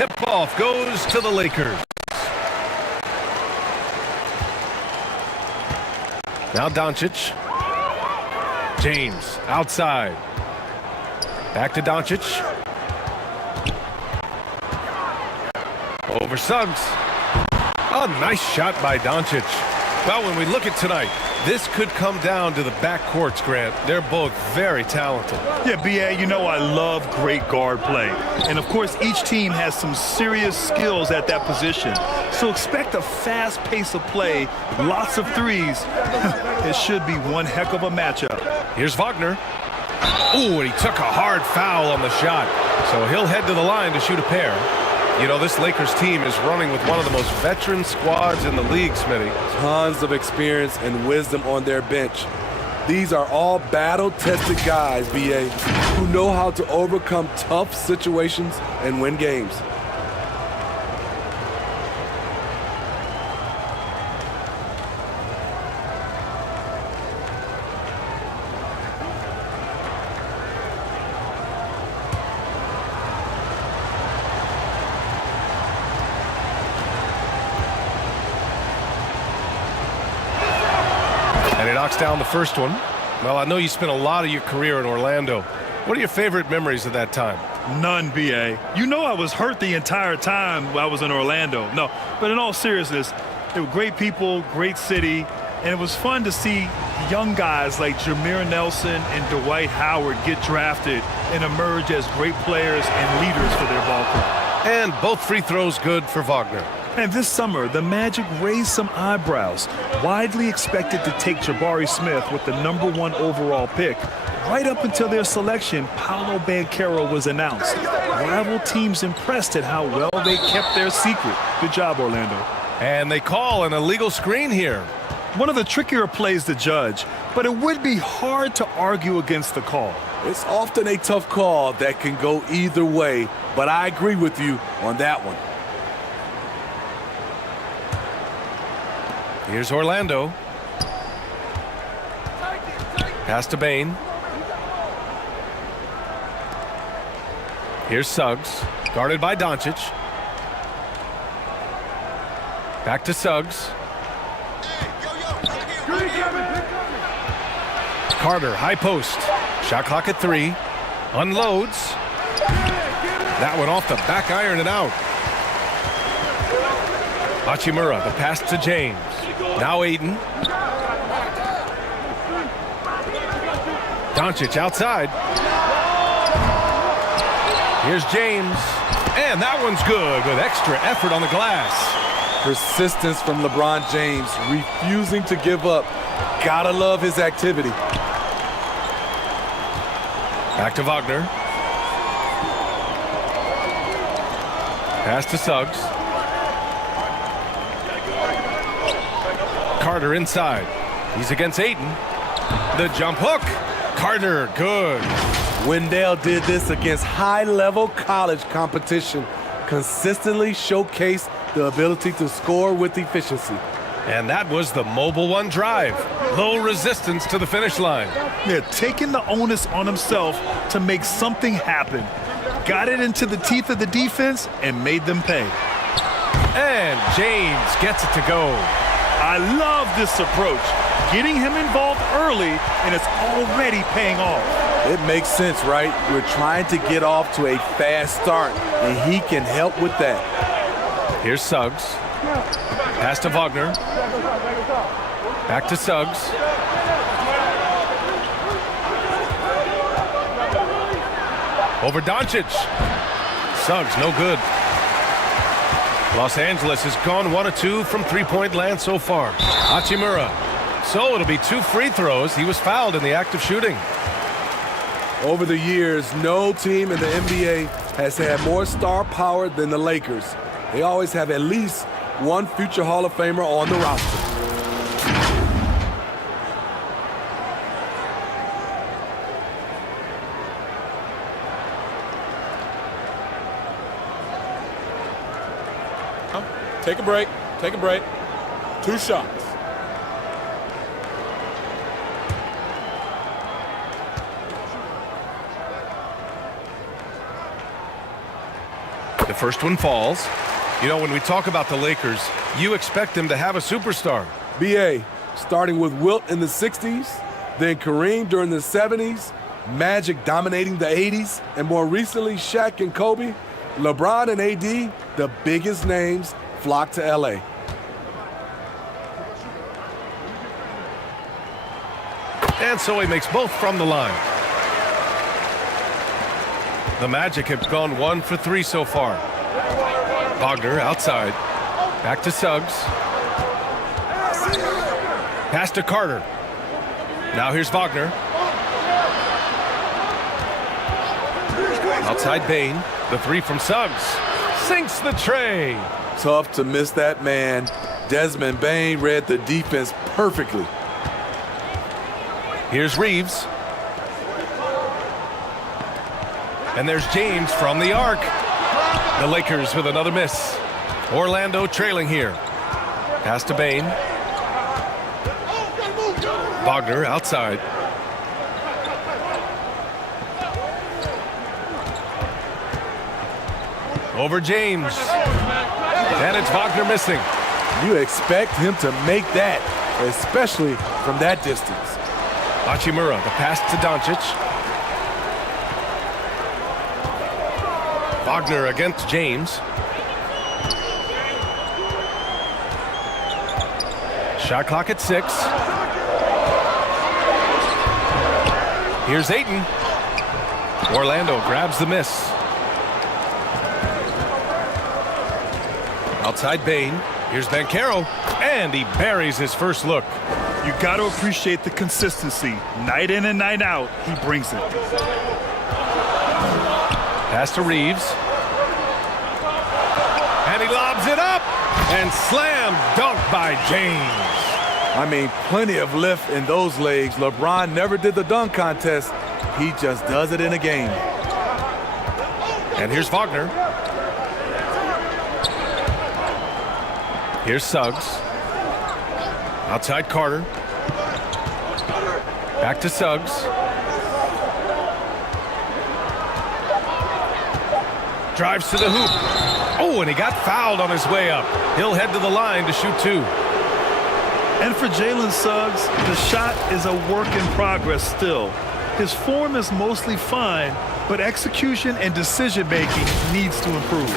Tip-off goes to the Lakers. Now Doncic. James outside. Back to Doncic. Over Suggs. A nice shot by Doncic. Well, when we look at tonight, this could come down to the backcourts, Grant. They're both very talented. Yeah, B.A., you know I love great guard play. And, of course, each team has some serious skills at that position. So expect a fast pace of play, lots of threes. It should be one heck of a matchup. Here's Wagner. Ooh, and he took a hard foul on the shot. So he'll head to the line to shoot a pair. You know, this Lakers team is running with one of the most veteran squads in the league, Smitty. Tons of experience and wisdom on their bench. These are all battle-tested guys, B.A., who know how to overcome tough situations and win games. And he knocks down the first one. Well, I know you spent a lot of your career in Orlando. What are your favorite memories of that time? None, B.A. You know I was hurt the entire time I was in Orlando. No, but in all seriousness, they were great people, great city, and it was fun to see young guys like Jameer Nelson and Dwight Howard get drafted and emerge as great players and leaders for their ball club. And both free throws good for Wagner. And this summer, the Magic raised some eyebrows. Widely expected to take Jabari Smith with the #1 overall pick. Right up until their selection, Paolo Banchero was announced. Rival teams impressed at how well they kept their secret. Good job, Orlando. And they call an illegal screen here. One of the trickier plays to judge, but it would be hard to argue against the call. It's often a tough call that can go either way, but I agree with you on that one. Here's Orlando. Pass to Bane. Here's Suggs, guarded by Doncic. Back to Suggs. Carter, high post. Shot clock at 3. Unloads. That one off the back iron and out. Hachimura, the pass to James. Now Aiden. Doncic outside. Here's James. And that one's good with extra effort on the glass. Persistence from LeBron James, refusing to give up. Gotta love his activity. Back to Wagner. Pass to Suggs. Carter inside. He's against Ayton. The jump hook. Carter, good. Wendell did this against high-level college competition. Consistently showcased the ability to score with efficiency. And that was the Mobile One drive. Low resistance to the finish line. Yeah, taking the onus on himself to make something happen. Got it into the teeth of the defense and made them pay. And James gets it to go. I love this approach. Getting him involved early, and it's already paying off. It makes sense, right? We're trying to get off to a fast start, and he can help with that. Here's Suggs. Pass to Wagner. Back to Suggs. Over Doncic. Suggs, no good. Los Angeles has gone 1 of 2 from three-point land so far. Hachimura. So it'll be 2 free throws. He was fouled in the act of shooting. Over the years, no team in the NBA has had more star power than the Lakers. They always have at least one future Hall of Famer on the roster. Take a break. Take a break. 2 shots. The first one falls. You know, when we talk about the Lakers, you expect them to have a superstar. B.A., starting with Wilt in the 60s, then Kareem during the 70s, Magic dominating the 80s, and more recently Shaq and Kobe, LeBron and AD, the biggest names flocked to L.A. And so he makes both from the line. The Magic have gone 1 for 3 so far. Wagner outside. Back to Suggs. Pass to Carter. Now here's Wagner. Outside Bane. The 3 from Suggs. Sinks the tray. Tough to miss that man. Desmond Bane read the defense perfectly. Here's Reeves. And there's James from the arc. The Lakers with another miss. Orlando trailing here. Pass to Bane. Wagner outside. Over James. And it's Wagner missing. You expect him to make that, especially from that distance. Hachimura, the pass to Doncic. Wagner against James. Shot clock at 6. Here's Ayton. Orlando grabs the miss. Outside Bane. Here's Banchero. And he buries his first look. You got to appreciate the consistency. Night in and night out, he brings it. Pass to Reeves. And he lobs it up. And slam dunk by James. I mean, plenty of lift in those legs. LeBron never did the dunk contest. He just does it in a game. And here's Wagner. Here's Suggs. Outside Carter. Back to Suggs. Drives to the hoop. Oh, and he got fouled on his way up. He'll head to the line to shoot 2. And for Jalen Suggs, the shot is a work in progress still. His form is mostly fine, but execution and decision-making needs to improve.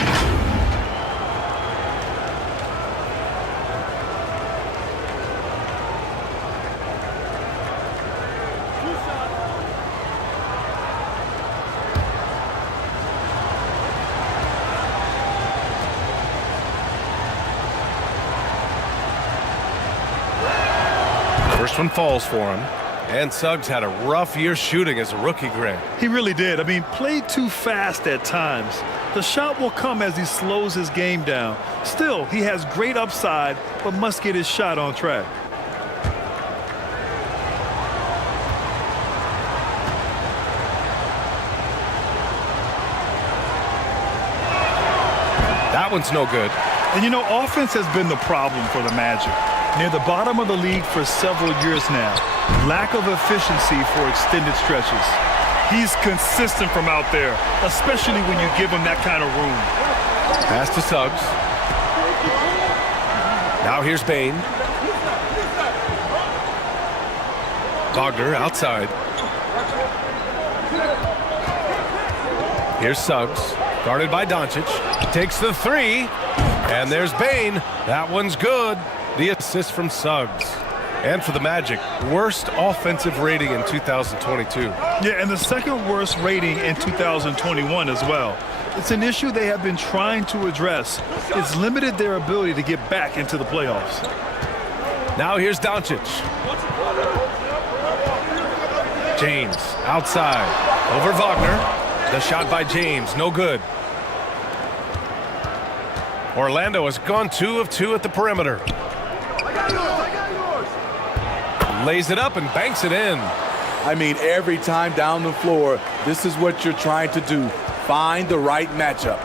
First one falls for him. And Suggs had a rough year shooting as a rookie, Grant. He really did. I mean, played too fast at times. The shot will come as he slows his game down. Still, he has great upside, but must get his shot on track. That one's no good. And you know, offense has been the problem for the Magic. Near the bottom of the league for several years now. Lack of efficiency for extended stretches. He's consistent from out there, especially when you give him that kind of room. Pass to Suggs. Now here's Bane. Wagner outside. Here's Suggs. Guarded by Doncic. Takes the 3. And there's Bane. That one's good. The assist from Suggs. And for the Magic, worst offensive rating in 2022. Yeah, and the second worst rating in 2021 as well. It's an issue they have been trying to address. It's limited their ability to get back into the playoffs. Now here's Doncic. James outside. Over Wagner. The shot by James, no good. Orlando has gone 2 of 2 at the perimeter. Lays it up and banks it in. I mean, every time down the floor, this is what you're trying to do. Find the right matchup.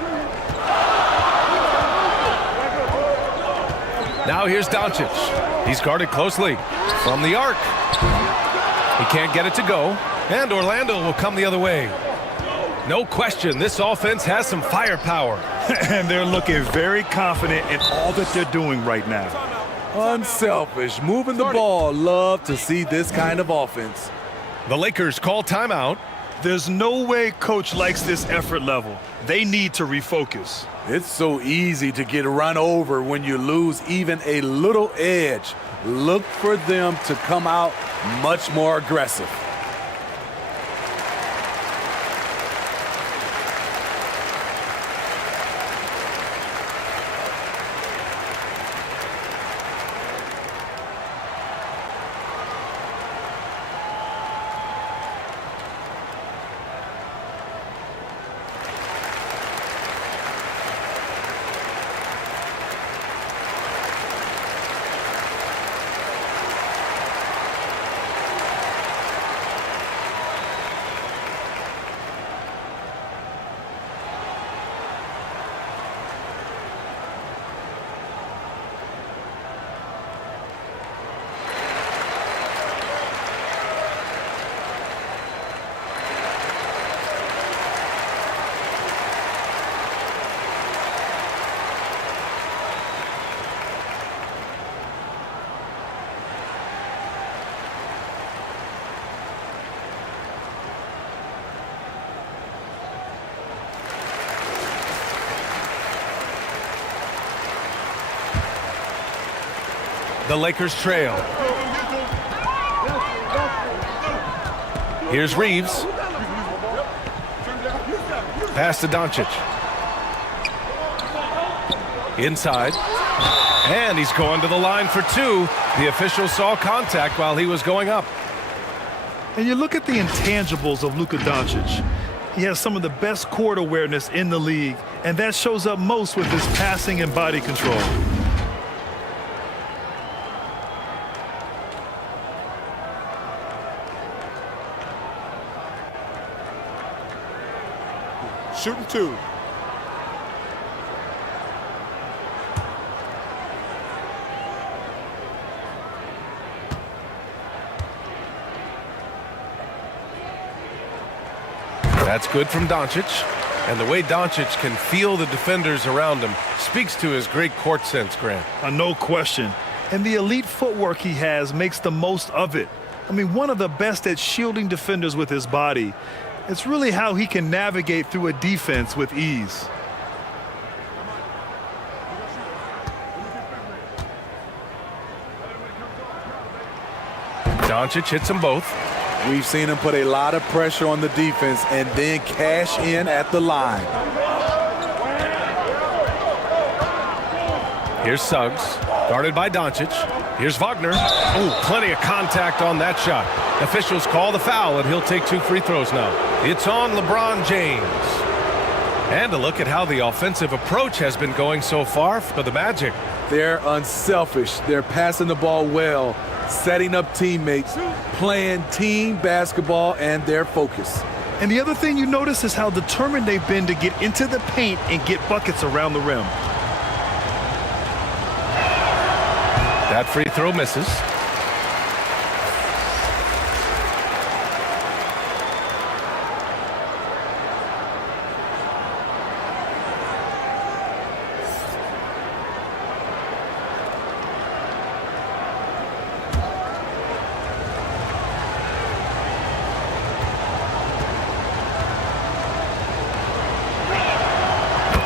Now here's Doncic. He's guarded closely from the arc. He can't get it to go, and Orlando will come the other way. No question, this offense has some firepower. And they're looking very confident in all that they're doing right now. Unselfish, moving the ball. Love to see this kind of offense. The Lakers call timeout. There's no way coach likes this effort level. They need to refocus. It's so easy to get run over when you lose even a little edge. Look for them to come out much more aggressive. The Lakers trail. Here's Reeves. Pass to Doncic. Inside. And he's going to the line for two. The official saw contact while he was going up. And you look at the intangibles of Luka Doncic. He has some of the best court awareness in the league, and that shows up most with his passing and body control. Shooting two. That's good from Doncic. And the way Doncic can feel the defenders around him speaks to his great court sense, Grant. No question. And the elite footwork he has makes the most of it. I mean, one of the best at shielding defenders with his body. It's really how he can navigate through a defense with ease. Doncic hits them both. We've seen him put a lot of pressure on the defense and then cash in at the line. Here's Suggs, guarded by Doncic. Here's Wagner. Oh, plenty of contact on that shot. Officials call the foul, and he'll take 2 free throws now. It's on LeBron James. And a look at how the offensive approach has been going so far for the Magic. They're unselfish. They're passing the ball well, setting up teammates, playing team basketball, and their focus. And the other thing you notice is how determined they've been to get into the paint and get buckets around the rim. That free throw misses.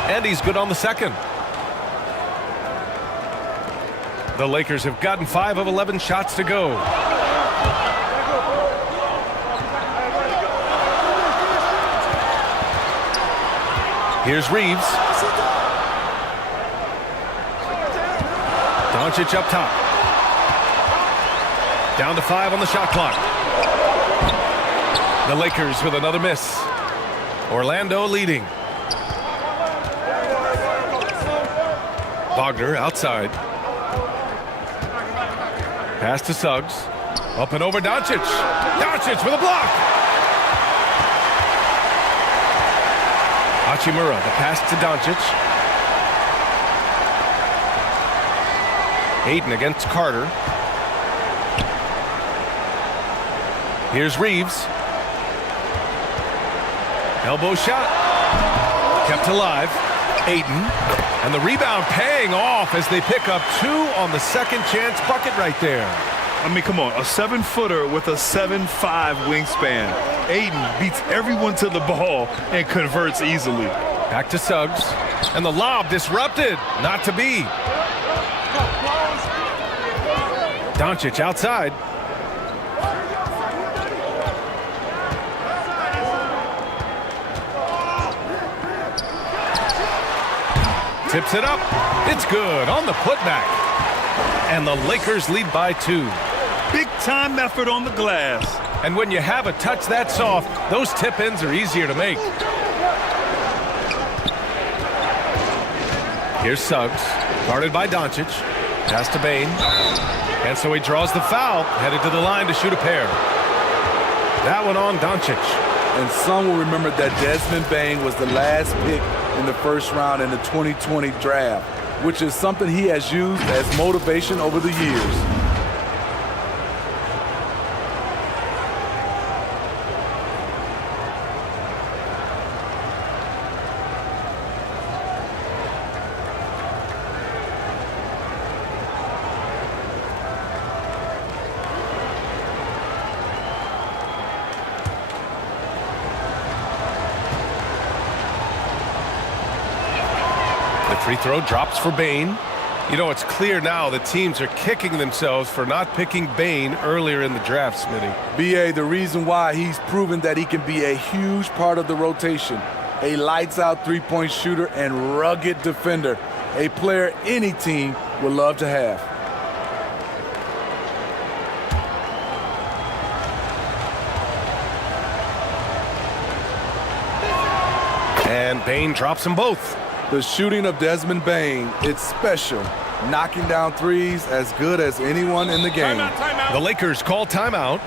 And he's good on the second. The Lakers have gotten 5 of 11 shots to go. Here's Reeves. Doncic up top. Down to 5 on the shot clock. The Lakers with another miss. Orlando leading. Wagner outside. Pass to Suggs. Up and over Doncic. Doncic with a block. Hachimura, the pass to Doncic. Aiden against Carter. Here's Reeves. Elbow shot. Kept alive. Ayton. And the rebound paying off as they pick up 2 on the second chance bucket right there. I mean, come on, a 7-footer with a 7'5" wingspan. Ayton beats everyone to the ball and converts easily. Back to Suggs. And the lob disrupted. Not to be. Doncic outside. Tips it up. It's good on the putback. And the Lakers lead by 2. Big time effort on the glass. And when you have a touch that soft, those tip-ins are easier to make. Here's Suggs, guarded by Doncic. Pass to Bane. And so he draws the foul, headed to the line to shoot a pair. That one on Doncic. And some will remember that Desmond Bane was the last pick in the first round in the 2020 draft, which is something he has used as motivation over the years. The free throw drops for Bane. You know, it's clear now that teams are kicking themselves for not picking Bane earlier in the draft, Smitty. B.A., the reason why he's proven that he can be a huge part of the rotation, a lights-out three-point shooter and rugged defender, a player any team would love to have. And Bane drops them both. The shooting of Desmond Bane, it's special. Knocking down threes as good as anyone in the game. The Lakers call timeout.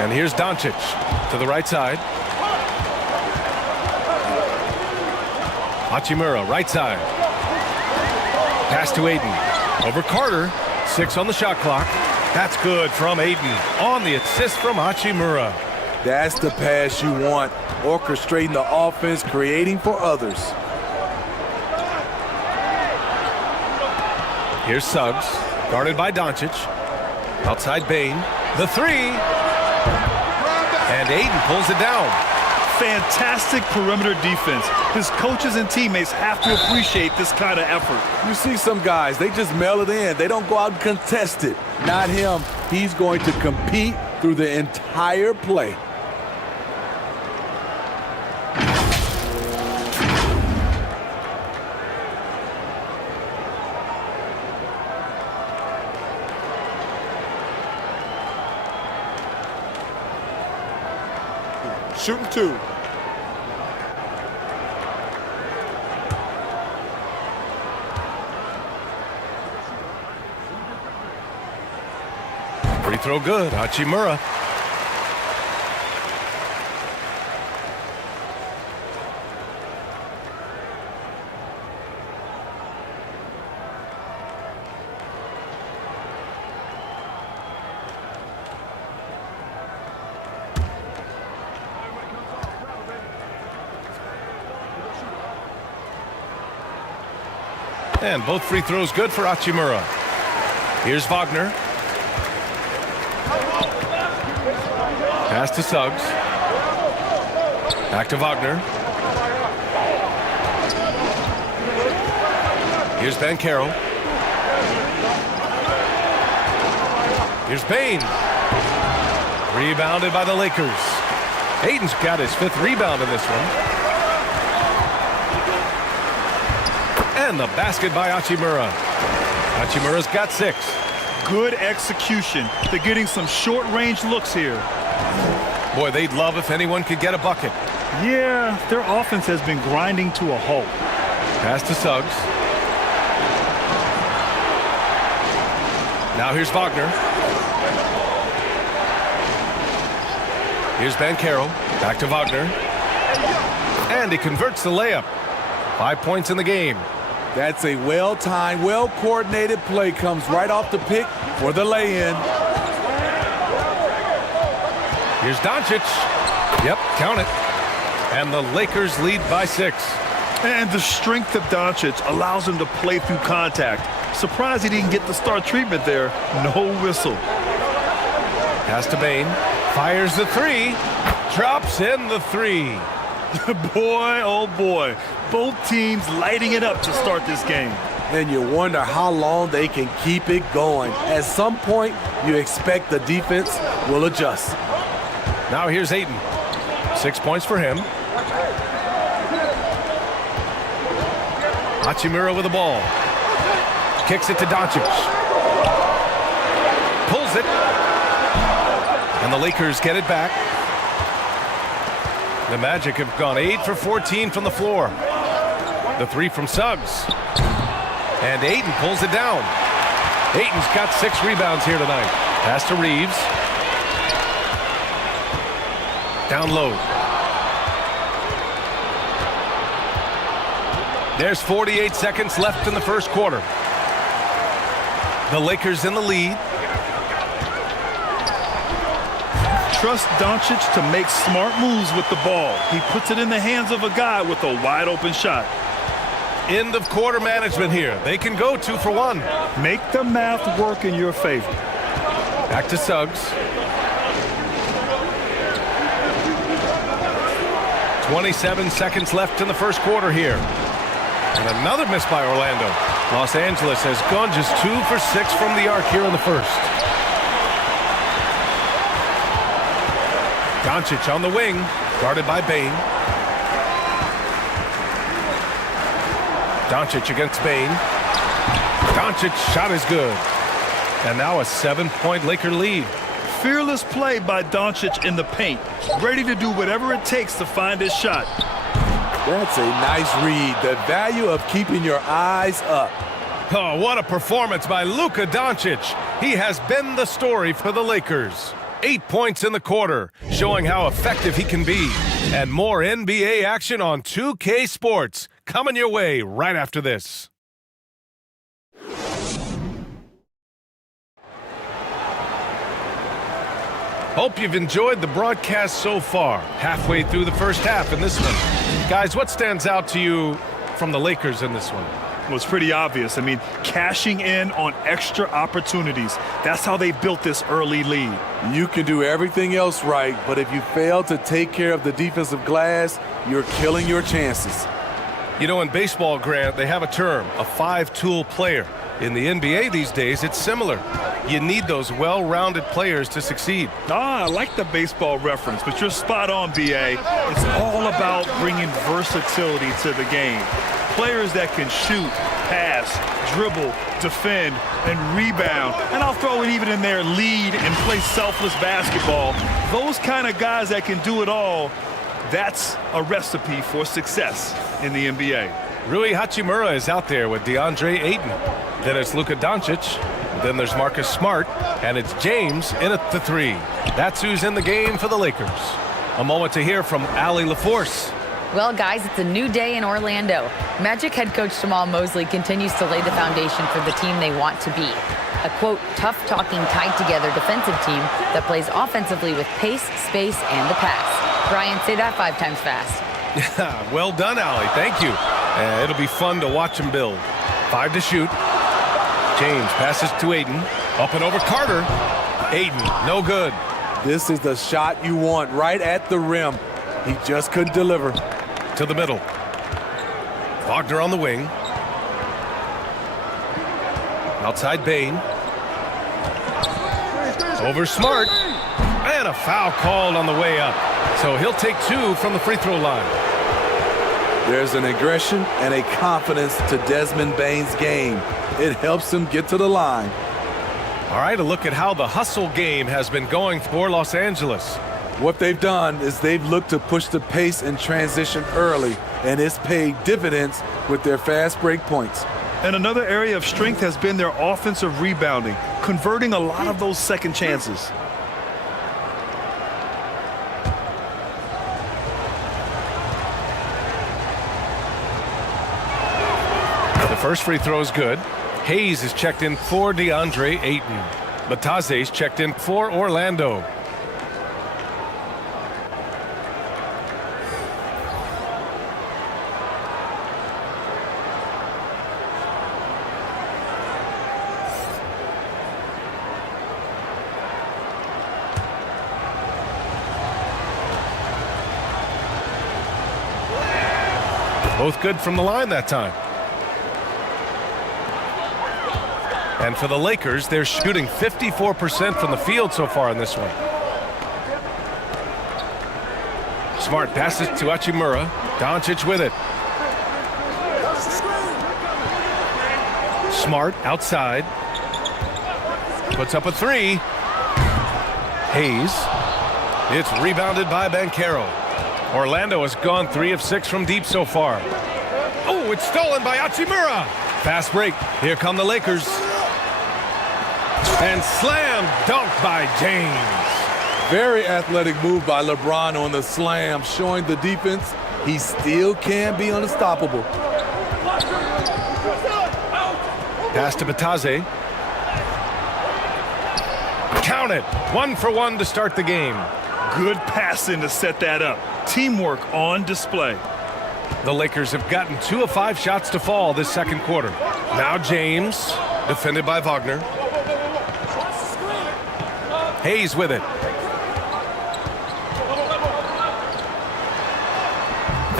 And here's Doncic to the right side. Hachimura, right side. Pass to Ayton. Over Carter. 6 on the shot clock. That's good from Ayton. On the assist from Hachimura. That's the pass you want. Orchestrating the offense, creating for others. Here's Suggs, guarded by Doncic. Outside Bane. The three. And Ayton pulls it down. Fantastic perimeter defense. His coaches and teammates have to appreciate this kind of effort. You see some guys, they just mail it in. They don't go out and contest it. Not him. He's going to compete through the entire play. Shooting 2. Free throw good. Hachimura. And both free throws good for Hachimura. Here's Wagner. Pass to Suggs. Back to Wagner. Here's Banchero. Here's Bain. Rebounded by the Lakers. Ayton's got his 5th rebound in this one. And the basket by Hachimura. Hachimura's got 6. Good execution. They're getting some short-range looks here. Boy, they'd love if anyone could get a bucket. Yeah, their offense has been grinding to a halt. Pass to Suggs. Now here's Wagner. Here's Banchero. Back to Wagner. And he converts the layup. 5 points in the game. That's a well-timed, well-coordinated play. Comes right off the pick for the lay-in. Here's Doncic. Yep, count it. And the Lakers lead by 6. And the strength of Doncic allows him to play through contact. Surprised he didn't get the star treatment there. No whistle. Pass to Bain. Fires the 3. Drops in the 3. Boy, oh boy. Both teams lighting it up to start this game. And you wonder how long they can keep it going. At some point, you expect the defense will adjust. Now here's Ayton. 6 points for him. Hachimura with the ball. Kicks it to Doncic. Pulls it. And the Lakers get it back. The Magic have gone 8 for 14 from the floor. The 3 from Suggs. And Ayton pulls it down. Ayton's got 6 rebounds here tonight. Pass to Reeves. Down low. There's 48 seconds left in the first quarter. The Lakers in the lead. Trust Doncic to make smart moves with the ball. He puts it in the hands of a guy with a wide open shot. End of quarter management here. They can go 2 for 1. Make the math work in your favor. Back to Suggs. 27 seconds left in the first quarter here. And another miss by Orlando. Los Angeles has gone just 2 for 6 from the arc here in the first. Doncic on the wing, guarded by Bain. Doncic against Bain. Doncic shot is good. And now a 7-point Laker lead. Fearless play by Doncic in the paint. Ready to do whatever it takes to find his shot. That's a nice read. The value of keeping your eyes up. Oh, what a performance by Luka Doncic. He has been the story for the Lakers. 8 points in the quarter, showing how effective he can be. And more NBA action on 2K Sports coming your way right after this. Hope you've enjoyed the broadcast so far. Halfway through the first half in this one. Guys, what stands out to you from the Lakers in this one? Well, it's pretty obvious. I mean, cashing in on extra opportunities. That's how they built this early lead. You can do everything else right, but if you fail to take care of the defensive glass, you're killing your chances. You know, in baseball, Grant, they have a term, a 5-tool player. In the NBA these days, it's similar. You need those well-rounded players to succeed. I like the baseball reference, but you're spot on, B.A. It's all about bringing versatility to the game. Players that can shoot, pass, dribble, defend, and rebound. And I'll throw it even in there, lead and play selfless basketball. Those kind of guys that can do it all, that's a recipe for success in the NBA. Rui Hachimura is out there with DeAndre Ayton. Then it's Luka Doncic. Then there's Marcus Smart, and it's James in at the 3. That's who's in the game for the Lakers. A moment to hear from Allie LaForce. Well, guys, it's a new day in Orlando. Magic head coach Jamal Mosley continues to lay the foundation for the team they want to be. A, quote, tough-talking, tied-together defensive team that plays offensively with pace, space, and the pass. Brian, say that 5 times fast. Well done, Allie. Thank you. It'll be fun to watch him build. 5 to shoot. James passes to Ayton. Up and over Carter. Ayton, no good. This is the shot you want right at the rim. He just couldn't deliver. To the middle. Wagner on the wing. Outside Bane. Over Smart. And a foul called on the way up. So he'll take 2 from the free throw line. There's an aggression and a confidence to Desmond Bane's game. It helps him get to the line. All right, a look at how the hustle game has been going for Los Angeles. What they've done is they've looked to push the pace and transition early, and it's paid dividends with their fast break points. And another area of strength has been their offensive rebounding, converting a lot of those second chances. The first free throw is good. Hayes is checked in for DeAndre Ayton. Bataze's checked in for Orlando. Both good from the line that time. And for the Lakers, they're shooting 54% from the field so far in this one. Smart passes to Hachimura. Doncic with it. Smart outside. Puts up a 3. Hayes. It's rebounded by Banchero. Orlando has gone 3 of 6 from deep so far. Oh, it's stolen by Hachimura. Fast break. Here come the Lakers. And slam dunk by James. Very athletic move by LeBron on the slam, showing the defense he still can be unstoppable. Pass to Bataze. Count it. 1 for 1 to start the game. Good passing to set that up. Teamwork on display. The Lakers have gotten 2 of 5 shots to fall this second quarter. Now James, defended by Wagner. Hayes with it.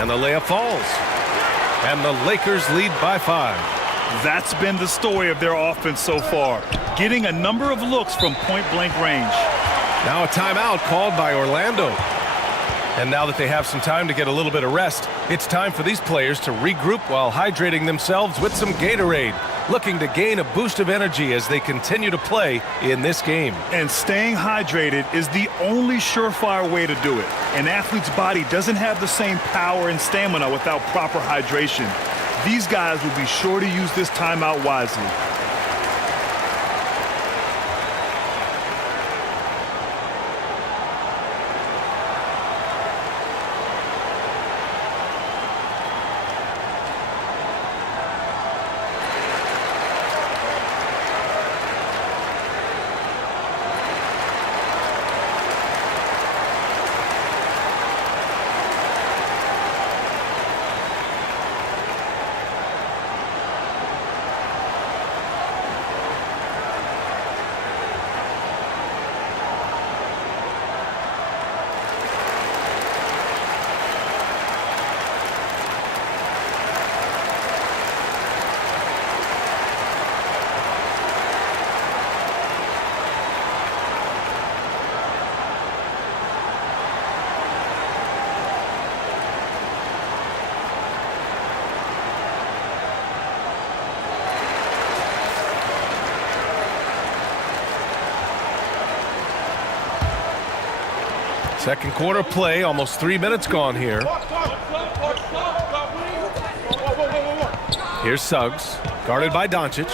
And the layup falls. And the Lakers lead by 5. That's been the story of their offense so far, getting a number of looks from point-blank range. Now a timeout called by Orlando. And now that they have some time to get a little bit of rest, it's time for these players to regroup while hydrating themselves with some Gatorade, looking to gain a boost of energy as they continue to play in this game. And staying hydrated is the only surefire way to do it. An athlete's body doesn't have the same power and stamina without proper hydration. These guys will be sure to use this timeout wisely. Second quarter play, almost 3 minutes gone here. Here's Suggs, guarded by Doncic.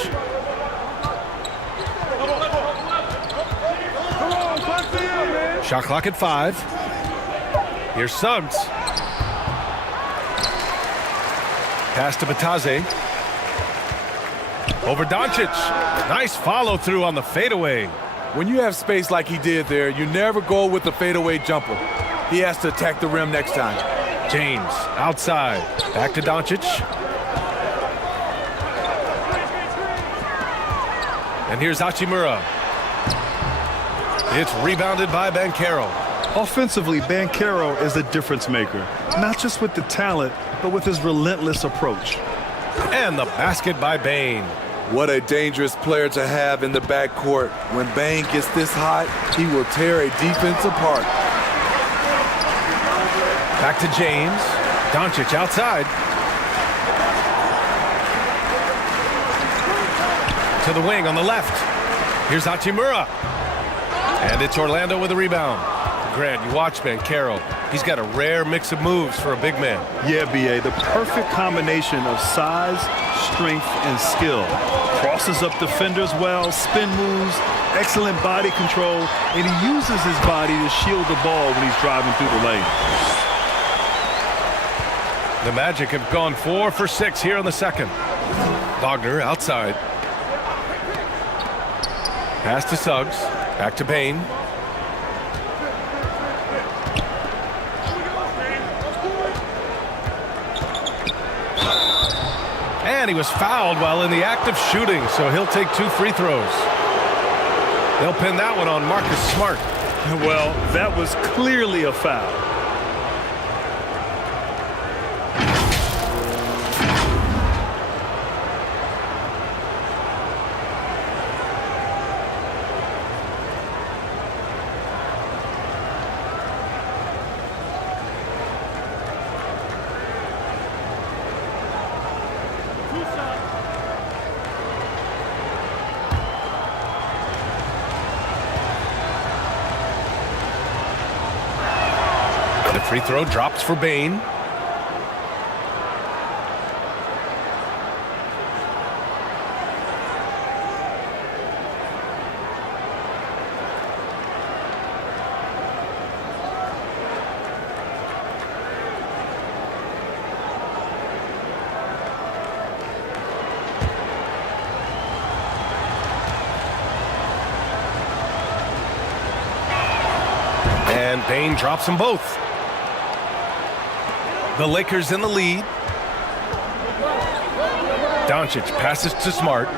Shot clock at 5. Here's Suggs. Pass to Batase. Over Doncic. Nice follow through on the fadeaway. When you have space like he did there, you never go with the fadeaway jumper. He has to attack the rim next time. James outside. Back to Doncic. And here's Hachimura. It's rebounded by Banchero. Offensively, Banchero is a difference maker, not just with the talent, but with his relentless approach. And the basket by Bane. What a dangerous player to have in the backcourt. When Bane gets this hot, he will tear a defense apart. Back to James. Doncic outside. To the wing on the left. Here's Hachimura. And it's Orlando with a rebound. Grant, you watch Banchero. He's got a rare mix of moves for a big man. Yeah, B.A., the perfect combination of size, strength, and skill. Crosses up defenders well, spin moves, excellent body control, and he uses his body to shield the ball when he's driving through the lane. The Magic have gone 4 for 6 here in the second. Wagner outside. Pass to Suggs. Back to Bane. And he was fouled while in the act of shooting, so he'll take 2 free throws. They'll pin that one on Marcus Smart. Well, that was clearly a foul. The free throw drops for Bane. And Bane drops them both. The Lakers in the lead. Doncic passes to Smart.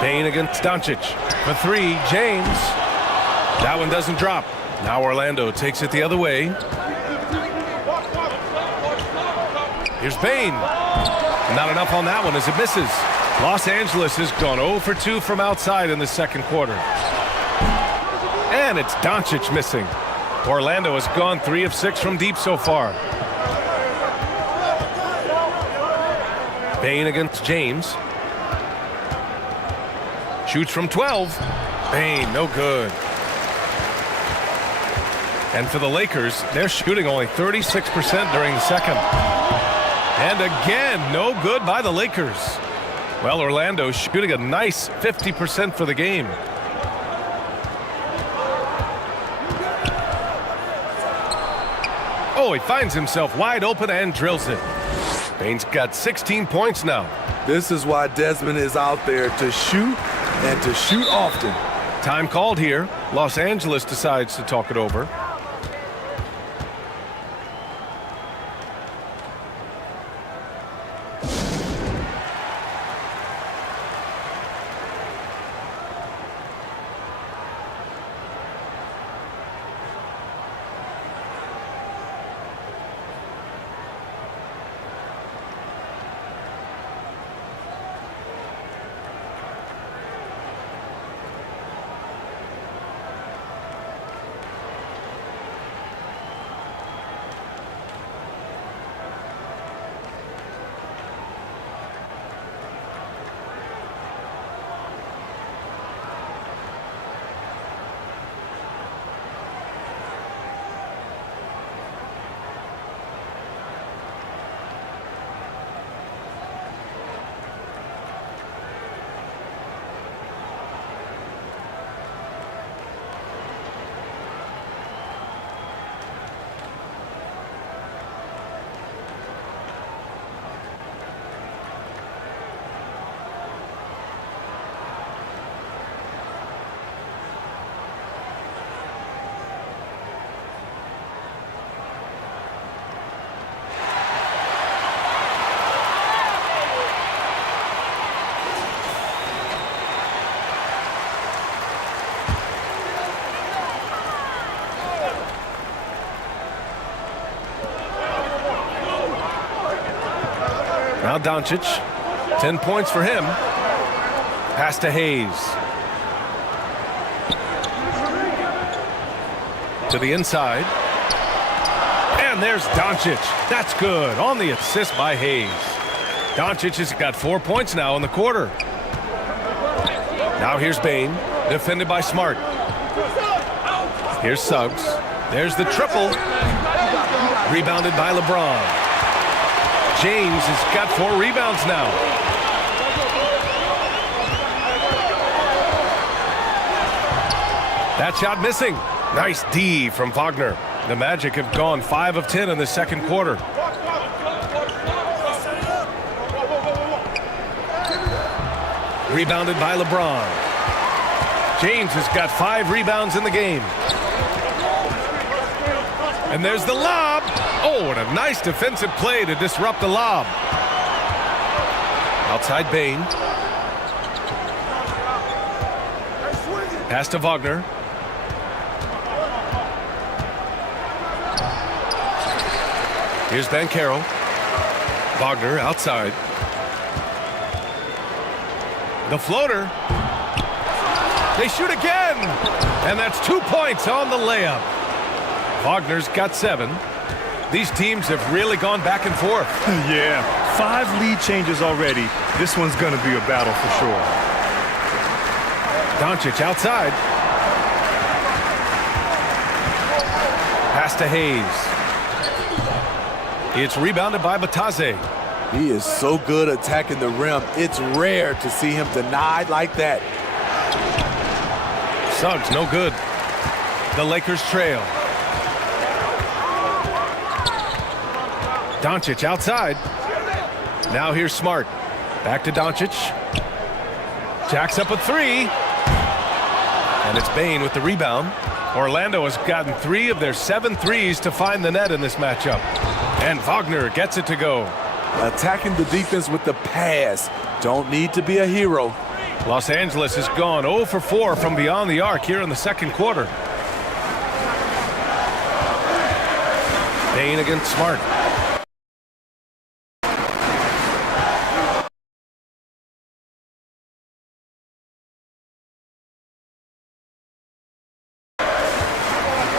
Bane against Doncic. For 3, James. That one doesn't drop. Now Orlando takes it the other way. Here's Bane. Not enough on that one as it misses. Los Angeles has gone 0 for 2 from outside in the second quarter. And it's Doncic missing. Orlando has gone 3 of 6 from deep so far. Bane against James. Shoots from 12. Bane, no good. And for the Lakers, they're shooting only 36% during the second. And again, no good by the Lakers. Well, Orlando shooting a nice 50% for the game. Oh, he finds himself wide open and drills it. Bane's got 16 points now. This is why Desmond is out there, to shoot and to shoot often. Time called here. Los Angeles decides to talk it over. Now Doncic. 10 points for him. Pass to Hayes. To the inside. And there's Doncic. That's good. On the assist by Hayes. Doncic has got 4 points now in the quarter. Now here's Bane. Defended by Smart. Here's Suggs. There's the triple. Rebounded by LeBron. James has got 4 rebounds now. That shot missing. Nice D from Wagner. The Magic have gone 5 of 10 in the second quarter. Rebounded by LeBron. James has got 5 rebounds in the game. And there's the lob. Oh, and a nice defensive play to disrupt the lob. Outside Bane. Pass to Wagner. Here's Banchero. Wagner outside. The floater. They shoot again. And that's 2 points on the layup. Wagner's got 7. These teams have really gone back and forth. Yeah, 5 lead changes already. This one's going to be a battle for sure. Doncic outside. Pass to Hayes. It's rebounded by Batase. He is so good attacking the rim. It's rare to see him denied like that. Suggs, no good. The Lakers trail. Doncic outside. Now here's Smart. Back to Doncic. Jacks up a 3. And it's Bane with the rebound. Orlando has gotten 3 of their 7 threes to find the net in this matchup. And Wagner gets it to go. Attacking the defense with the pass. Don't need to be a hero. Los Angeles has gone 0 for 4 from beyond the arc here in the second quarter. Bane against Smart.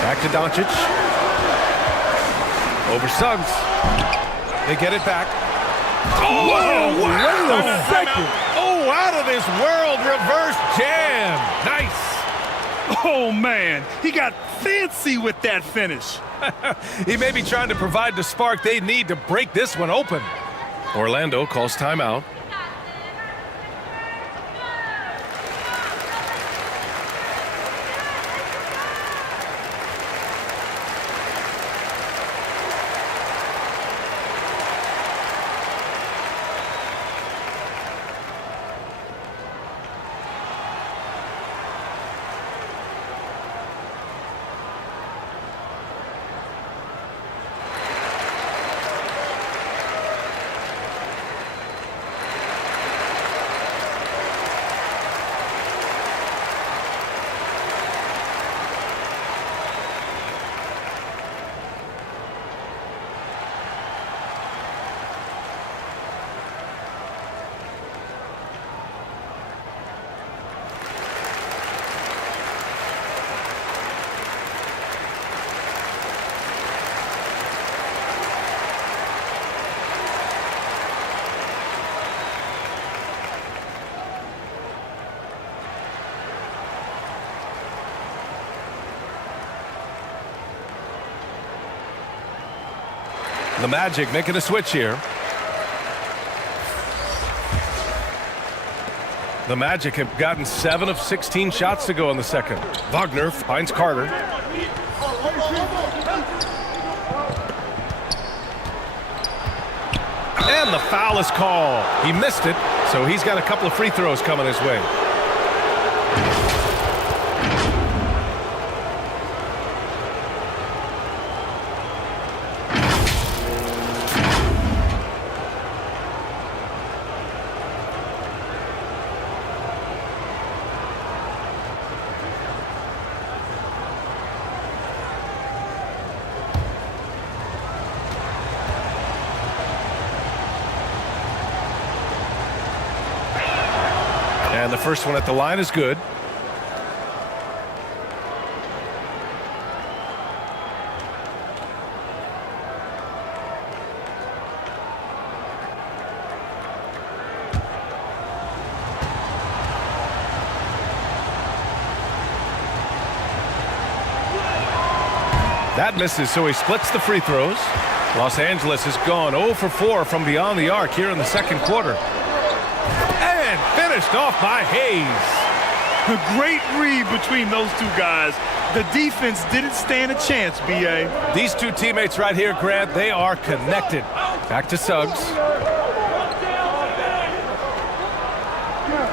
Back to Doncic. Over Suggs. They get it back. Oh, Whoa, wait a second. Oh, out of this world reverse jam. Nice. Oh, man, he got fancy with that finish. He may be trying to provide the spark they need to break this one open. Orlando calls timeout. The Magic making a switch here. The Magic have gotten 7 of 16 shots to go in the second. Wagner finds Carter. And the foul is called. He missed it, so he's got a couple of free throws coming his way. And the first one at the line is good. That misses, so he splits the free throws. Los Angeles has gone 0 for 4 from beyond the arc here in the second quarter. And finished off by Hayes. A great read between those two guys. The defense didn't stand a chance, B.A. These two teammates right here, Grant, they are connected. Back to Suggs.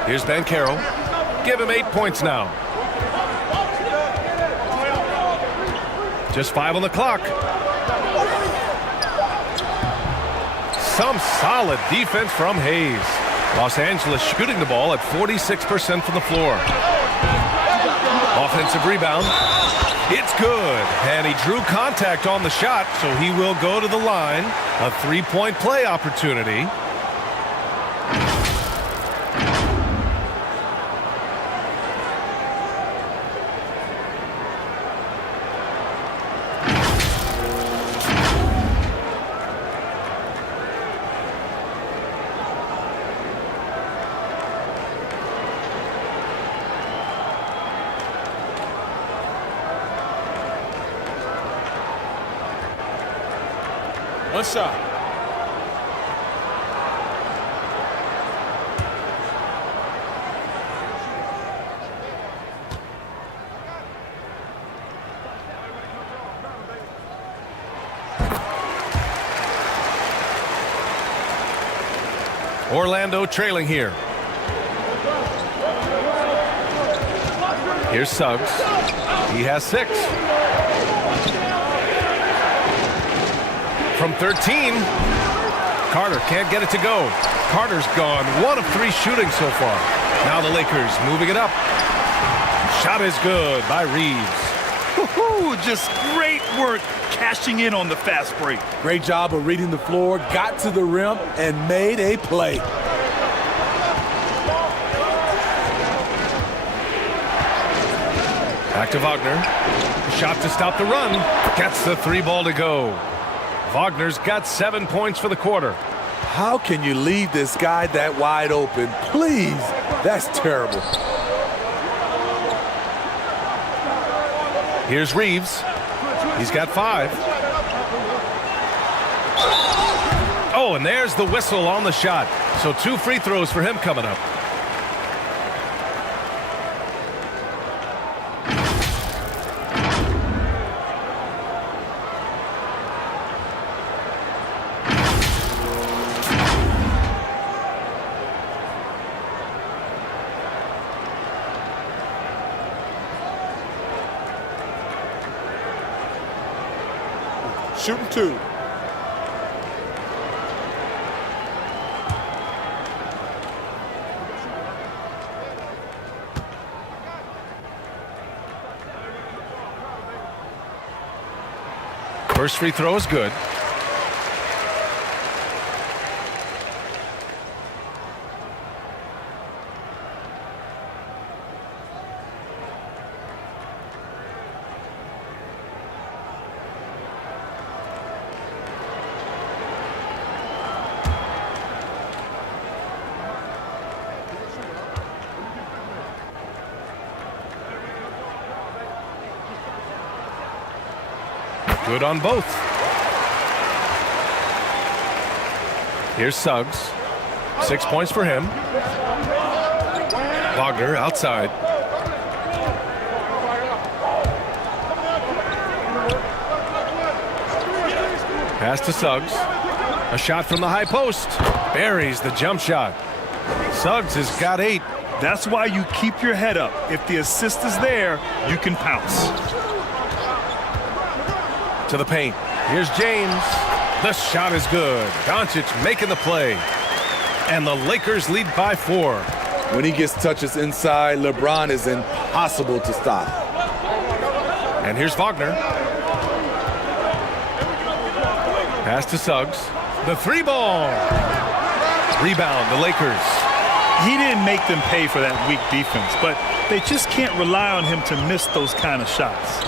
Here's Ben Carroll. Give him 8 points now. Just 5 on the clock. Some solid defense from Hayes. Los Angeles shooting the ball at 46% from the floor. Offensive rebound. It's good. And he drew contact on the shot, so he will go to the line. A 3-point play opportunity. One shot. Orlando trailing here. Here's Suggs. He has 6. From 13, Carter can't get it to go. Carter's gone 1 of 3 shooting so far. Now the Lakers moving it up. Shot is good by Reeves. Just great work cashing in on the fast break. Great job of reading the floor, got to the rim, and made a play. Back to Wagner. Shot to stop the run. Gets the 3 ball to go. Wagner's got 7 points for the quarter. How can you leave this guy that wide open? Please, that's terrible. Here's Reeves. He's got 5. Oh, and there's the whistle on the shot. So 2 free throws for him coming up. Shooting 2. First free throw is good. Good on both. Here's Suggs. 6 points for him. Wagner outside. Pass to Suggs. A shot from the high post. Buries the jump shot. Suggs has got 8. That's why you keep your head up. If the assist is there, you can pounce. To the paint. Here's James. The shot is good. Doncic making the play. And the Lakers lead by 4. When he gets touches inside, LeBron is impossible to stop. And here's Wagner. Pass to Suggs. The 3 ball. Rebound, the Lakers. he didn't make them pay for that weak defense, but they just can't rely on him to miss those kind of shots.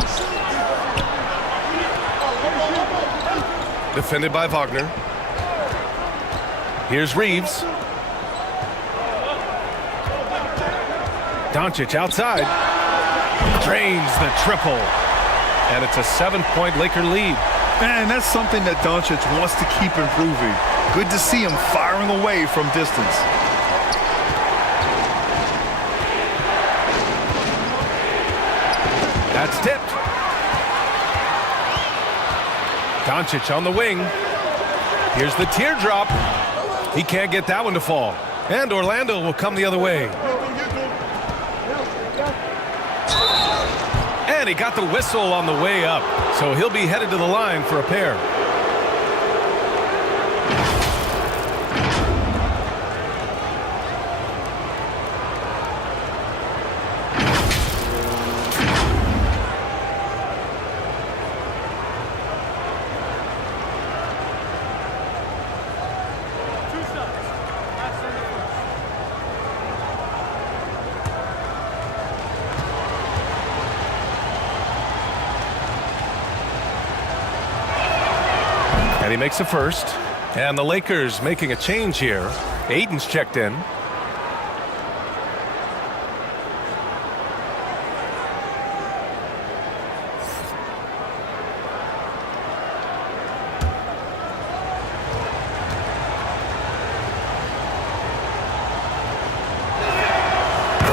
Defended by Wagner. Here's Reeves. Doncic outside. Drains the triple. And it's a 7-point Laker lead. Man, that's something that Doncic wants to keep improving. Good to see him firing away from distance. That's tipped. Doncic on the wing. Here's the teardrop. He can't get that one to fall. And Orlando will come the other way. And he got the whistle on the way up. So he'll be headed to the line for a pair. And he makes a first. And the Lakers making a change here. Aiden's checked in.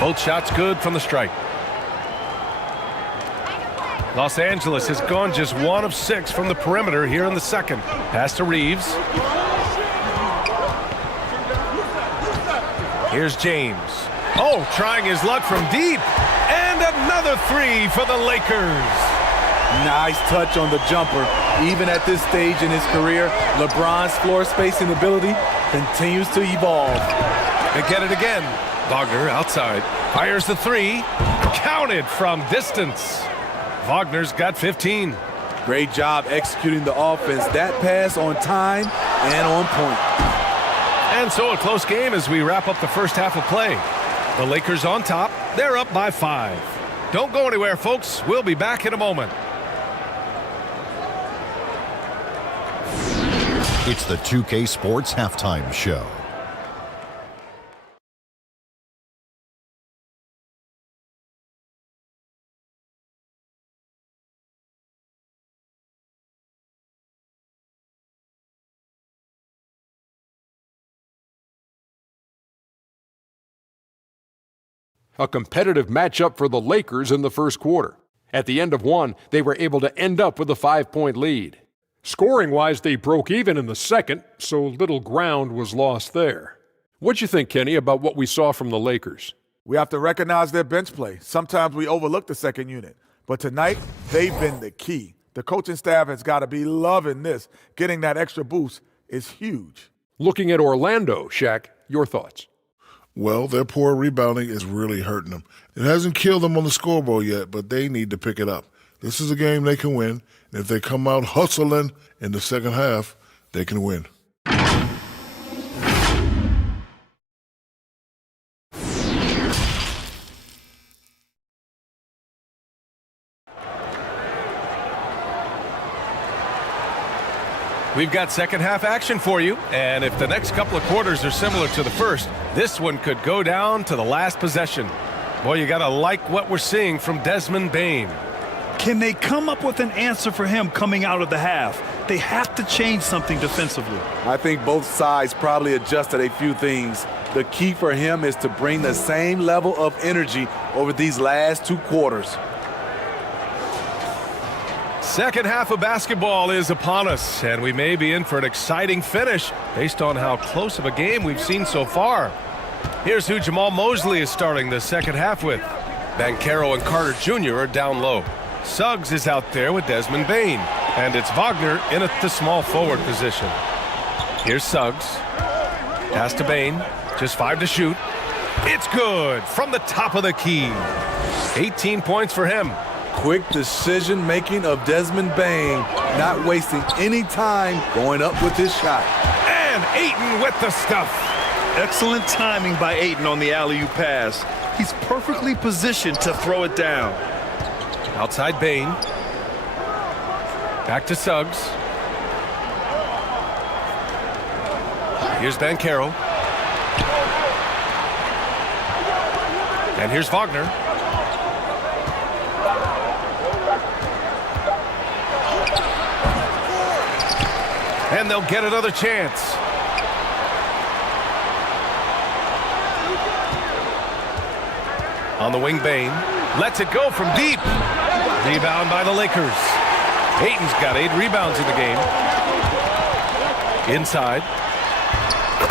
Both shots good from the stripe. Los Angeles has gone just 1 of 6 from the perimeter here in the second. Pass to Reeves. Here's James. Oh, trying his luck from deep. And another 3 for the Lakers. Nice touch on the jumper. Even at this stage in his career, LeBron's floor spacing ability continues to evolve. And get it again. Wagner outside. Fires the 3. Counted from distance. Wagner's got 15. Great job executing the offense. That pass on time and on point. And so a close game as we wrap up the first half of play. The Lakers on top. They're up by 5. Don't go anywhere, folks. We'll be back in a moment. It's the 2K Sports Halftime Show. A competitive matchup for the Lakers in the first quarter. At the end of one, they were able to end up with a 5-point lead. Scoring-wise, they broke even in the second, so little ground was lost there. What'd you think, Kenny, about what we saw from the Lakers? We have to recognize their bench play. Sometimes we overlook the second unit. But tonight, they've been the key. The coaching staff has got to be loving this. Getting that extra boost is huge. Looking at Orlando, Shaq, your thoughts? Well, their poor rebounding is really hurting them. It hasn't killed them on the scoreboard yet, but they need to pick it up. This is a game they can win, and if they come out hustling in the second half, they can win. We've got second half action for you, and if the next couple of quarters are similar to the first, this one could go down to the last possession. Boy, you gotta like what we're seeing from Desmond Bane. Can they come up with an answer for him coming out of the half? They have to change something defensively. I think both sides probably adjusted a few things. The key for him is to bring the same level of energy over these last 2 quarters. Second half of basketball is upon us, and we may be in for an exciting finish based on how close of a game we've seen so far. Here's who Jamal Mosley is starting the second half with. Banchero and Carter Jr. are down low. Suggs is out there with Desmond Bane, and it's Wagner in at the small forward position. Here's Suggs. Pass to Bane. Just 5 to shoot. It's good from the top of the key. 18 points for him. Quick decision-making of Desmond Bane, not wasting any time going up with his shot. And Ayton with the stuff. Excellent timing by Ayton on the alley-oop pass. He's perfectly positioned to throw it down. Outside Bain. Back to Suggs. Here's Banchero. And here's Wagner. And they'll get another chance. On the wing, Bain lets it go from deep. Rebound by the Lakers. Ayton's got 8 rebounds in the game. Inside.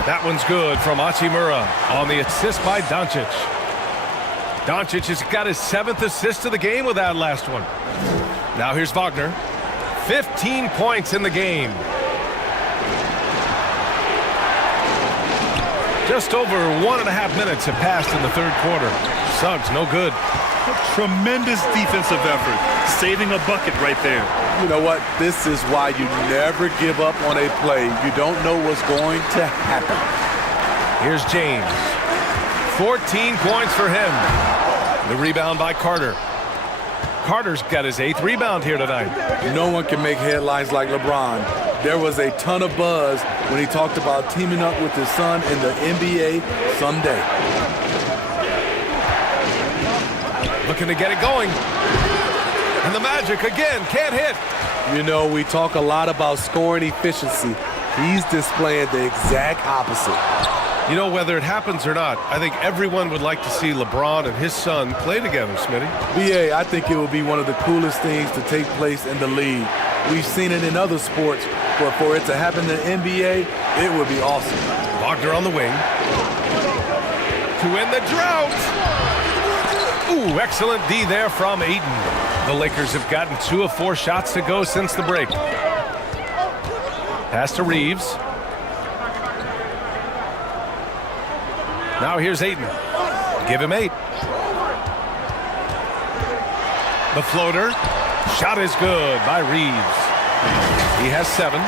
That one's good from Hachimura on the assist by Doncic. Doncic has got his 7th assist of the game with that last one. Now here's Wagner. 15 points in the game. Just over 1.5 minutes have passed in the third quarter. Suggs, no good. Tremendous defensive effort. Saving a bucket right there. You know what? This is why you never give up on a play. You don't know what's going to happen. Here's James. 14 points for him. The rebound by Carter. Carter's got his 8th rebound here tonight. No one can make headlines like LeBron. There was a ton of buzz when he talked about teaming up with his son in the NBA someday. Looking to get it going. And the Magic again can't hit. You know, we talk a lot about scoring efficiency. He's displaying the exact opposite. You know, whether it happens or not, I think everyone would like to see LeBron and his son play together, Smitty. BA, I think it would be one of the coolest things to take place in the league. We've seen it in other sports, but for it to happen in the NBA, it would be awesome. Wagner on the wing. To end the drought. Ooh, excellent D there from Ayton. The Lakers have gotten 2 of 4 shots to go since the break. Pass to Reeves. Now here's Ayton. Give him 8. The floater. Shot is good by Reeves. He has 7.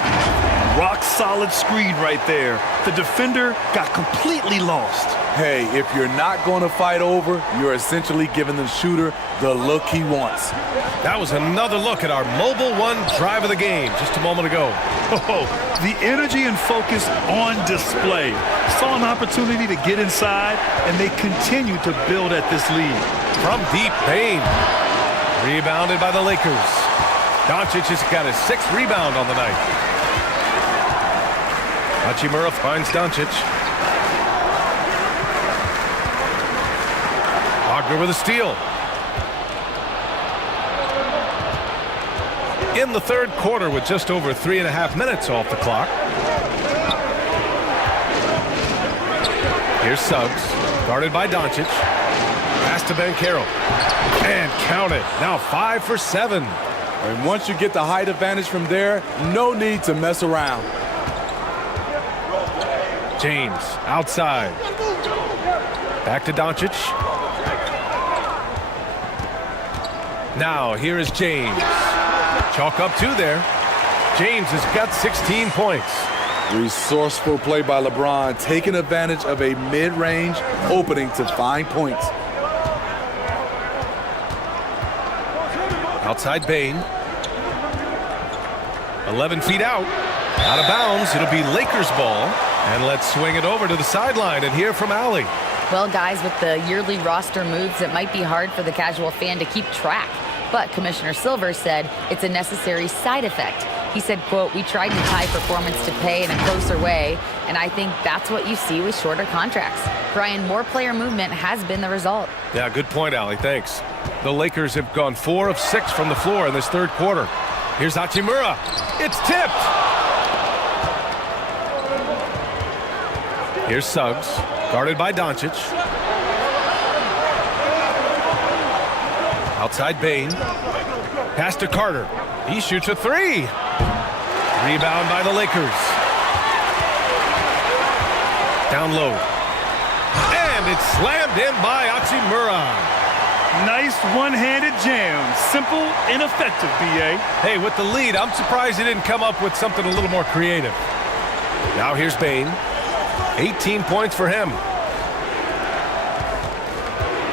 Rock solid screen right there. The defender got completely lost. Hey, if you're not going to fight over, you're essentially giving the shooter the look he wants. That was another look at our Mobile One drive of the game just a moment ago. Oh, the energy and focus on display. Saw an opportunity to get inside, and they continue to build at this lead. From deep, Bain. Rebounded by the Lakers. Doncic has got his 6th rebound on the night. Hachimura finds Doncic. Wagner with a steal. In the third quarter with just over 3.5 minutes off the clock. Here's Suggs, guarded by Doncic. Pass to Banchero. And count it. Now 5 for 7. And once you get the height advantage from there, no need to mess around. James outside. Back to Doncic. Now here is James. Chalk up 2 there. James has got 16 points. Resourceful play by LeBron, taking advantage of a mid-range opening to find points. Outside Bain. 11 feet out. Out of bounds. It'll be Lakers ball. And let's swing it over to the sideline and hear from Allie. Well, guys, with the yearly roster moves, it might be hard for the casual fan to keep track. But Commissioner Silver said it's a necessary side effect. He said, quote, "We tried to tie performance to pay in a closer way, and I think that's what you see with shorter contracts." Brian, more player movement has been the result. Yeah, good point, Allie. Thanks. The Lakers have gone 4 of 6 from the floor in this third quarter. Here's Hachimura. It's tipped. Here's Suggs, guarded by Doncic. Outside Bain. Pass to Carter. He shoots a 3. Rebound by the Lakers. Down low. And it's slammed in by Hachimura. Nice one-handed jam. Simple and effective, B.A. Hey, with the lead, I'm surprised he didn't come up with something a little more creative. Now here's Bain. 18 points for him.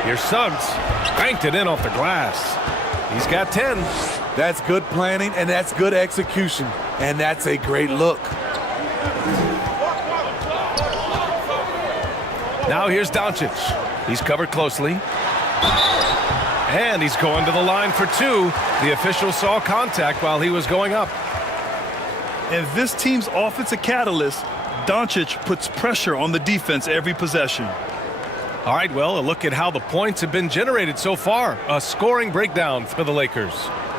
Here's Suggs. Banked it in off the glass. He's got 10. That's good planning, and that's good execution. And that's a great look. Now here's Doncic. He's covered closely. And he's going to the line for two. The official saw contact while he was going up. And this team's offensive catalyst, Doncic, puts pressure on the defense every possession. All right, well, a look at how the points have been generated so far. A scoring breakdown for the Lakers.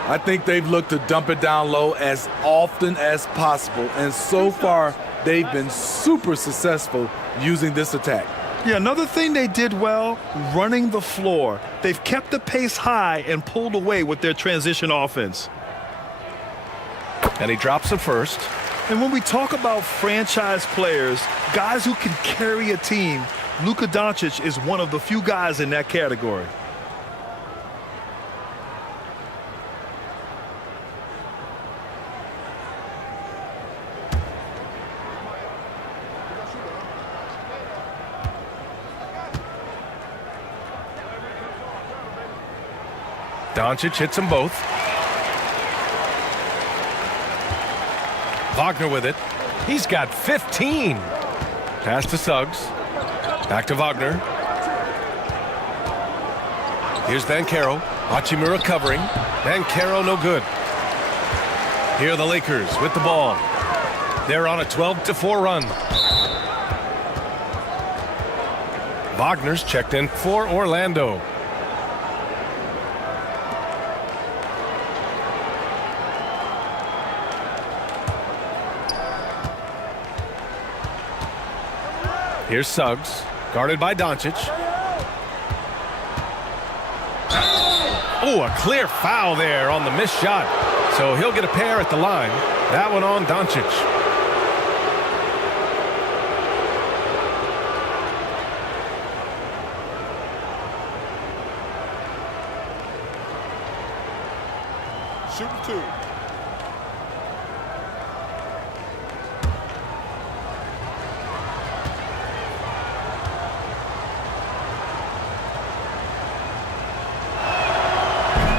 I think they've looked to dump it down low as often as possible. And so far, they've been super successful using this attack. Yeah, another thing they did well, running the floor. They've kept the pace high and pulled away with their transition offense. And he drops it first. And when we talk about franchise players, guys who can carry a team, Luka Doncic is one of the few guys in that category. Doncic hits them both. Wagner with it. He's got 15. Pass to Suggs. Back to Wagner. Here's Banchero. Hachimura covering. Banchero no good. Here are the Lakers with the ball. They're on a 12-4 run. Wagner's checked in for Orlando. Here's Suggs, guarded by Doncic. Oh, a clear foul there on the missed shot. So he'll get a pair at the line. That one on Doncic. Shooting two.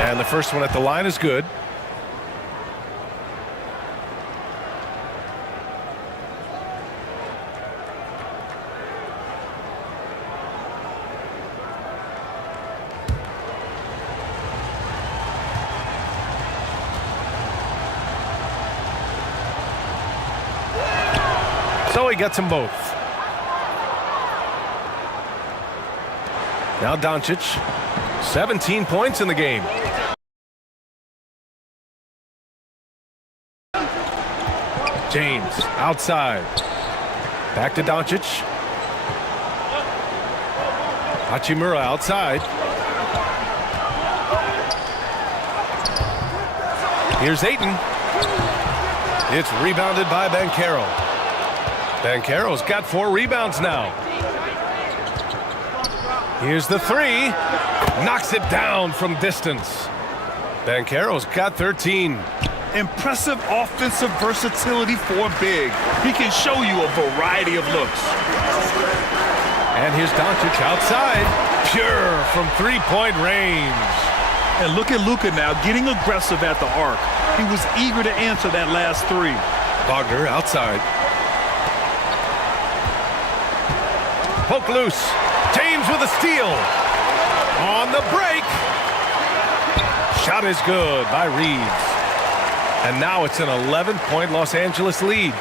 And the first one at the line is good. So he gets them both. Now Doncic, 17 points in the game. James outside. Back to Doncic. Hachimura outside. Here's Ayton. It's rebounded by Banchero. Banchero's got 4 rebounds now. Here's the three. Knocks it down from distance. Banchero's got 13. Impressive offensive versatility for a big. He can show you a variety of looks. And here's Doncic outside. Pure from three-point range. And look at Luka now getting aggressive at the arc. He was eager to answer that last three. Wagner outside. Poke loose. James with a steal. On the break. Shot is good by Reeves. And now it's an 11-point Los Angeles lead.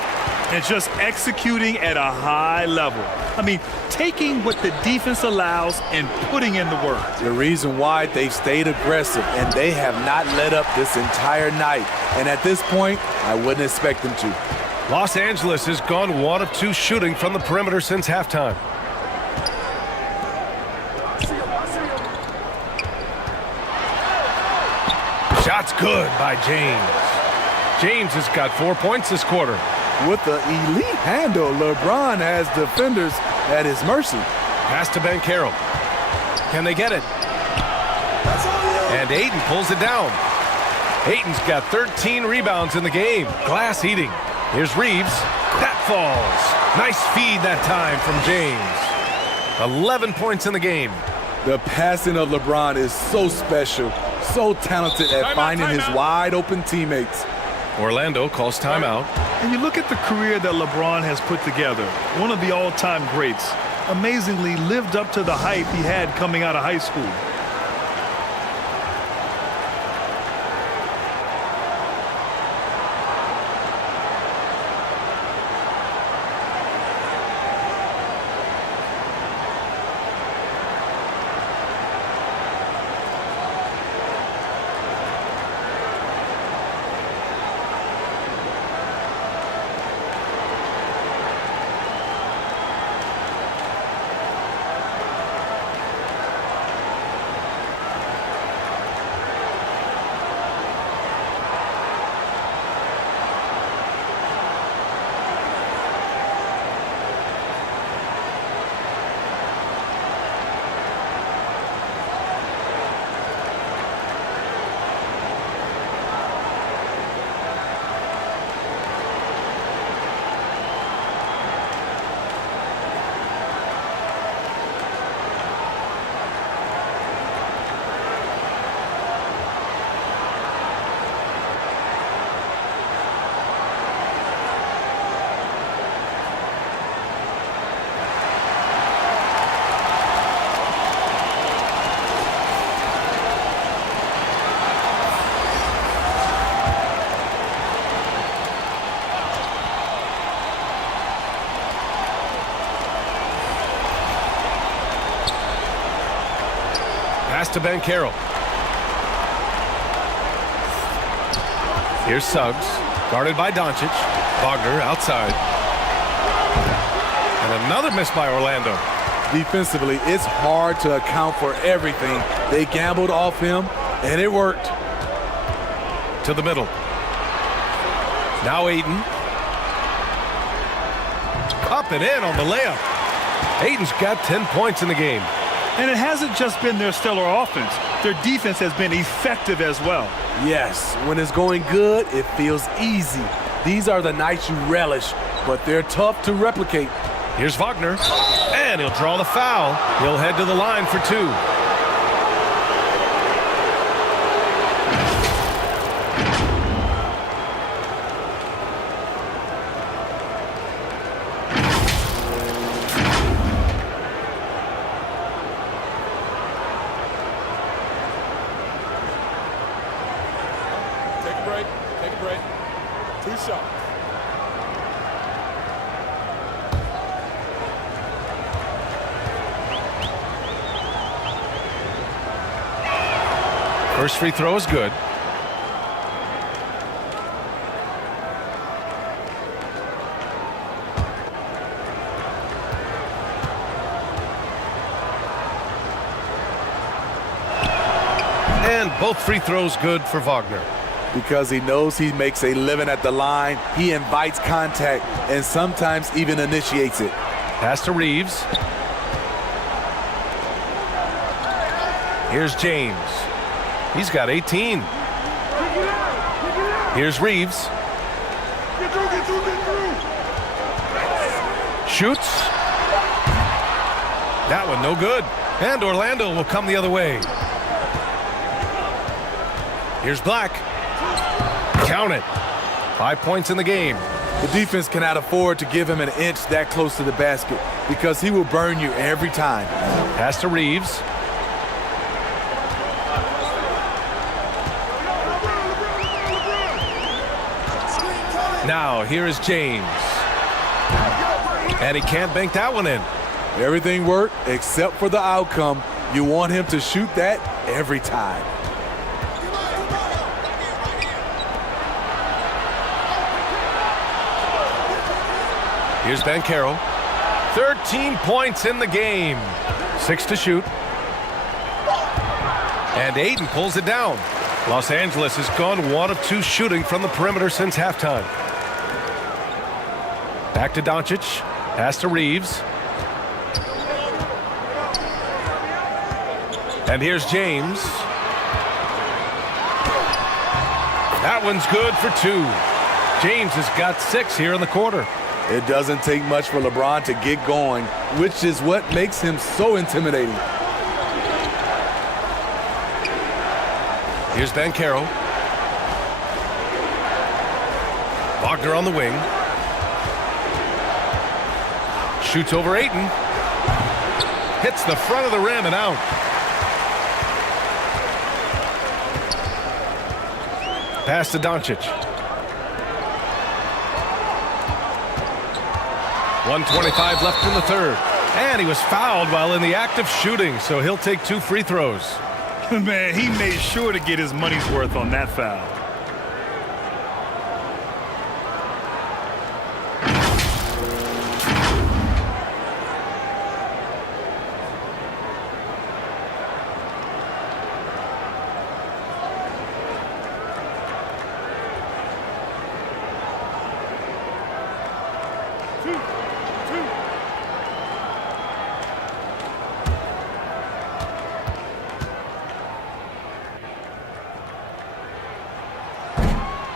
And just executing at a high level. I mean, taking what the defense allows and putting in the work. The reason why they stayed aggressive, and they have not let up this entire night. And at this point, I wouldn't expect them to. Los Angeles has gone 1 of 2 shooting from the perimeter since halftime. Shot's good by James. James has got 4 points this quarter. With the elite handle, LeBron has defenders at his mercy. Pass to Banchero. Can they get it? And Ayton pulls it down. Ayton's got 13 rebounds in the game. Glass eating. Here's Reeves. That falls. Nice feed that time from James. 11 points in the game. The passing of LeBron is so special, so talented at finding his wide-open teammates. Orlando calls timeout. And you look at the career that LeBron has put together, one of the all-time greats, amazingly lived up to the hype he had coming out of high school. Pass to Banchero. Here's Suggs, guarded by Doncic. Wagner outside. And another miss by Orlando. Defensively, it's hard to account for everything. They gambled off him, and it worked. To the middle. Now Ayton. Up and in on the layup. Ayton's got 10 points in the game. And it hasn't just been their stellar offense. Their defense has been effective as well. Yes, when it's going good, it feels easy. These are the nights you relish, but they're tough to replicate. Here's Wagner, and he'll draw the foul. He'll head to the line for two. Take a break. 2 shots. First free throw is good. And both free throws good for Wagner. Because he knows he makes a living at the line, he invites contact and sometimes even initiates it. Pass to Reeves. Here's James. He's got 18. Here's Reeves. Shoots. That one no good. And Orlando will come the other way. Here's Black. Count it. 5 points in the game. The defense cannot afford to give him an inch that close to the basket because he will burn you every time. Pass to Reeves. Now, here is James. And he can't bank that one in. Everything worked except for the outcome. You want him to shoot that every time. Here's Banchero. 13 points in the game. 6 to shoot. And Ayton pulls it down. Los Angeles has gone 1 of 2 shooting from the perimeter since halftime. Back to Doncic. Pass to Reeves. And here's James. That one's good for 2. James has got 6 here in the quarter. It doesn't take much for LeBron to get going, which is what makes him so intimidating. Here's Banchero. Wagner on the wing. Shoots over Ayton. Hits the front of the rim and out. Pass to Doncic. 1:25 left in the third. And he was fouled while in the act of shooting, so he'll take 2 free throws. Man, he made sure to get his money's worth on that foul.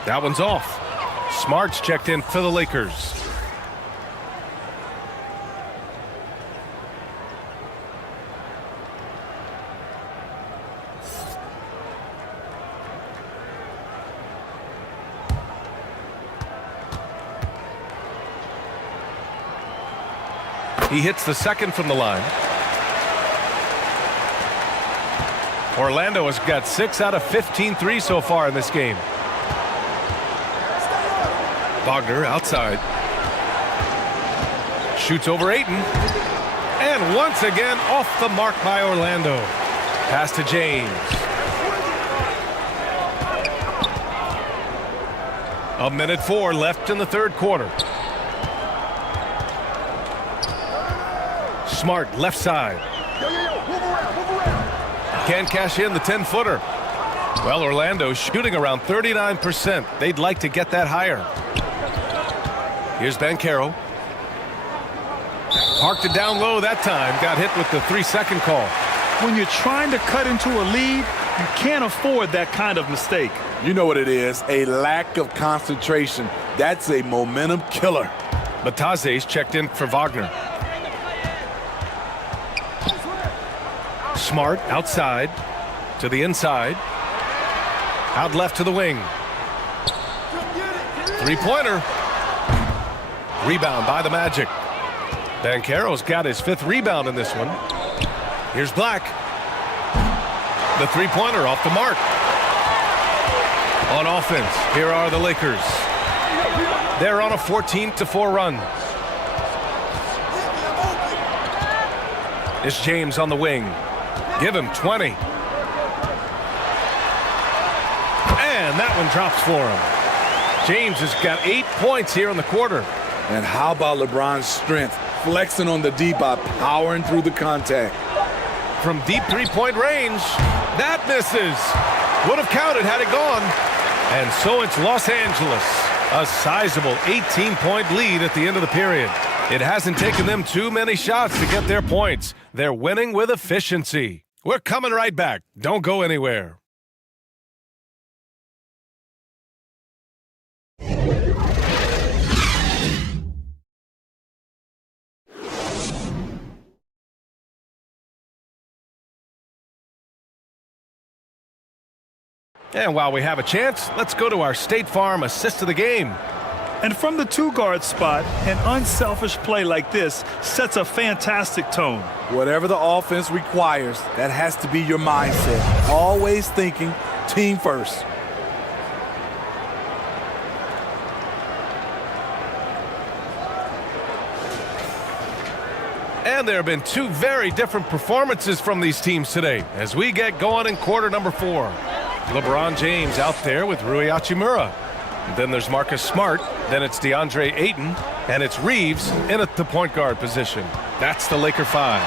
That one's off. Smart's checked in for the Lakers. He hits the second from the line. Orlando has got 6 out of 15 threes so far in this game. Wagner outside. Shoots over Ayton. And once again off the mark by Orlando. Pass to James. A minute 4 left in the third quarter. Smart left side. Can't cash in the 10-footer. Well, Orlando's shooting around 39%. They'd like to get that higher. Here's Banchero. Parked it down low that time. Got hit with the 3-second call. When you're trying to cut into a lead, you can't afford that kind of mistake. You know what it is, a lack of concentration. That's a momentum killer. Bataze's checked in for Wagner. Smart outside to the inside. Out left to the wing. 3-pointer. Rebound by the Magic. Banchero's got his 5th rebound in this one. Here's Black. The 3-pointer off the mark. On offense, here are the Lakers. They're on a 14-4 run. It's James on the wing. Give him 20. And that one drops for him. James has got 8 points here in the quarter. And how about LeBron's strength, flexing on the D by powering through the contact. From deep 3-point range, that misses. Would have counted had it gone. And so it's Los Angeles. A sizable 18-point lead at the end of the period. It hasn't taken them too many shots to get their points. They're winning with efficiency. We're coming right back. Don't go anywhere. And while we have a chance, let's go to our State Farm assist of the game. And from the 2-guard spot, an unselfish play like this sets a fantastic tone. Whatever the offense requires, that has to be your mindset. Always thinking team first. And there have been 2 very different performances from these teams today as we get going in quarter number 4. LeBron James out there with Rui Hachimura. Then there's Marcus Smart. Then it's DeAndre Ayton. And it's Reeves in at the point guard position. That's the Laker 5.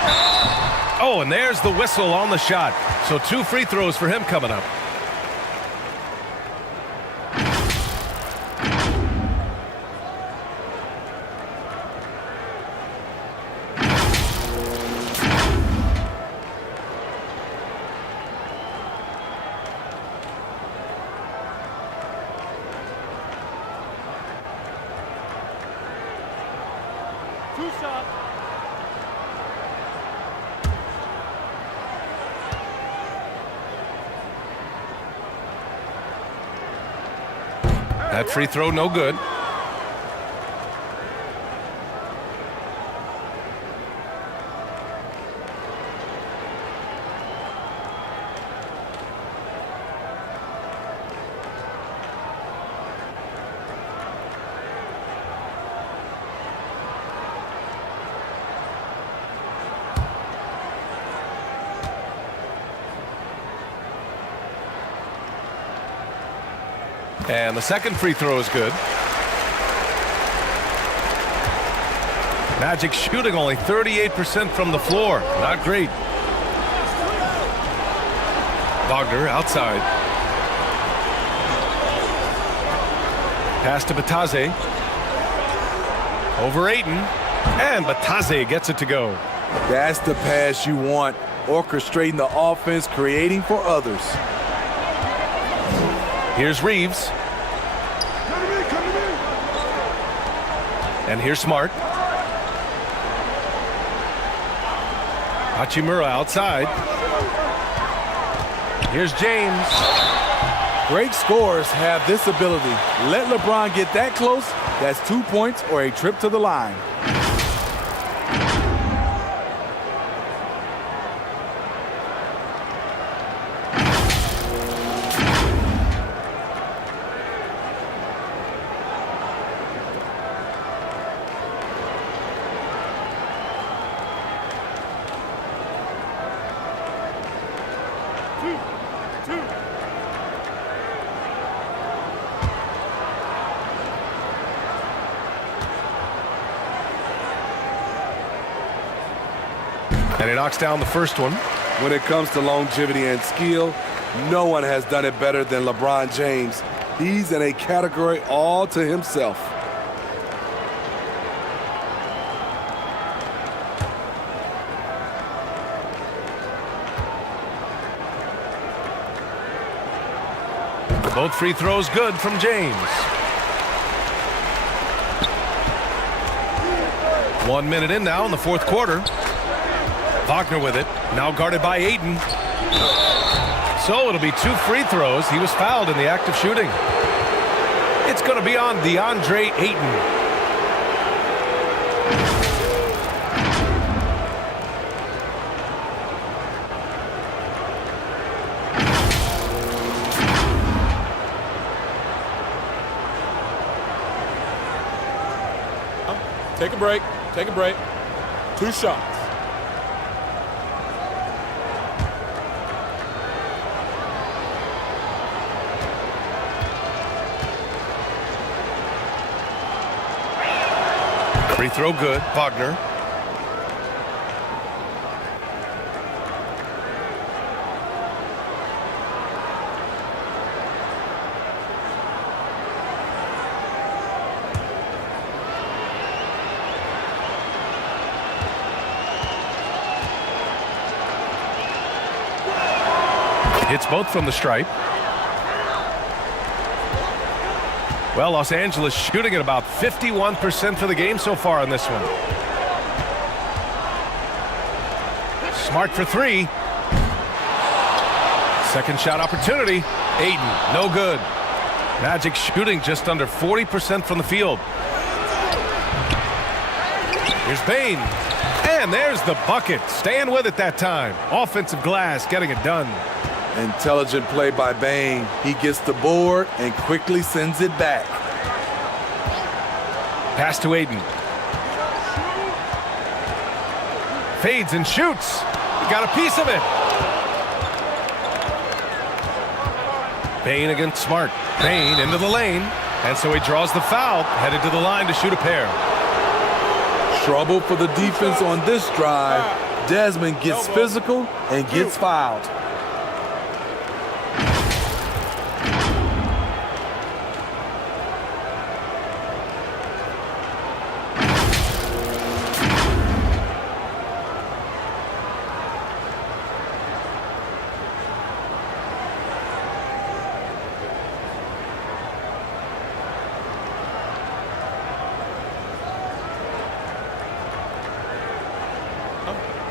Oh, and there's the whistle on the shot. So 2 free throws for him coming up. 2 shots. That free throw, no good. And the second free throw is good. Magic shooting only 38% from the floor. Not great. Wagner outside. Pass to Batase. Over Ayton. And Batase gets it to go. That's the pass you want. Orchestrating the offense, creating for others. Here's Reeves. And here's Smart. Hachimura outside. Here's James. Great scorers have this ability. Let LeBron get that close, that's 2 points or a trip to the line. And he knocks down the first one. When it comes to longevity and skill, no one has done it better than LeBron James. He's in a category all to himself. Both free throws good from James. 1 minute in now in the fourth quarter. Wagner with it, now guarded by Ayton. So it'll be 2 free throws. He was fouled in the act of shooting. It's going to be on DeAndre Ayton. Take a break. Take a break. 2 shots. Free throw good. Wagner. Hits both from the stripe. Well, Los Angeles shooting at about 51% for the game so far in this one. Smart for 3. Second shot opportunity. Ayton, no good. Magic shooting just under 40% from the field. Here's Bane. And there's the bucket. Staying with it that time. Offensive glass getting it done. Intelligent play by Bane. He gets the board and quickly sends it back. Pass to Ayton. Fades and shoots. He got a piece of it. Bane against Smart. Bane into the lane. And so he draws the foul, headed to the line to shoot a pair. Trouble for the defense on this drive. Desmond gets physical and gets fouled.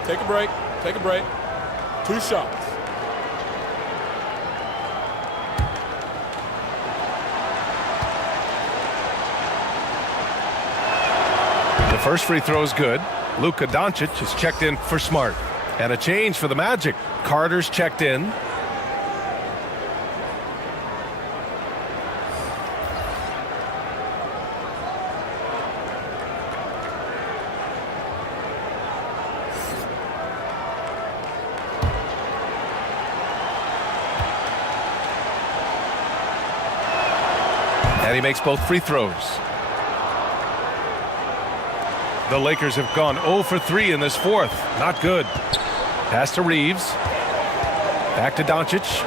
Take a break. Take a break. 2 shots. The first free throw is good. Luka Doncic is checked in for Smart. And a change for the Magic. Carter's checked in. And he makes both free throws. The Lakers have gone 0 for 3 in this fourth. Not good. Pass to Reeves. Back to Doncic.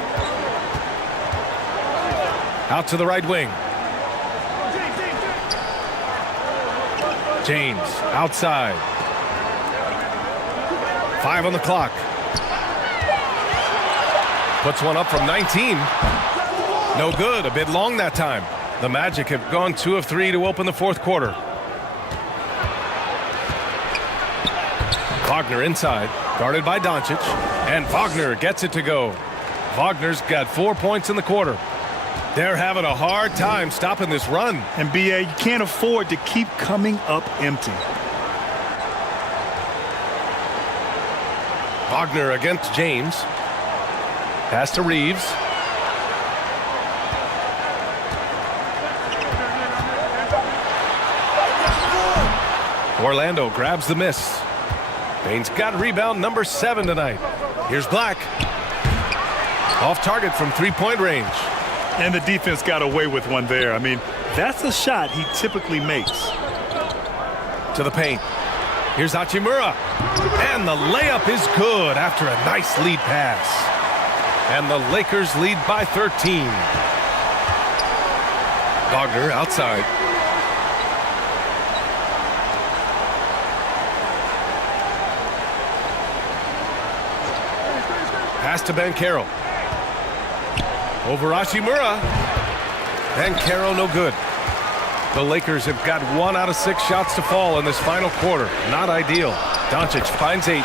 Out to the right wing. James outside. 5 on the clock. Puts one up from 19. No good. A bit long that time. The Magic have gone 2 of 3 to open the fourth quarter. Wagner inside, guarded by Doncic, and Wagner gets it to go. Wagner's got 4 points in the quarter. They're having a hard time stopping this run. And BA, you can't afford to keep coming up empty. Wagner against James. Pass to Reeves. Orlando grabs the miss. Bane's got rebound number 7 tonight. Here's Black. Off target from 3-point range. And the defense got away with one there. I mean, that's a shot he typically makes. To the paint. Here's Hachimura. And the layup is good after a nice lead pass. And the Lakers lead by 13. Wagner outside. Pass to Banchero. Over Hachimura. Banchero no good. The Lakers have got 1 out of 6 shots to fall in this final quarter. Not ideal. Doncic finds Ayton.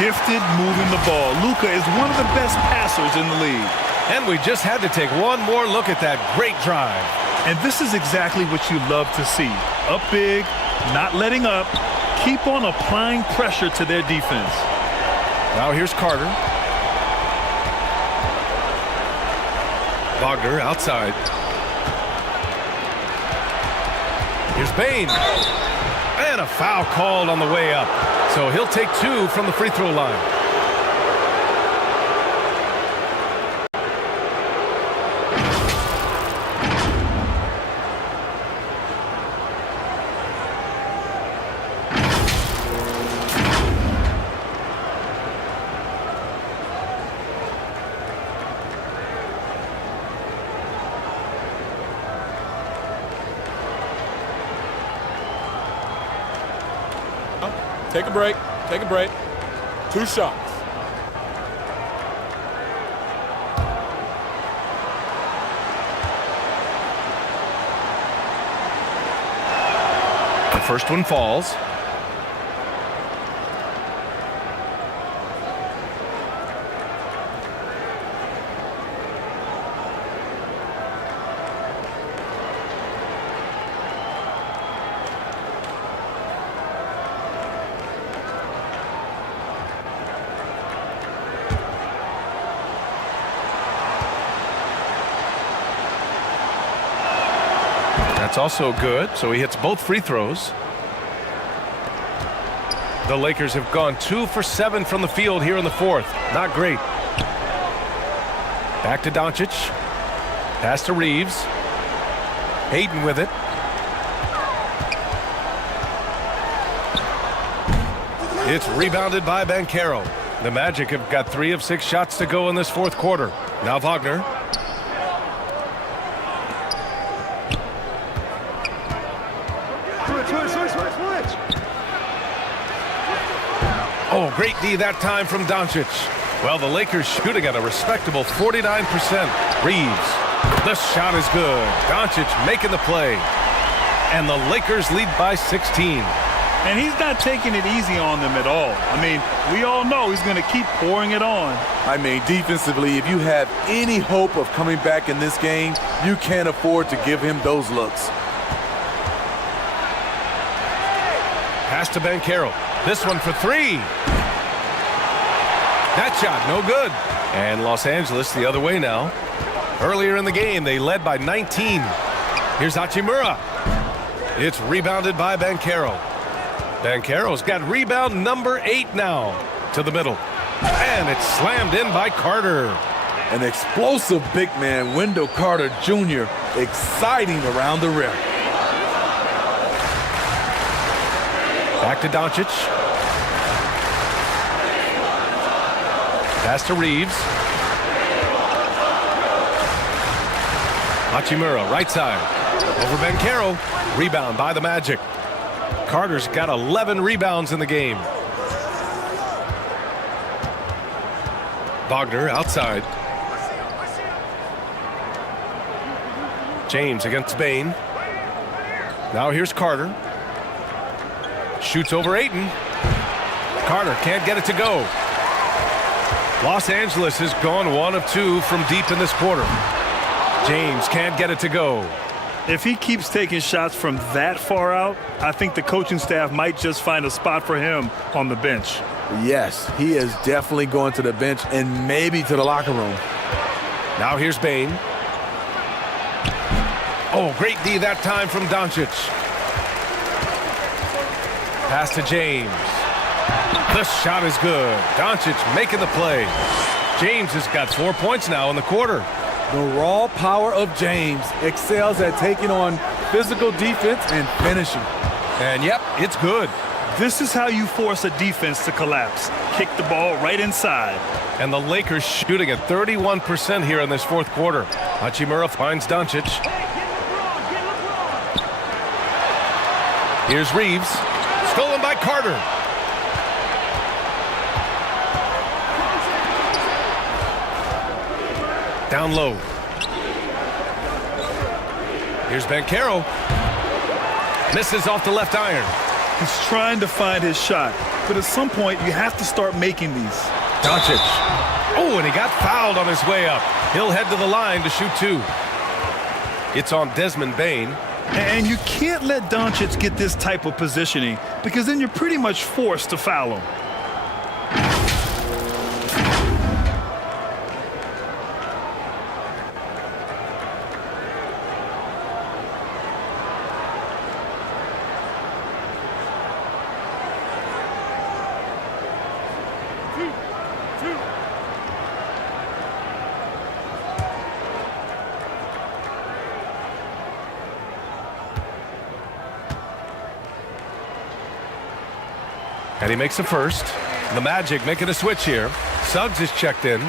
Gifted moving the ball. Luka is one of the best passers in the league. And we just had to take one more look at that great drive. And this is exactly what you love to see. Up big, not letting up. Keep on applying pressure to their defense. Now here's Carter. Wagner outside. Here's Bane. And a foul called on the way up. So he'll take 2 from the free throw line. Take a break. Take a break. 2 shots. The first one falls. That's also good, so he hits both free throws. The Lakers have gone 2 for 7 from the field here in the fourth. Not great. Back to Doncic. Pass to Reeves. Ayton with it. It's rebounded by Banchero. The Magic have got 3 of 6 shots to go in this fourth quarter. Now Wagner. Oh, great D that time from Doncic. Well, the Lakers shooting at a respectable 49%. Reeves. The shot is good. Doncic making the play. And the Lakers lead by 16. And he's not taking it easy on them at all. I mean, we all know he's going to keep pouring it on. I mean, defensively, if you have any hope of coming back in this game, you can't afford to give him those looks. Pass to Banchero. This one for three. That shot, no good. And Los Angeles the other way now. Earlier in the game, they led by 19. Here's Hachimura. It's rebounded by Banchero. Banchero's got rebound number 8 now to the middle. And it's slammed in by Carter. An explosive big man, Wendell Carter Jr., exciting around the rim. Back to Doncic. Pass to Reeves. Hachimura, right side. Over Banchero. Rebound by the Magic. Carter's got 11 rebounds in the game. Wagner outside. James against Bain. Now here's Carter. Shoots over Ayton. Carter can't get it to go. Los Angeles has gone 1 of 2 from deep in this quarter. James can't get it to go. If he keeps taking shots from that far out, I think the coaching staff might just find a spot for him on the bench. Yes, he is definitely going to the bench and maybe to the locker room. Now here's Bain. Oh, great D that time from Doncic. Pass to James. The shot is good. Doncic making the play. James has got 4 points now in the quarter. The raw power of James excels at taking on physical defense and finishing. And yep, it's good. This is how you force a defense to collapse. Kick the ball right inside. And the Lakers shooting at 31% here in this fourth quarter. Hachimura finds Doncic. Here's Reeves. Stolen by Carter. Down low. Here's Banchero. Misses off the left iron. He's trying to find his shot, but at some point you have to start making these. Doncic. Oh, and he got fouled on his way up. He'll head to the line to shoot 2. It's on Desmond Bain. And you can't let Doncic get this type of positioning because then you're pretty much forced to foul him. And he makes a first. The Magic making a switch here. Suggs is checked in.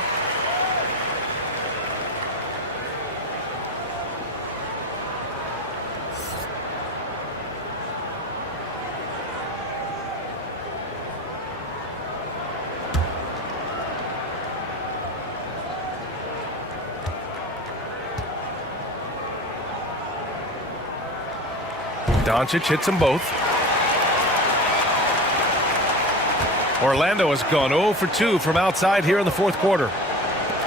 Doncic hits them both. Orlando has gone 0 for 2 from outside here in the fourth quarter.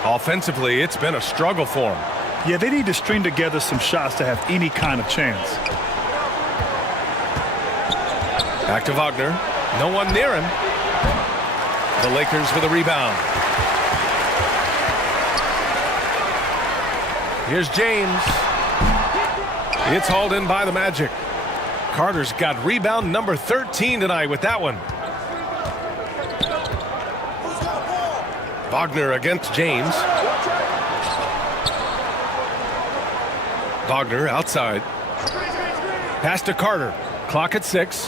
Offensively, it's been a struggle for them. Yeah, they need to string together some shots to have any kind of chance. Back to Wagner. No one near him. The Lakers with a rebound. Here's James. It's hauled in by the Magic. Carter's got rebound number 13 tonight with that one. Wagner against James. Wagner outside. Pass to Carter. Clock at 6.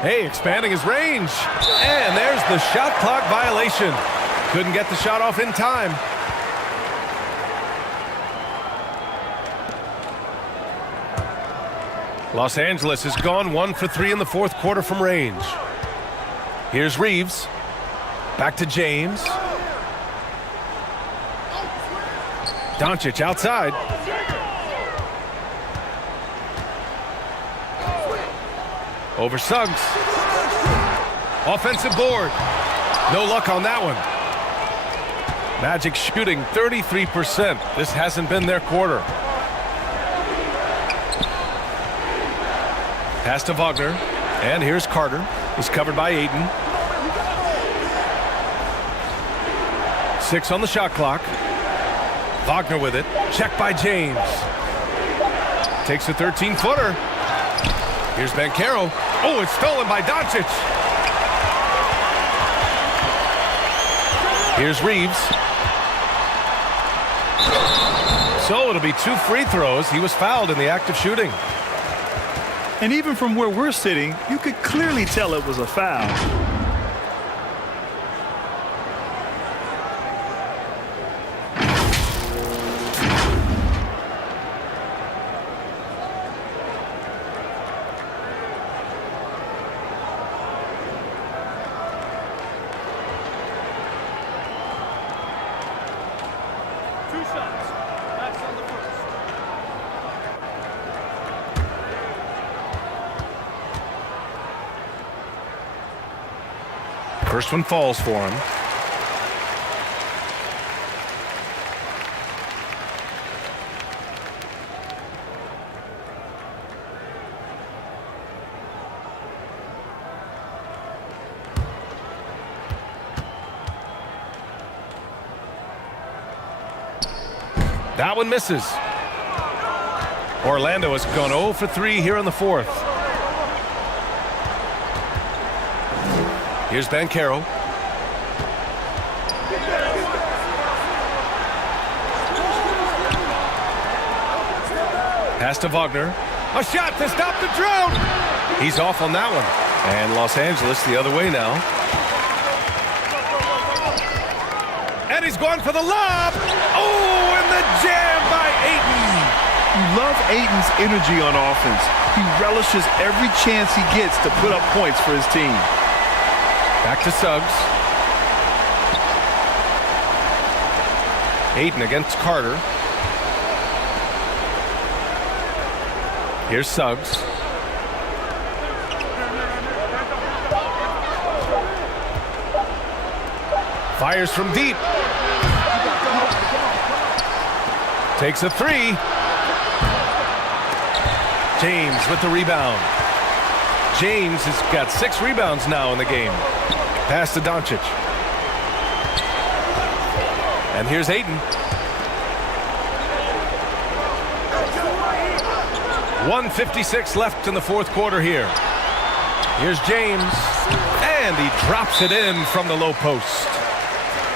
Hey, expanding his range. And there's the shot clock violation. Couldn't get the shot off in time. Los Angeles has gone 1 for 3 in the fourth quarter from range. Here's Reeves. Back to James. Doncic outside. Over Suggs. Offensive board. No luck on that one. Magic shooting 33%. This hasn't been their quarter. Pass to Wagner. And here's Carter. He's covered by Ayton. 6 on the shot clock. Wagner with it. Check by James. Takes a 13-footer. Here's Banchero. Oh, it's stolen by Doncic. Here's Reeves. So it'll be 2 free throws. He was fouled in the act of shooting. And even from where we're sitting, you could clearly tell it was a foul. First one falls for him. That one misses. Orlando has gone 0 for 3 here in the fourth. Here's Banchero. Pass to Wagner. A shot to stop the drought. He's off on that one. And Los Angeles the other way now. And he's gone for the lob. Oh, and the jam by Ayton. You love Ayton's energy on offense. He relishes every chance he gets to put up points for his team. Back to Suggs. Ayton against Carter. Here's Suggs. Fires from deep. Takes a 3. James with the rebound. James has got 6 rebounds now in the game. Pass to Doncic. And here's Ayton. 1:56 left in the fourth quarter here. Here's James. And he drops it in from the low post.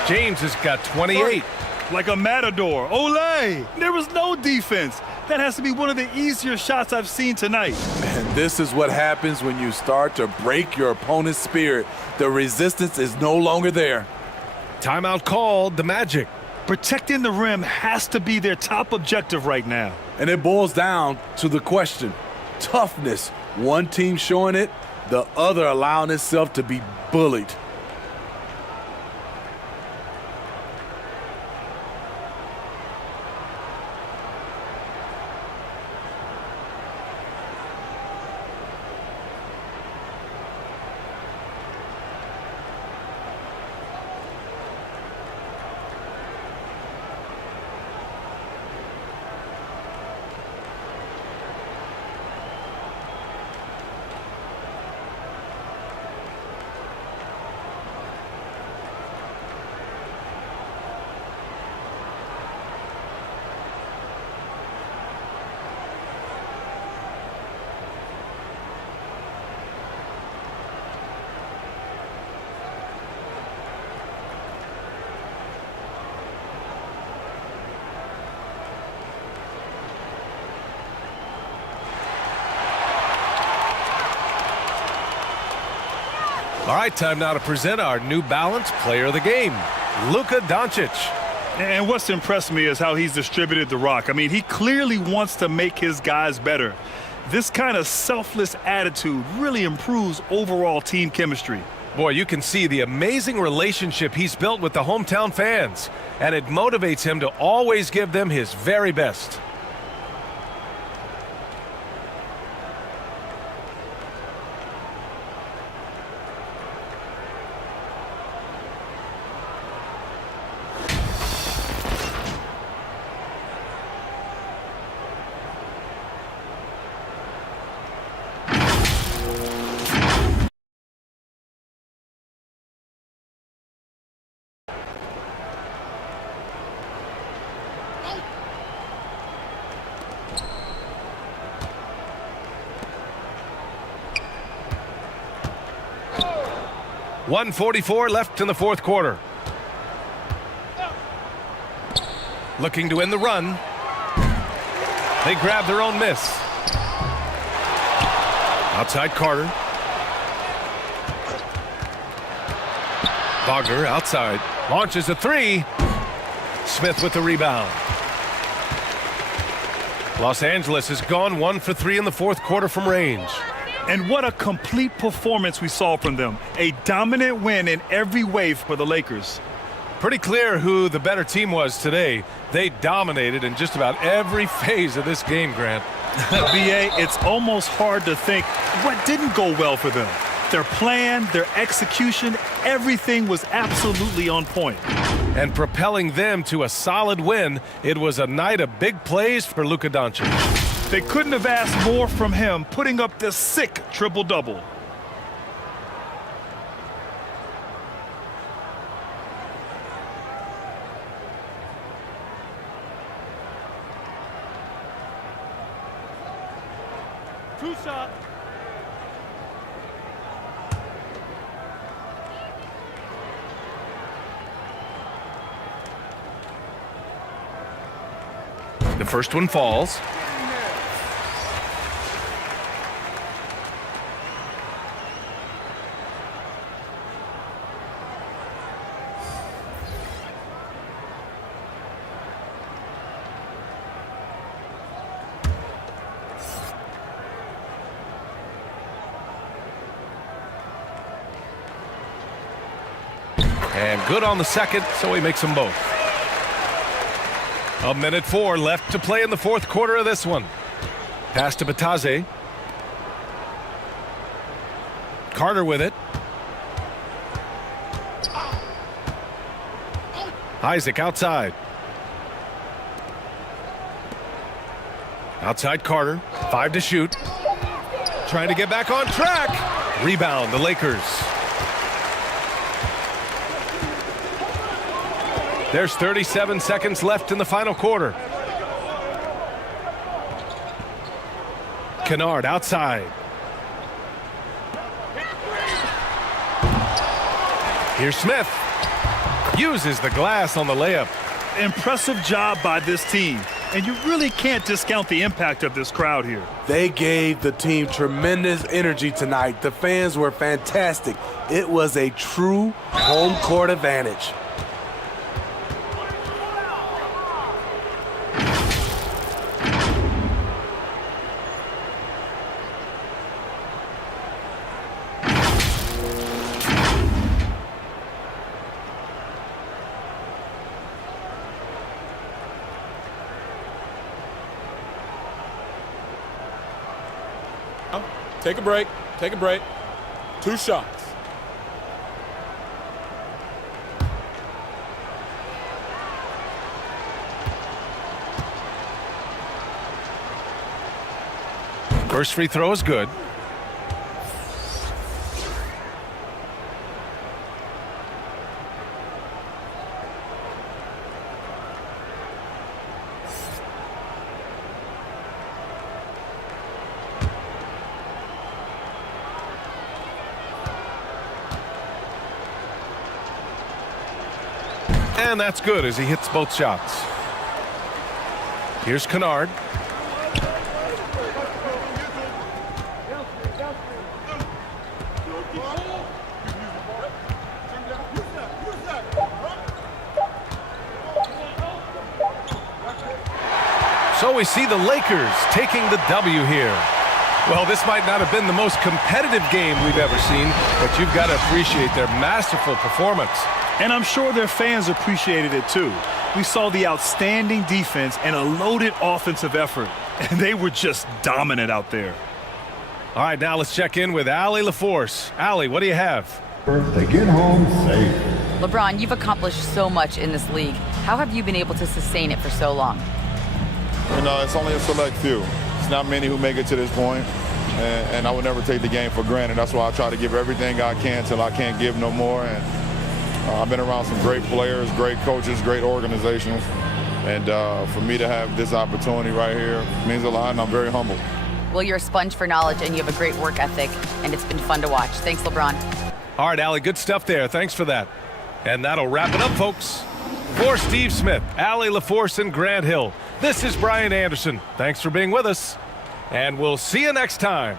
James has got 28. Like a matador. Olay! There was no defense. That has to be one of the easier shots I've seen tonight. And this is what happens when you start to break your opponent's spirit. The resistance is no longer there. Timeout called, the Magic. Protecting the rim has to be their top objective right now. And it boils down to the question. Toughness. One team showing it, the other allowing itself to be bullied. All right, time now to present our New Balance Player of the Game, Luka Doncic. And what's impressed me is how he's distributed the rock. I mean, he clearly wants to make his guys better. This kind of selfless attitude really improves overall team chemistry. Boy, you can see the amazing relationship he's built with the hometown fans, and it motivates him to always give them his very best. 1:44 left in the fourth quarter. Looking to end the run. They grab their own miss. Outside Carter. Wagner outside. Launches a three. Smith with the rebound. Los Angeles has gone 1 for 3 in the fourth quarter from range. And what a complete performance we saw from them. A dominant win in every way for the Lakers. Pretty clear who the better team was today. They dominated in just about every phase of this game, Grant. BA, it's almost hard to think what didn't go well for them. Their plan, their execution, everything was absolutely on point. And propelling them to a solid win, it was a night of big plays for Luka Doncic. They couldn't have asked more from him, putting up this sick triple-double. Two shot. The first one falls. And good on the second, so he makes them both. 1:04 left to play in the fourth quarter of this one. Pass to Bataze. Carter with it. Isaac outside. Outside Carter. 5 to shoot. Trying to get back on track. Rebound, the Lakers. There's 37 seconds left in the final quarter. Kennard outside. Here's Smith. Uses the glass on the layup. Impressive job by this team. And you really can't discount the impact of this crowd here. They gave the team tremendous energy tonight. The fans were fantastic. It was a true home court advantage. Take a break. Take a break. 2 shots. First free throw is good. And that's good as he hits both shots. Here's Kennard. So we see the Lakers taking the W here. Well, this might not have been the most competitive game we've ever seen, but you've got to appreciate their masterful performance. And I'm sure their fans appreciated it too. We saw the outstanding defense and a loaded offensive effort, and they were just dominant out there. All right, now let's check in with Allie LaForce. Allie, what do you have? They get home safe. LeBron, you've accomplished so much in this league. How have you been able to sustain it for so long? You know, it's only a select few. It's not many who make it to this point, and I would never take the game for granted. That's why I try to give everything I can till I can't give no more. And I've been around some great players, great coaches, great organizations, and for me to have this opportunity right here means a lot, and I'm very humbled. Well, you're a sponge for knowledge, and you have a great work ethic, and it's been fun to watch. Thanks, LeBron. All right, Allie, good stuff there. Thanks for that. And that'll wrap it up, folks. For Steve Smith, Allie LaForce, and Grant Hill, this is Brian Anderson. Thanks for being with us, and we'll see you next time.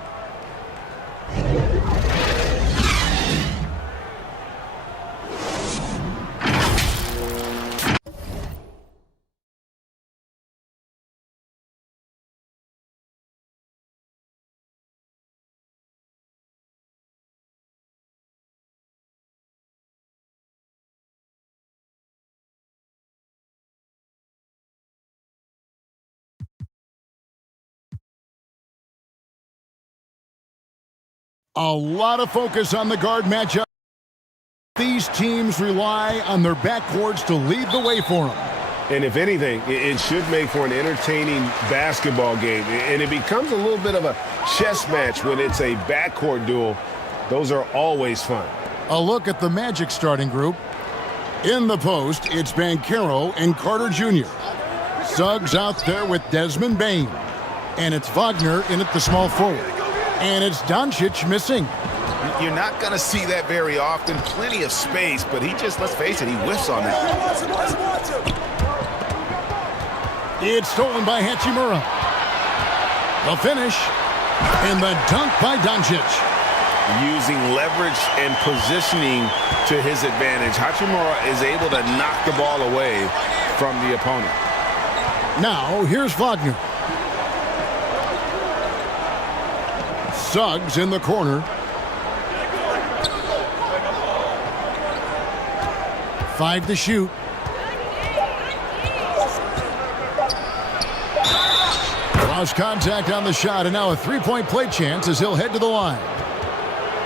A lot of focus on the guard matchup. These teams rely on their backcourts to lead the way for them. And if anything, it should make for an entertaining basketball game. And it becomes a little bit of a chess match when it's a backcourt duel. Those are always fun. A look at the Magic starting group. In the post, it's Banchero and Carter Jr. Suggs out there with Desmond Bane. And it's Wagner in at the small forward. And it's Doncic missing. You're not going to see that very often. Plenty of space, but he just, let's face it, he whiffs on that. It's stolen by Hachimura. The finish, and the dunk by Doncic. Using leverage and positioning to his advantage, Hachimura is able to knock the ball away from the opponent. Now, here's Wagner. Suggs in the corner. 5 to shoot. Lost contact on the shot, and now a three-point play chance as he'll head to the line.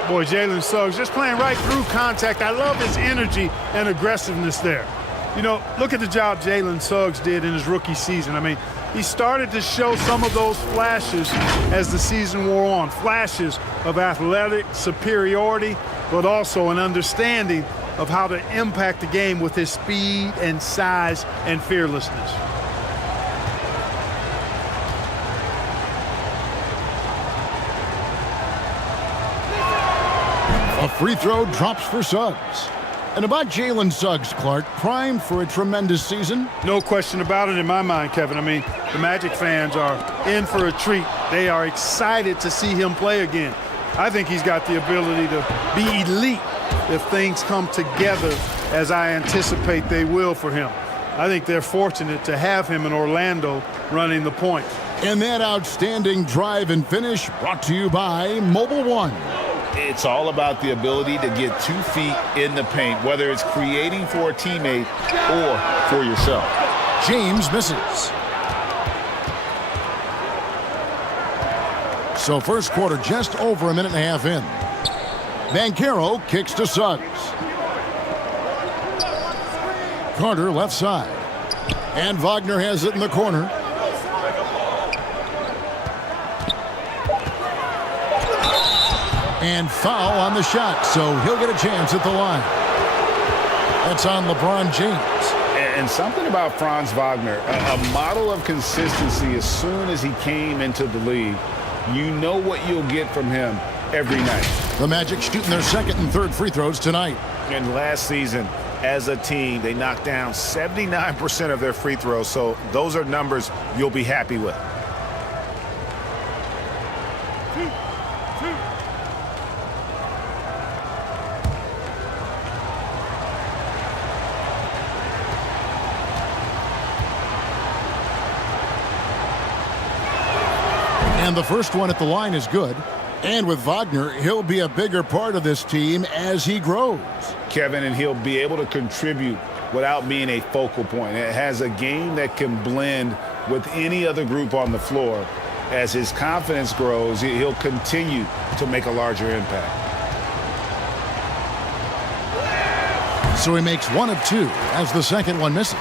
Boy, Jalen Suggs just playing right through contact. I love his energy and aggressiveness there. You know, look at the job Jalen Suggs did in his rookie season. I mean, he started to show some of those flashes as the season wore on. Flashes of athletic superiority, but also an understanding of how to impact the game with his speed and size and fearlessness. A free throw drops for Suggs. And about Jalen Suggs, Clark, primed for a tremendous season? No question about it in my mind, Kevin. I mean, the Magic fans are in for a treat. They are excited to see him play again. I think he's got the ability to be elite if things come together as I anticipate they will for him. I think they're fortunate to have him in Orlando running the point. And that outstanding drive and finish brought to you by Mobile One. It's all about the ability to get 2 feet in the paint, whether it's creating for a teammate or for yourself. James misses. So first quarter just over a minute and a half in. Banchero kicks to Suggs. Carter left side. And Wagner has it in the corner. And foul on the shot, so he'll get a chance at the line. That's on LeBron James. And something about Franz Wagner, a model of consistency as soon as he came into the league. You know what you'll get from him every night. The Magic shooting their second and third free throws tonight. And last season, as a team, they knocked down 79% of their free throws, so those are numbers you'll be happy with. And the first one at the line is good. And with Wagner, he'll be a bigger part of this team as he grows. Kevin, and he'll be able to contribute without being a focal point. It has a game that can blend with any other group on the floor. As his confidence grows, he'll continue to make a larger impact. So he makes 1 of 2 as the second one misses.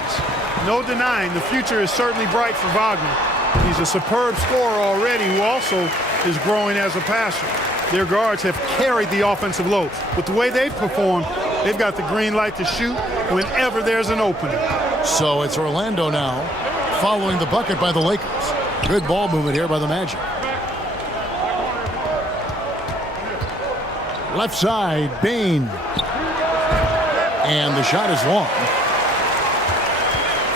No denying the future is certainly bright for Wagner. He's a superb scorer already who also is growing as a passer. Their guards have carried the offensive load. With the way they've performed, they've got the green light to shoot whenever there's an opening. So it's Orlando now, following the bucket by the Lakers. Good ball movement here by the Magic. Left side, Bain. And the shot is long.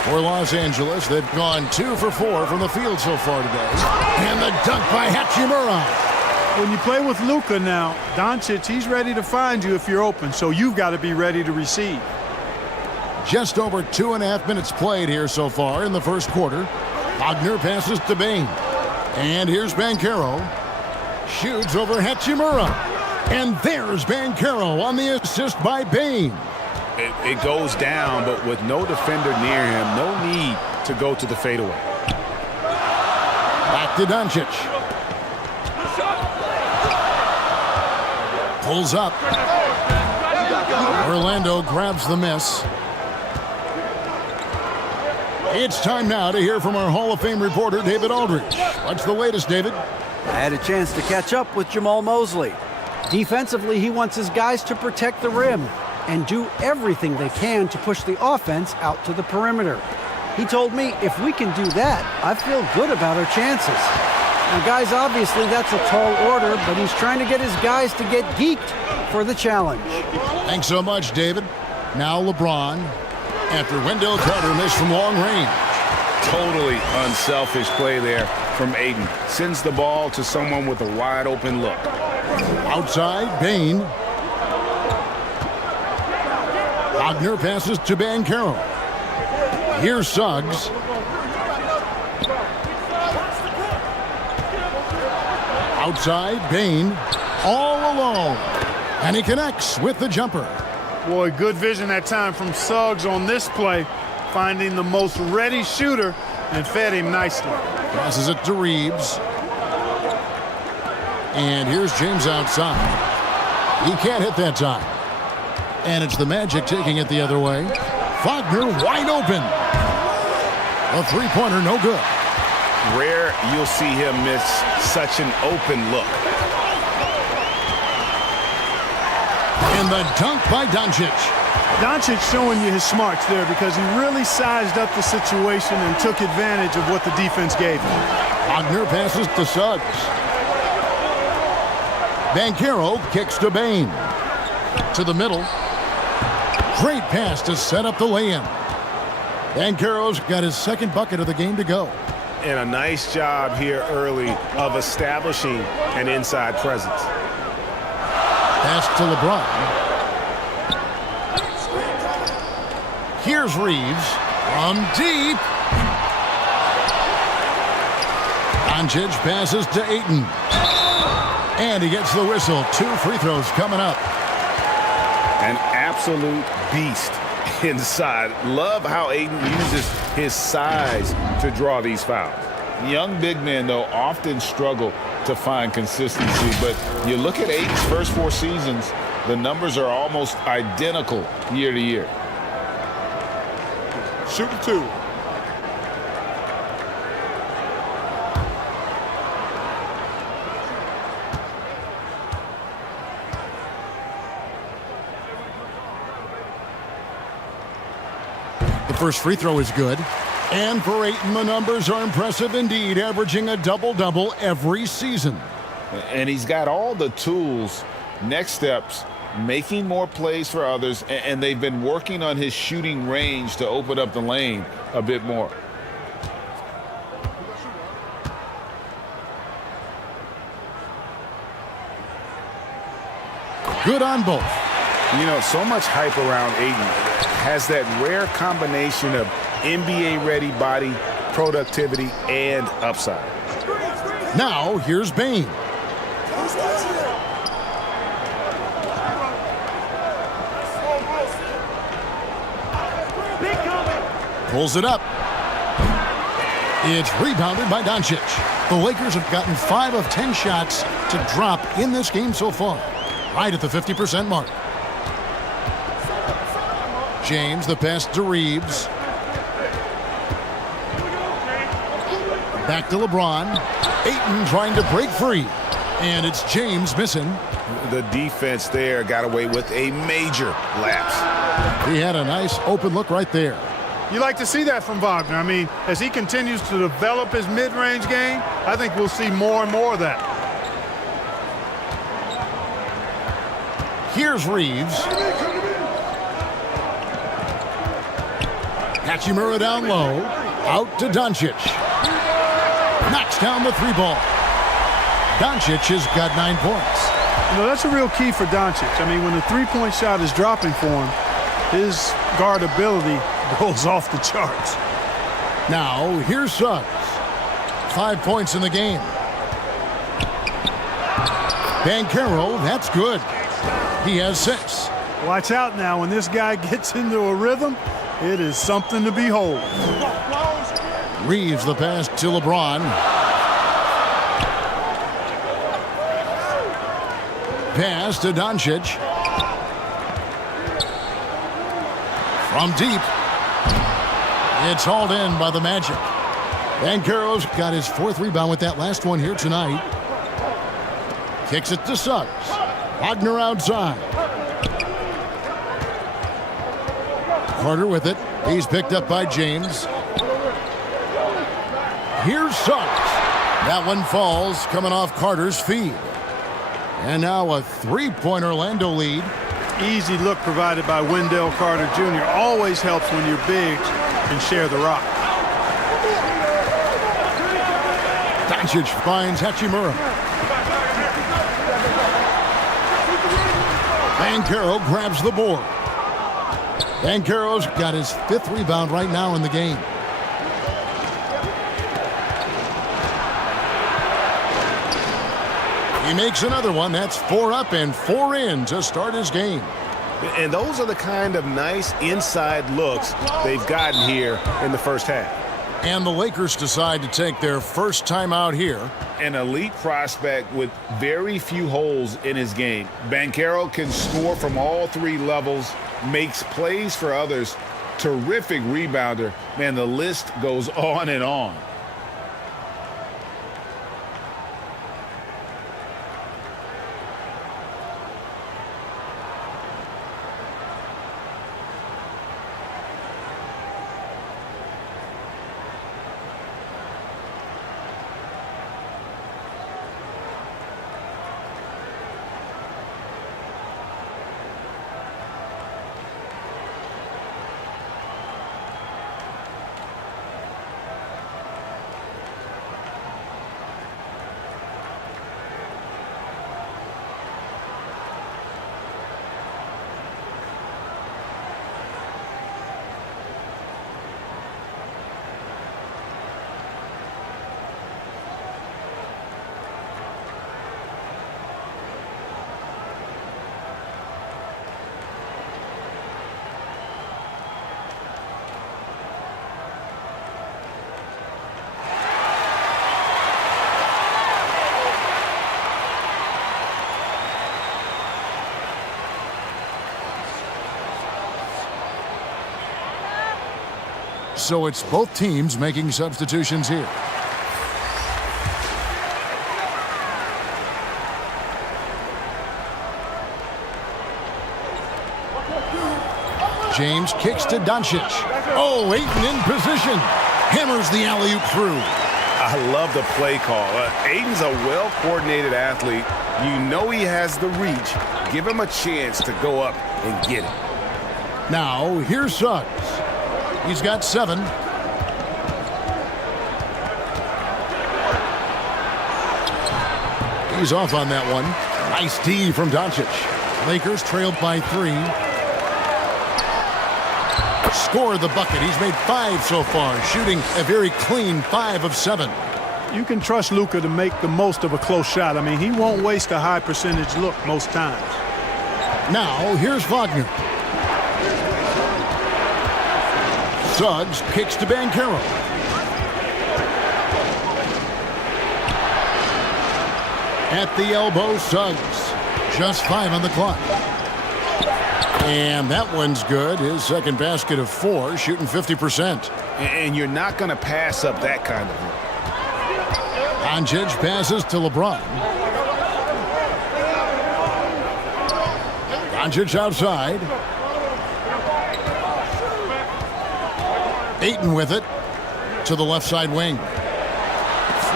For Los Angeles, they've gone 2 for 4 from the field so far today. And the dunk by Hachimura. When you play with Luka now, Doncic, he's ready to find you if you're open, so you've got to be ready to receive. Just over 2.5 minutes played here so far in the first quarter. Wagner passes to Bain. And here's Banchero. Shoots over Hachimura. And there's Banchero on the assist by Bain. It goes down, but with no defender near him, no need to go to the fadeaway. Back to Doncic. Pulls up. Orlando grabs the miss. It's time now to hear from our Hall of Fame reporter, David Aldridge. What's the latest, David? I had a chance to catch up with Jamal Mosley. Defensively, he wants his guys to protect the rim and do everything they can to push the offense out to the perimeter. He told me if we can do that, I feel good about our chances. Now, guys, obviously that's a tall order, but he's trying to get his guys to get geeked for the challenge. Thanks so much, David. Now LeBron, after Wendell Carter missed from long range. Totally unselfish play there from Ayton. Sends the ball to someone with a wide open look. Outside, Bain. Wagner passes to Banchero. Here's Suggs. Outside, Bain. All alone. And he connects with the jumper. Boy, good vision that time from Suggs on this play, finding the most ready shooter and fed him nicely. Passes it to Reeves. And here's James outside. He can't hit that time. And it's the Magic taking it the other way. Wagner wide open. A three-pointer, no good. Rare you'll see him miss such an open look. And the dunk by Doncic. Doncic showing you his smarts there because he really sized up the situation and took advantage of what the defense gave him. Wagner passes to Suggs. Banchero kicks to Bain. To the middle. Great pass to set up the lay-in. Banchero's got his second bucket of the game to go. And a nice job here early of establishing an inside presence. Pass to LeBron. Here's Reeves from deep. Doncic passes to Ayton. And he gets the whistle. 2 free throws coming up. An absolute beast inside. Love how Ayton uses his size to draw these fouls. Young big men, though, often struggle to find consistency. But you look at Ayton's first 4 seasons, the numbers are almost identical year to year. Shoot the 2. The first free throw is good. And for Ayton, the numbers are impressive indeed, averaging a double-double every season. And he's got all the tools. Next steps, making more plays for others, and they've been working on his shooting range to open up the lane a bit more. Good on both. You know, so much hype around Ayton. Has that rare combination of NBA-ready body, productivity, and upside. Now, here's Bain. Pulls it up. It's rebounded by Doncic. The Lakers have gotten 5 of 10 shots to drop in this game so far, right at the 50% mark. James, the pass to Reeves. Back to LeBron. Ayton trying to break free. And it's James missing. The defense there got away with a major lapse. He had a nice open look right there. You like to see that from Wagner. I mean, as he continues to develop his mid-range game, I think we'll see more and more of that. Here's Reeves. Hachimura down low. Out to Doncic. Knocks down the 3-ball. Doncic has got 9 points. You know, that's a real key for Doncic. I mean, when the three-point shot is dropping for him, his guardability goes off the charts. Now, here's Suggs. 5 points in the game. Banchero, that's good. He has 6. Watch out now. When this guy gets into a rhythm, it is something to behold. Reeves the pass to LeBron. Pass to Doncic. From deep. It's hauled in by the Magic. Banchero's got his 4th rebound with that last one here tonight. Kicks it to Suggs. Wagner outside. Carter with it. He's picked up by James. Here's Suggs. That one falls, coming off Carter's feed. And now a 3-point Orlando lead. Easy look provided by Wendell Carter Jr. Always helps when your bigs can share the rock. Doncic finds Hachimura. Banchero grabs the board. Banchero's got his 5th rebound right now in the game. He makes another one. That's 4 up and 4 in to start his game. And those are the kind of nice inside looks they've gotten here in the first half. And the Lakers decide to take their first time out here. An elite prospect with very few holes in his game. Banchero can score from all 3 levels, makes plays for others. Terrific rebounder. Man, the list goes on and on. So it's both teams making substitutions here. James kicks to Doncic. Oh, Ayton in position. Hammers the alley-oop through. I love the play call. Ayton's a well-coordinated athlete. You know he has the reach. Give him a chance to go up and get it. Now, here's Suggs. He's got 7. He's off on that one. Nice D from Doncic. Lakers trailed by 3. Score the bucket. He's made 5 so far, shooting a very clean 5 of 7. You can trust Luka to make the most of a close shot. I mean, he won't waste a high percentage look most times. Now, here's Wagner. Suggs kicks to Banchero. At the elbow, Suggs. Just 5 on the clock. And that one's good. His second basket of 4, shooting 50%. And you're not going to pass up that kind of look. Doncic passes to LeBron. Doncic outside. Ayton with it to the left side wing.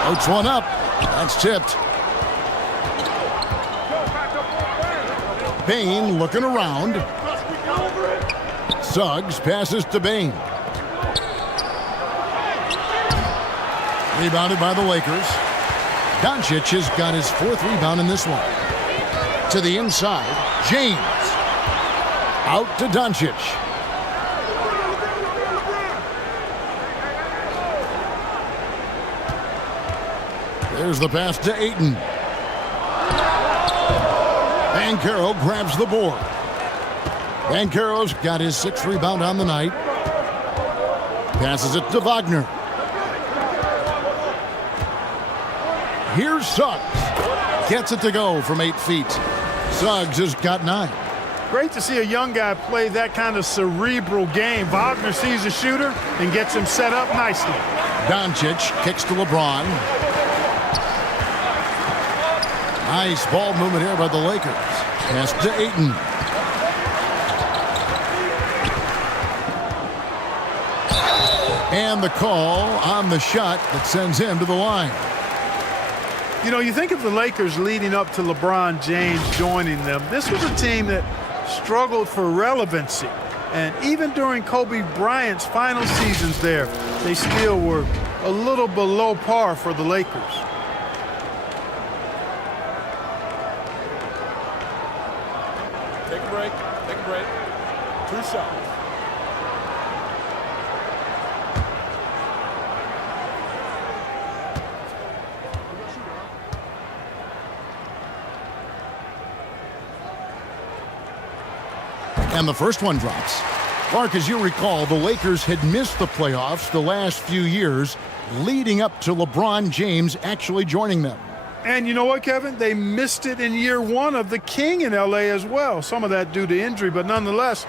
Floats one up. That's tipped. Bain looking around. Suggs passes to Bain. Rebounded by the Lakers. Doncic has got his 4th rebound in this one. To the inside, James. Out to Doncic. There's the pass to Ayton. Banchero grabs the board. Banchero's got his 6th rebound on the night. Passes it to Wagner. Here's Suggs. Gets it to go from 8 feet. Suggs has got 9. Great to see a young guy play that kind of cerebral game. Wagner sees a shooter and gets him set up nicely. Doncic kicks to LeBron. Nice ball movement here by the Lakers. Pass to Ayton. And the call on the shot that sends him to the line. You know, you think of the Lakers leading up to LeBron James joining them. This was a team that struggled for relevancy. And even during Kobe Bryant's final seasons there, they still were a little below par for the Lakers. Take a break. Take a break. 2 shots. And the first one drops. Clark, as you recall, the Lakers had missed the playoffs the last few years leading up to LeBron James actually joining them. And you know what, Kevin? They missed it in year 1 of the King in L.A. as well. Some of that due to injury, but nonetheless,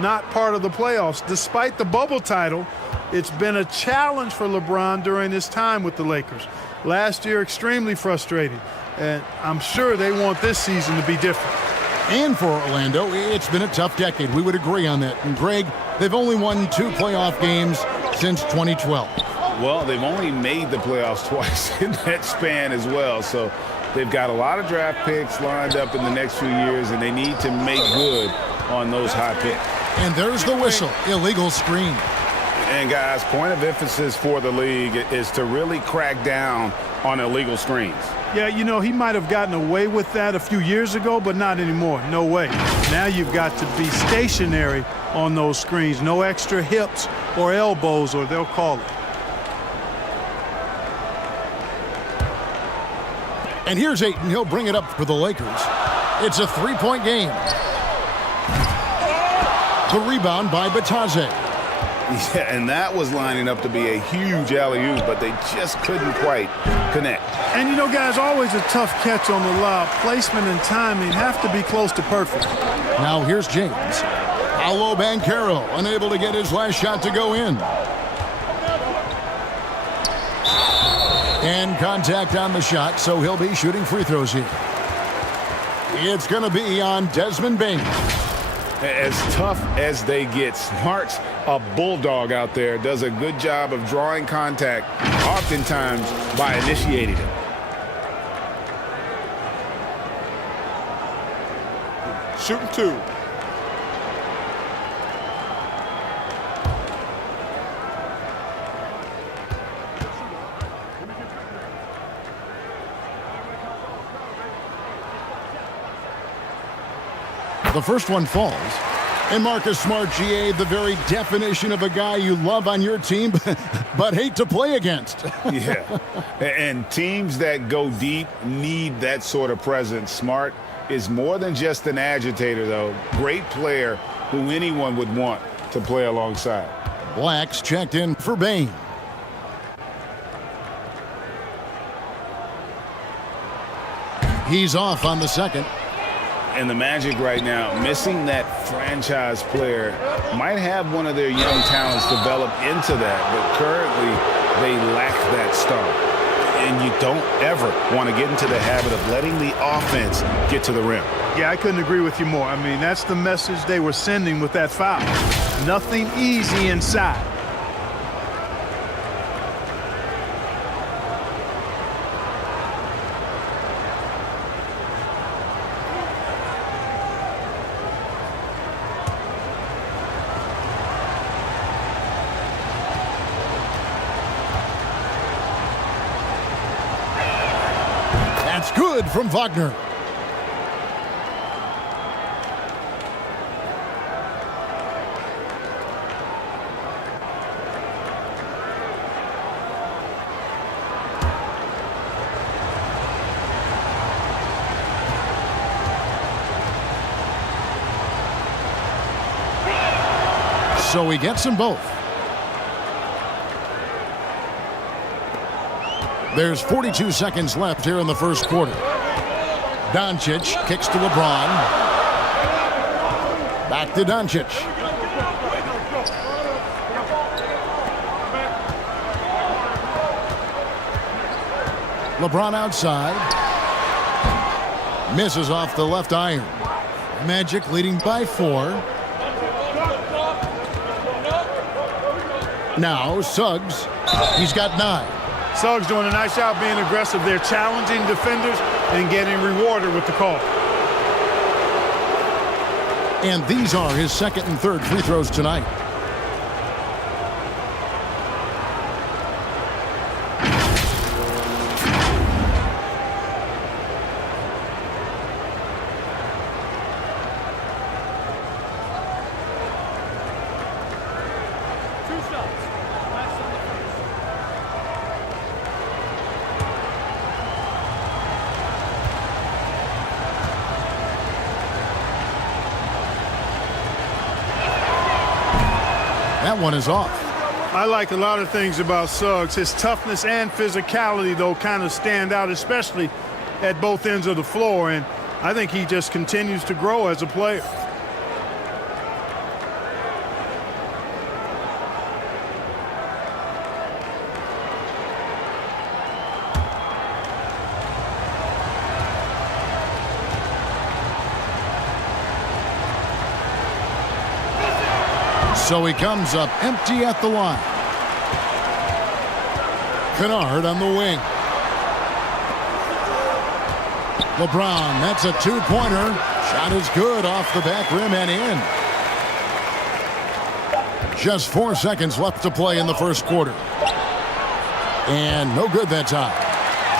not part of the playoffs. Despite the bubble title, it's been a challenge for LeBron during his time with the Lakers. Last year, extremely frustrating. And I'm sure they want this season to be different. And for Orlando, it's been a tough decade. We would agree on that. And Greg, they've only won 2 playoff games since 2012. Well, they've only made the playoffs twice in that span as well. So they've got a lot of draft picks lined up in the next few years, and they need to make good on those high picks. And there's the whistle. Illegal screen. And guys, point of emphasis for the league is to really crack down on illegal screens. Yeah, you know, he might have gotten away with that a few years ago, but not anymore. No way. Now you've got to be stationary on those screens. No extra hips or elbows, or they'll call it. And here's Ayton. He'll bring it up for the Lakers. It's a 3-point game. The rebound by Batadze. Yeah, and that was lining up to be a huge alley-oop, but they just couldn't quite connect. And, you know, guys, always a tough catch on the lob. Placement and timing have to be close to perfect. Now here's James. Paolo Banchero unable to get his last shot to go in. And contact on the shot, so he'll be shooting free throws here. It's going to be on Desmond Bain. As tough as they get, Smart's a bulldog out there, does a good job of drawing contact, oftentimes by initiating it. Shooting 2. The first one falls. And Marcus Smart, GA, the very definition of a guy you love on your team, but hate to play against. Yeah, and teams that go deep need that sort of presence. Smart is more than just an agitator, though. Great player who anyone would want to play alongside. Black's checked in for Bain. He's off on the second. And the Magic right now, missing that franchise player, might have one of their young talents develop into that, but currently they lack that star. And you don't ever want to get into the habit of letting the offense get to the rim. Yeah, I couldn't agree with you more. I mean, that's the message they were sending with that foul. Nothing easy inside. That's good from Wagner. So he gets them both. There's 42 seconds left here in the first quarter. Doncic kicks to LeBron. Back to Doncic. LeBron outside. Misses off the left iron. Magic leading by 4. Now Suggs. He's got 9. Suggs doing a nice job being aggressive. They're challenging defenders and getting rewarded with the call. And these are his second and third free throws tonight. That one is off. I like a lot of things about Suggs. His toughness and physicality, though, kind of stand out, especially at both ends of the floor. And I think he just continues to grow as a player. So he comes up empty at the line. Kennard on the wing. LeBron, that's a two-pointer. Shot is good off the back rim and in. Just 4 seconds left to play in the first quarter. And no good that time.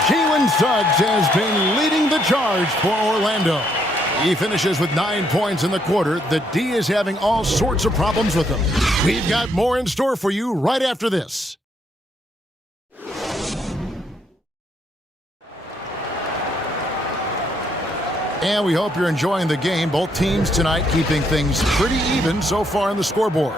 Jalen Suggs has been leading the charge for Orlando. He finishes with 9 points in the quarter. The D is having all sorts of problems with him. We've got more in store for you right after this. And we hope you're enjoying the game. Both teams tonight keeping things pretty even so far on the scoreboard.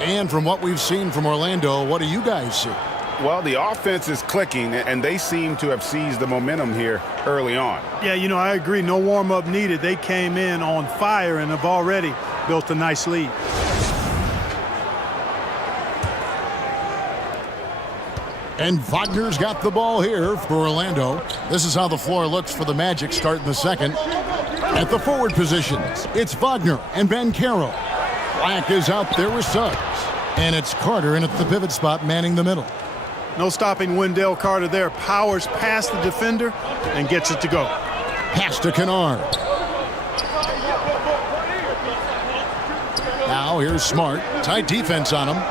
And from what we've seen from Orlando, what do you guys see? Well, the offense is clicking, and they seem to have seized the momentum here early on. Yeah, you know, I agree. No warm-up needed. They came in on fire and have already built a nice lead. And Wagner's got the ball here for Orlando. This is how the floor looks for the Magic starting the second. At the forward positions, it's Wagner and Banchero. Black is out there with Suggs. And it's Carter in at the pivot spot manning the middle. No stopping Wendell Carter there. Powers past the defender and gets it to go. Pass to Kennard. Now here's Smart. Tight defense on him.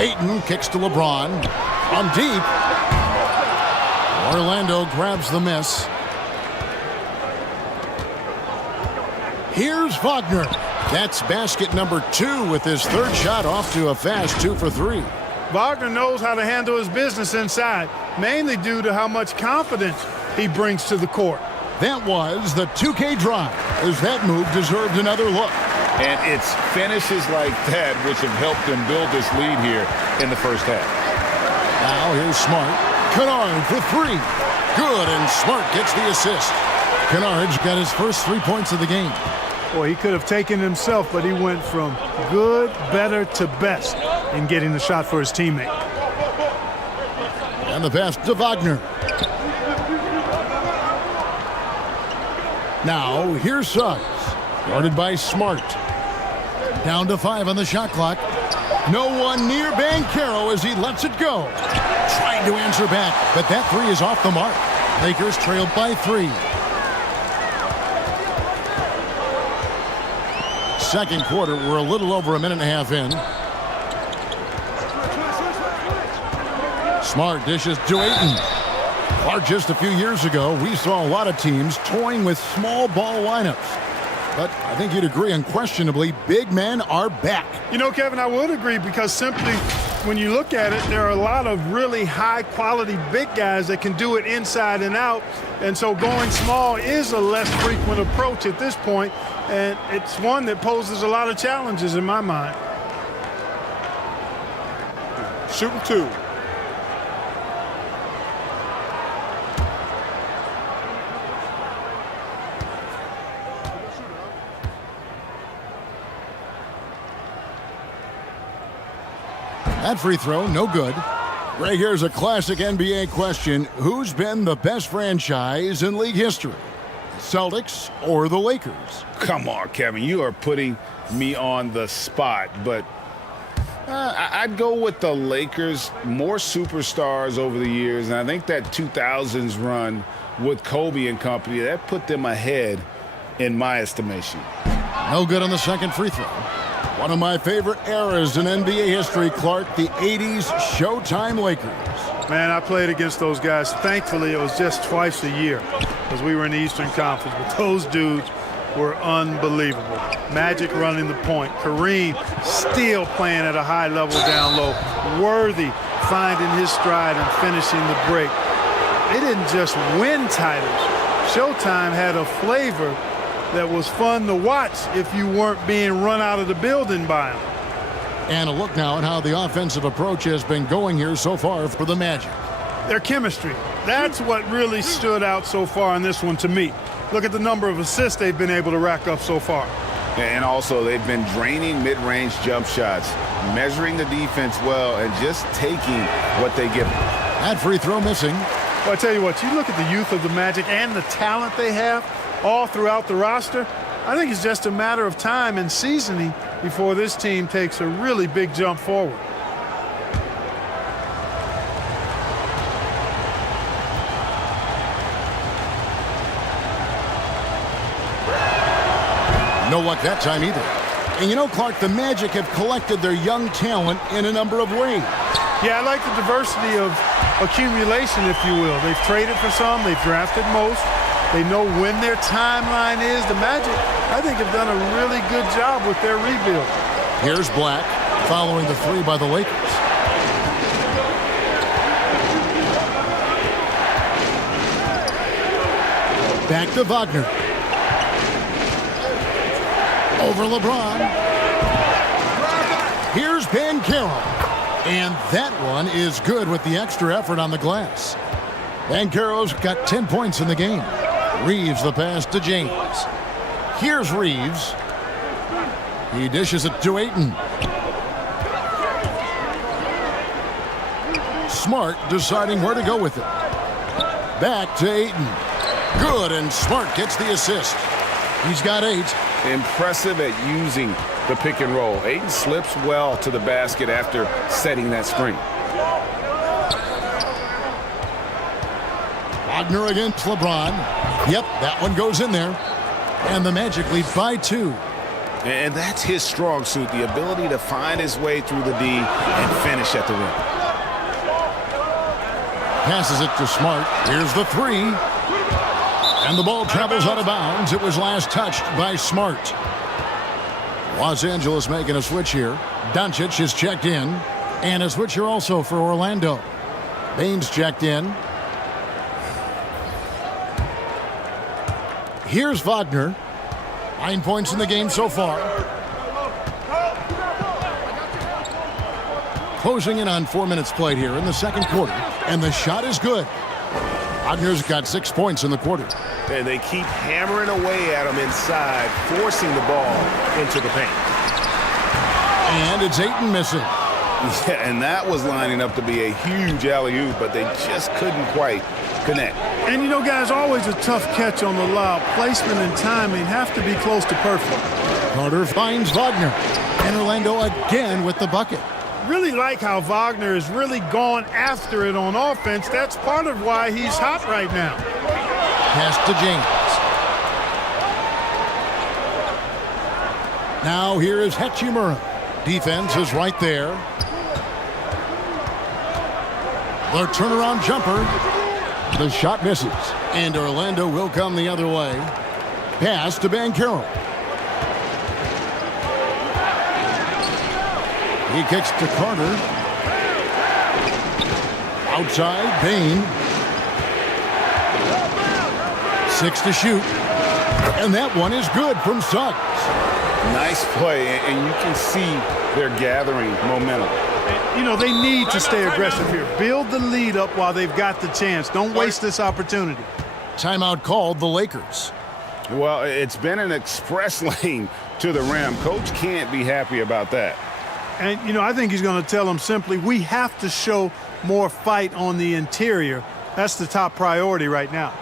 Ayton kicks to LeBron. On deep. Orlando grabs the miss. Here's Wagner. That's basket number 2 with his third shot off to a fast 2 for 3. Wagner knows how to handle his business inside, mainly due to how much confidence he brings to the court. That was the 2K drive, as that move deserved another look. And it's finishes like that which have helped them build this lead here in the first half. Now here's Smart. Kennard for 3. Good, and Smart gets the assist. Kennard's got his first 3 points of the game. Boy, he could have taken himself, but he went from good, better to best in getting the shot for his teammate. And the pass to Wagner. Now, here's Suggs. Guarded by Smart. Down to 5 on the shot clock. No one near Banchero as he lets it go. Trying to answer back, but that 3 is off the mark. Lakers trailed by 3. Second quarter, we're a little over a minute and a half in. Smart dishes to Ayton. Or just a few years ago, we saw a lot of teams toying with small ball lineups. But I think you'd agree unquestionably, big men are back. You know, Kevin, I would agree because simply when you look at it, there are a lot of really high-quality big guys that can do it inside and out. And so going small is a less frequent approach at this point, and it's one that poses a lot of challenges in my mind. Shooting 2. That free throw, no good. Ray, here's a classic NBA question. Who's been the best franchise in league history? The Celtics or the Lakers? Come on, Kevin. You are putting me on the spot, but I'd go with the Lakers. More superstars over the years, and I think that 2000s run with Kobe and company, that put them ahead in my estimation. No good on the second free throw. One of my favorite eras in NBA history, Clark, the 80s Showtime Lakers. Man, I played against those guys. Thankfully, it was just twice a year because we were in the Eastern Conference. But those dudes were unbelievable. Magic running the point. Kareem still playing at a high level down low. Worthy finding his stride and finishing the break. They didn't just win titles. Showtime had a flavor that was fun to watch if you weren't being run out of the building by them. And a look now at how the offensive approach has been going here so far for the Magic. Their chemistry. That's what really stood out so far in this one to me. Look at the number of assists they've been able to rack up so far. And also, they've been draining mid-range jump shots, measuring the defense well, and just taking what they give them. That free throw missing. Well, I tell you what, you look at the youth of the Magic and the talent they have all throughout the roster. I think it's just a matter of time and seasoning before this team takes a really big jump forward. No luck that time either. And you know, Clark, the Magic have collected their young talent in a number of ways. Yeah, I like the diversity of accumulation, if you will. They've traded for some, they've drafted most. They know when their timeline is. The Magic, I think, have done a really good job with their rebuild. Here's Black following the three by the Lakers. Back to Wagner. Over LeBron. Here's Banchero. And that one is good with the extra effort on the glass. Banchero's got 10 points in the game. Reeves the pass to James. Here's Reeves. He dishes it to Ayton. Smart deciding where to go with it. Back to Ayton. Good, and Smart gets the assist. He's got 8. Impressive at using the pick and roll. Ayton slips well to the basket after setting that screen. Wagner against LeBron. Yep, that one goes in there. And the Magic lead by 2. And that's his strong suit, the ability to find his way through the D and finish at the rim. Passes it to Smart. Here's the 3. And the ball travels out of bounds. It was last touched by Smart. Los Angeles making a switch here. Doncic is checked in. And a switch here also for Orlando. Baines checked in. Here's Wagner. 9 points in the game so far. Closing in on 4 minutes played here in the second quarter. And the shot is good. Wagner's got 6 points in the quarter. And they keep hammering away at him inside, forcing the ball into the paint. And it's Ayton missing. Yeah, and that was lining up to be a huge alley-oop, but they just couldn't quite connect. And you know, guys, always a tough catch on the lob. Placement and timing have to be close to perfect. Carter finds Wagner. And Orlando again with the bucket. Really like how Wagner has really gone after it on offense. That's part of why he's hot right now. Pass to James. Now here is Hachimura. Defense is right there. The turnaround jumper. The shot misses. And Orlando will come the other way. Pass to Banchero. He kicks to Carter. Outside, Bain. 6 to shoot. And that one is good from Suggs. Nice play, and you can see they're gathering momentum. You know, they need to stay aggressive here. Build the lead up while they've got the chance. Don't waste this opportunity. Timeout called the Lakers. Well, it's been an express lane to the rim. Coach can't be happy about that. And, you know, I think he's going to tell them simply, we have to show more fight on the interior. That's the top priority right now.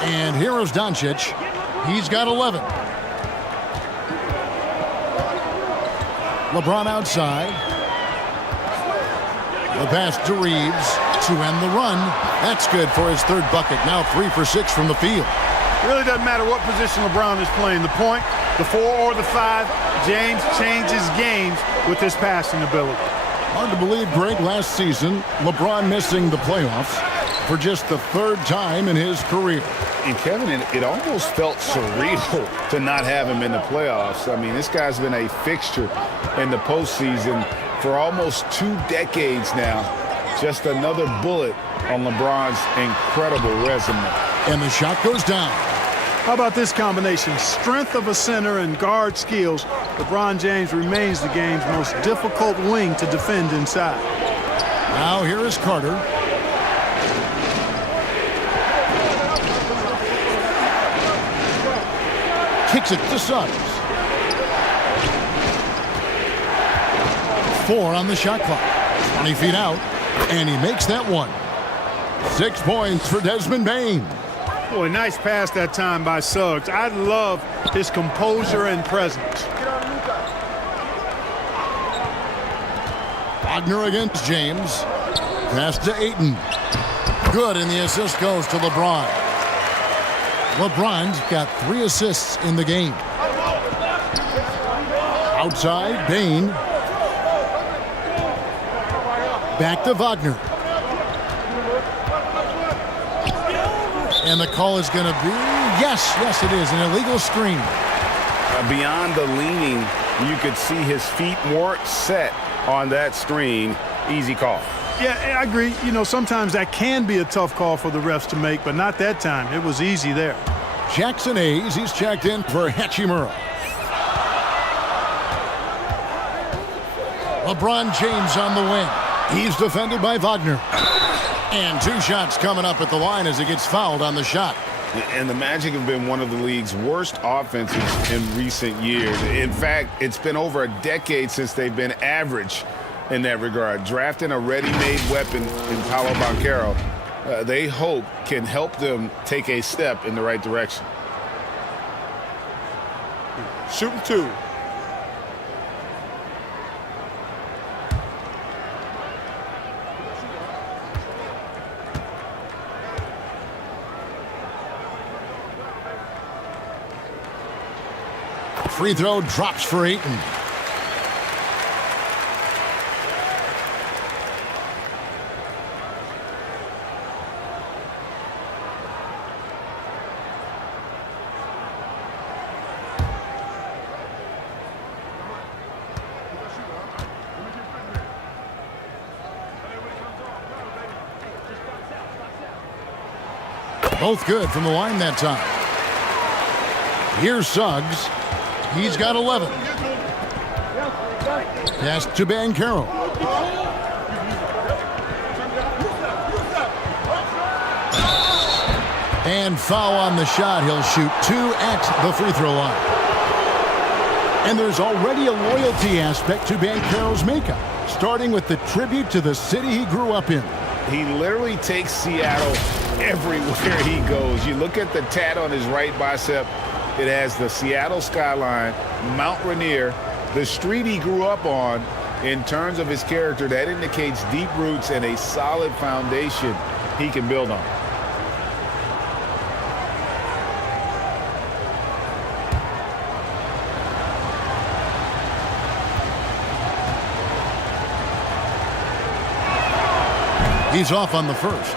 And here is Doncic. He's got 11. LeBron outside. The pass to Reeves to end the run. That's good for his third bucket. Now 3 for 6 from the field. It really doesn't matter what position LeBron is playing. The point, the 4 or the 5, James changes games with his passing ability. Hard to believe, Greg, last season, LeBron missing the playoffs for just the 3rd time in his career. And Kevin, it almost felt surreal to not have him in the playoffs. I mean, this guy's been a fixture in the postseason for almost 2 decades now. Just another bullet on LeBron's incredible resume. And the shot goes down. How about this combination? Strength of a center and guard skills. LeBron James remains the game's most difficult wing to defend inside. Now here is Carter. Kicks it to Suggs. 4 on the shot clock. 20 feet out. And he makes that one. 6 points for Desmond Bain. Boy, nice pass that time by Suggs. I love his composure and presence. Wagner against James. Pass to Ayton. Good, and the assist goes to LeBron. LeBron's got 3 assists in the game. Outside, Bain. Back to Wagner. And the call is going to be, yes, it is, an illegal screen. Beyond the leaning, you could see his feet weren't set on that screen. Easy call. Yeah, I agree. You know, sometimes that can be a tough call for the refs to make, but not that time. It was easy there. Jackson Hayes, he's checked in for Hachimura. LeBron James on the wing. He's defended by Wagner. And 2 shots coming up at the line as he gets fouled on the shot. And the Magic have been one of the league's worst offenses in recent years. In fact, it's been over a decade since they've been average in that regard. Drafting a ready-made weapon in Paolo Banchero, they hope can help them take a step in the right direction. Shooting 2. Free throw drops for Ayton. Both good from the line that time. Here's Suggs. He's got 11. Pass to Banchero. And foul on the shot. He'll shoot 2 at the free throw line. And there's already a loyalty aspect to Banchero's makeup, starting with the tribute to the city he grew up in. He literally takes Seattle everywhere he goes. You look at the tat on his right bicep. It has the Seattle skyline, Mount Rainier, the street he grew up on. In terms of his character, that indicates deep roots and a solid foundation he can build on. He's off on the first.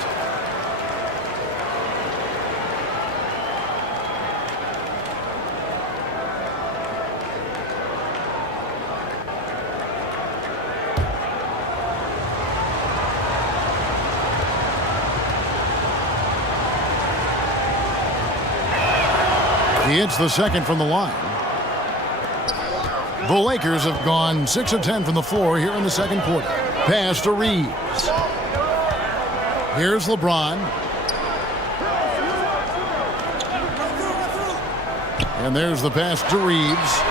He hits the second from the line. The Lakers have gone 6 of 10 from the floor here in the second quarter. Pass to Reeves. Here's LeBron. And there's the pass to Reeves.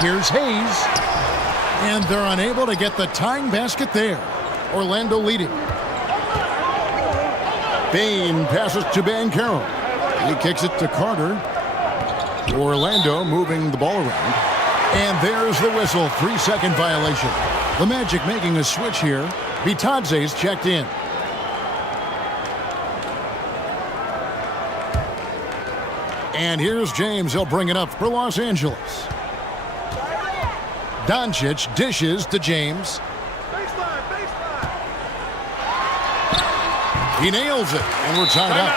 Here's Hayes. And they're unable to get the tying basket there. Orlando leading. Bane passes to Banchero. He kicks it to Carter. Orlando moving the ball around. And there's the whistle. 3-second violation. The Magic making a switch here. Vitadze's checked in. And here's James. He'll bring it up for Los Angeles. Doncic dishes to James. He nails it, and we're tied up.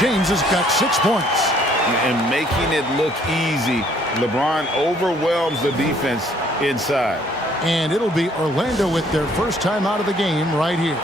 James has got 6 points. And making it look easy, LeBron overwhelms the defense inside. And it'll be Orlando with their first time out of the game right here.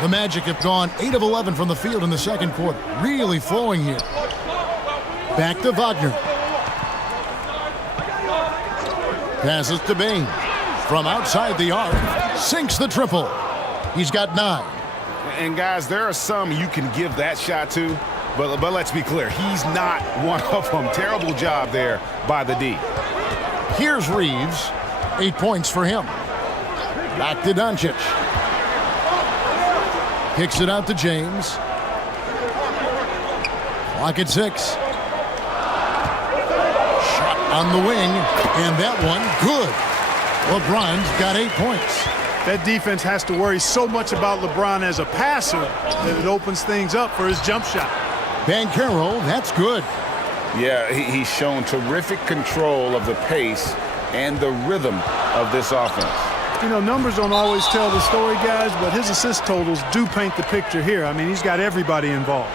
The Magic have gone 8 of 11 from the field in the second quarter. Really flowing here. Back to Wagner. Passes to Bane. From outside the arc. Sinks the triple. He's got 9. And guys, there are some you can give that shot to, but let's be clear, he's not one of them. Terrible job there by the D. Here's Reeves. 8 points for him. Back to Doncic. Kicks it out to James. Clock at 6. Shot on the wing, and that one good. LeBron's got 8 points. That defense has to worry so much about LeBron as a passer that it opens things up for his jump shot. Banchero, that's good. Yeah, he's shown terrific control of the pace and the rhythm of this offense. You know, numbers don't always tell the story, guys, but his assist totals do paint the picture here. I mean, he's got everybody involved.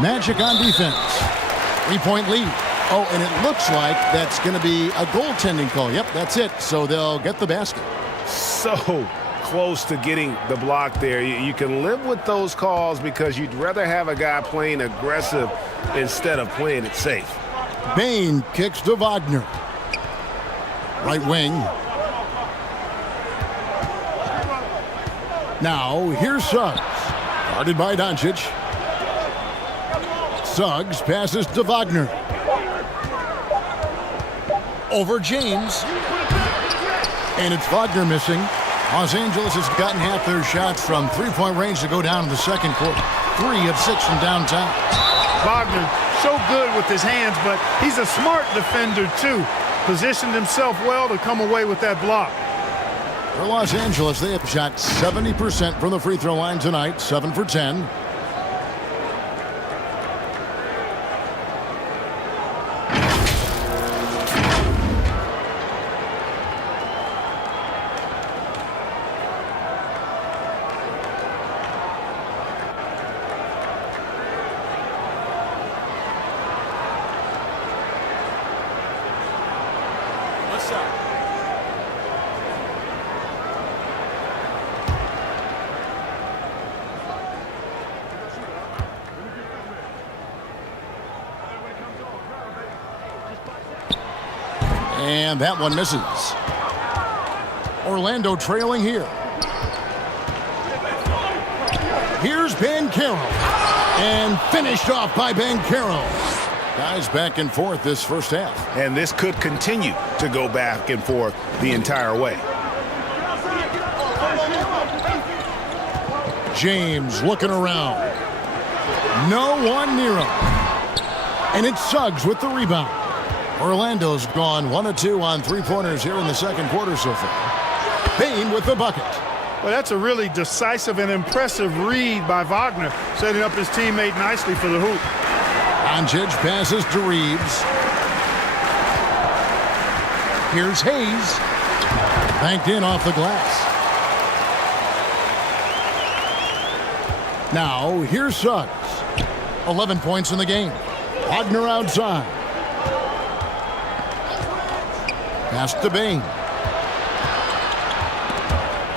Magic on defense. 3-point lead. Oh, and it looks like that's going to be a goaltending call. Yep, that's it. So they'll get the basket. So close to getting the block there. You can live with those calls because you'd rather have a guy playing aggressive instead of playing it safe. Bain kicks to Wagner. Right wing. Now, here's Suggs. Guarded by Doncic. Suggs passes to Wagner. Over James. And it's Wagner missing. Los Angeles has gotten half their shots from three-point range to go down in the second quarter. 3 of 6 from downtown. Wagner, so good with his hands, but he's a smart defender, too. Positioned himself well to come away with that block. For Los Angeles, they have shot 70% from the free throw line tonight, 7 for 10. And that one misses. Orlando trailing here. Here's Banchero. And finished off by Banchero. Guys back and forth this first half. And this could continue to go back and forth the entire way. James looking around. No one near him. And it's Suggs with the rebound. Orlando's gone 1 of 2 on three-pointers here in the second quarter so far. Bain with the bucket. Well, that's a really decisive and impressive read by Wagner, setting up his teammate nicely for the hoop. Doncic passes to Reeves. Here's Hayes. Banked in off the glass. Now, here's Suggs. 11 points in the game. Wagner outside. Pass to Bain.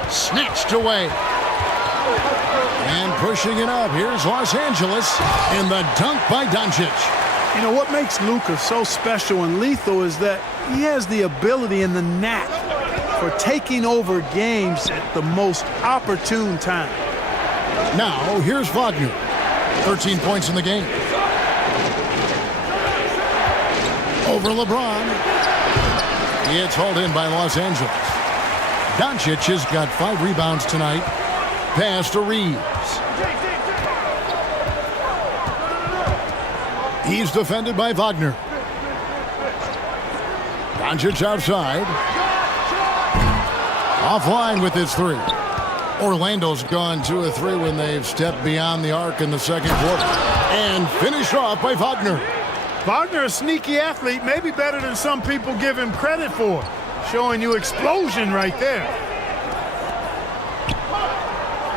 Snatched away. And pushing it up. Here's Los Angeles. And the dunk by Doncic. You know, what makes Luka so special and lethal is that he has the ability and the knack for taking over games at the most opportune time. Now, here's Wagner. 13 points in the game. Over LeBron. It's hauled in by Los Angeles. Doncic has got 5 rebounds tonight. Pass to Reeves. He's defended by Wagner. Doncic outside. Offline with his 3. Orlando's gone 2 of 3 when they've stepped beyond the arc in the second quarter. And finished off by Wagner. Wagner, a sneaky athlete, maybe better than some people give him credit for. Showing you explosion right there.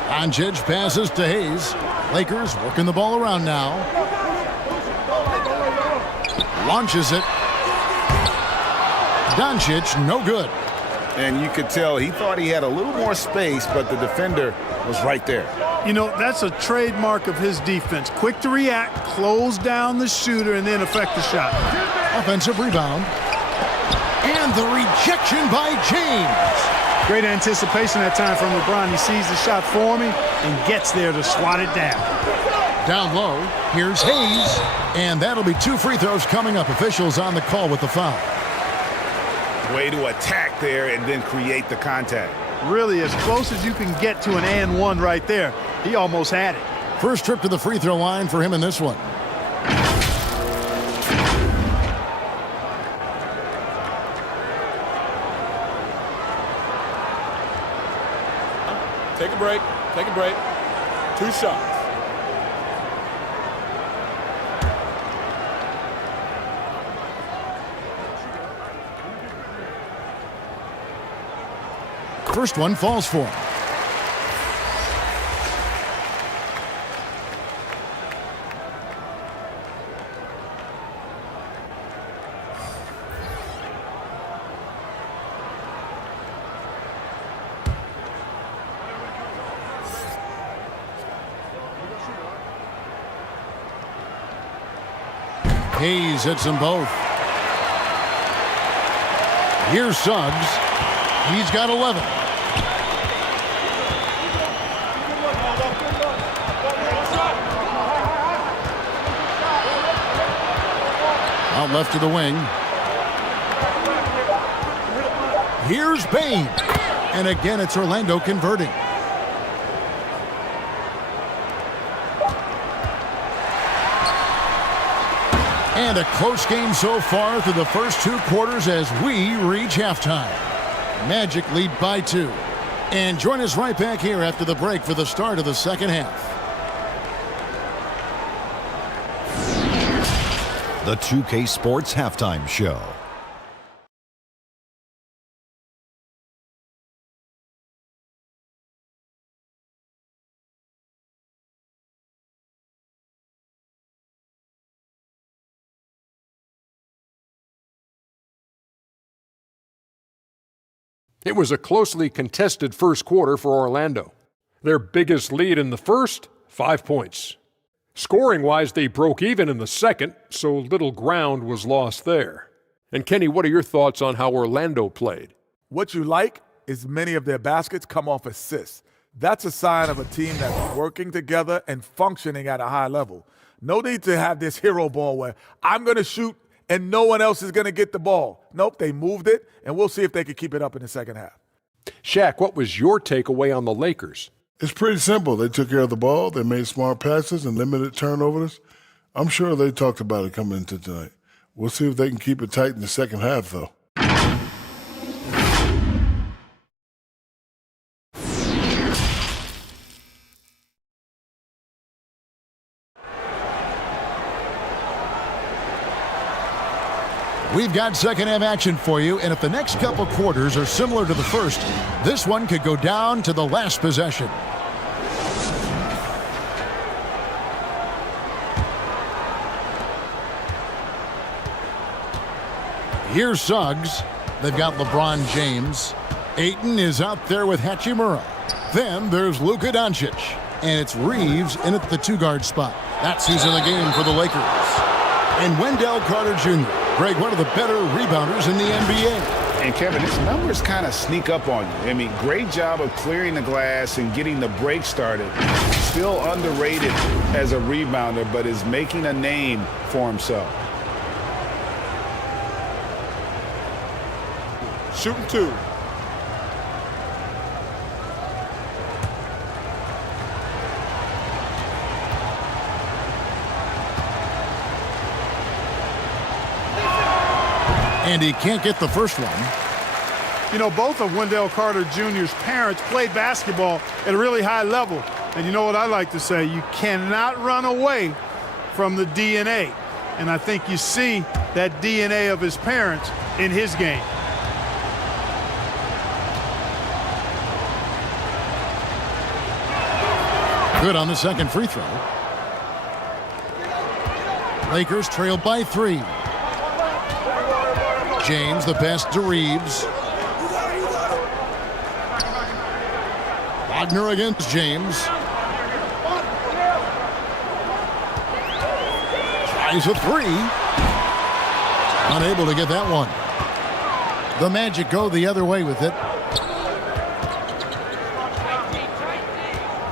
Doncic passes to Hayes. Lakers working the ball around now. Launches it. Doncic, no good. And you could tell he thought he had a little more space, but the defender was right there. You know, that's a trademark of his defense. Quick to react, close down the shooter, and then affect the shot. Offensive rebound. And the rejection by James. Great anticipation that time from LeBron. He sees the shot forming and gets there to swat it down. Down low, here's Hayes. And that'll be 2 free throws coming up. Officials on the call with the foul. Way to attack there and then create the contact. Really as close as you can get to an and one right there. He almost had it. First trip to the free throw line for him in this one. Take a break. Take a break. 2 shots. First one falls for him. Hayes hits them both. Here's Suggs. He's got 11. Out left to the wing. Here's Bain. And again, it's Orlando converting. And a close game so far through the first 2 quarters as we reach halftime. Magic lead by 2. And join us right back here after the break for the start of the second half. The 2K Sports Halftime Show. It was a closely contested first quarter for Orlando. Their biggest lead in the first, 5 points. Scoring-wise, they broke even in the second, so little ground was lost there. And Kenny, what are your thoughts on how Orlando played? What you like is many of their baskets come off assists. That's a sign of a team that's working together and functioning at a high level. No need to have this hero ball where I'm going to shoot and no one else is going to get the ball. Nope, they moved it, and we'll see if they can keep it up in the second half. Shaq, what was your takeaway on the Lakers? It's pretty simple. They took care of the ball. They made smart passes and limited turnovers. I'm sure they talked about it coming into tonight. We'll see if they can keep it tight in the second half, though. We've got second half action for you, and if the next couple quarters are similar to the first, this one could go down to the last possession. Here's Suggs. They've got LeBron James. Ayton is out there with Hachimura. Then there's Luka Doncic. And it's Reeves in at the 2-guard spot. That's who's in the game for the Lakers. And Wendell Carter Jr., Greg, one of the better rebounders in the NBA. And Kevin, his numbers kind of sneak up on you. I mean, great job of clearing the glass and getting the break started. Still underrated as a rebounder, but is making a name for himself. Shooting 2. And he can't get the first one. You know, both of Wendell Carter Jr.'s parents played basketball at a really high level. And you know what I like to say? You cannot run away from the DNA. And I think you see that DNA of his parents in his game. Good on the second free throw. Lakers trail by 3. James, the pass to Reeves. Wagner against James. Tries a 3. Unable to get that one. The Magic go the other way with it.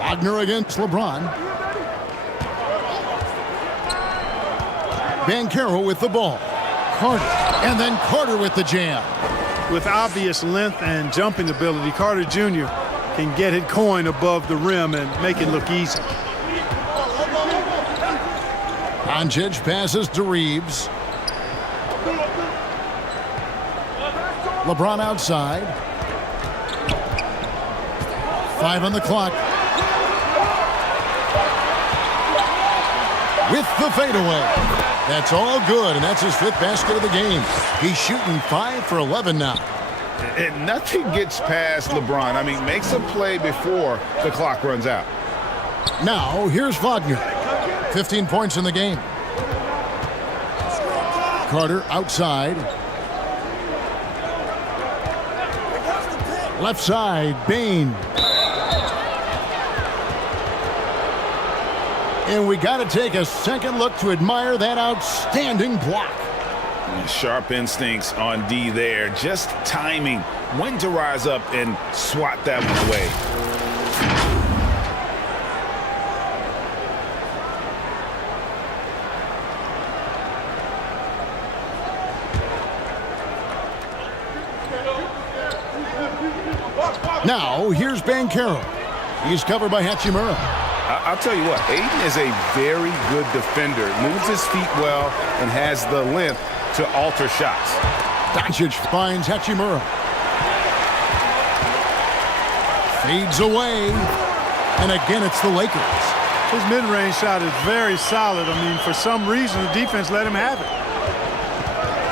Wagner against LeBron. Banchero with the ball. Carter. And then Carter with the jam. With obvious length and jumping ability, Carter Jr. can get it going above the rim and make it look easy. Doncic passes to Reeves. LeBron outside. 5 on the clock. With the fadeaway. That's all good, and that's his 5th basket of the game. He's shooting 5 for 11 now. And nothing gets past LeBron. I mean, makes a play before the clock runs out. Now, here's Wagner. 15 points in the game. Carter outside. Left side, Bain. And we got to take a second look to admire that outstanding block. Sharp instincts on D there. Just timing when to rise up and swat that one away. Now, here's Banchero. He's covered by Hachimura. I'll tell you what, Aiden is a very good defender. Moves his feet well and has the length to alter shots. Doncic finds Hachimura. Fades away. And again, it's the Lakers. His mid-range shot is very solid. I mean, for some reason, the defense let him have it.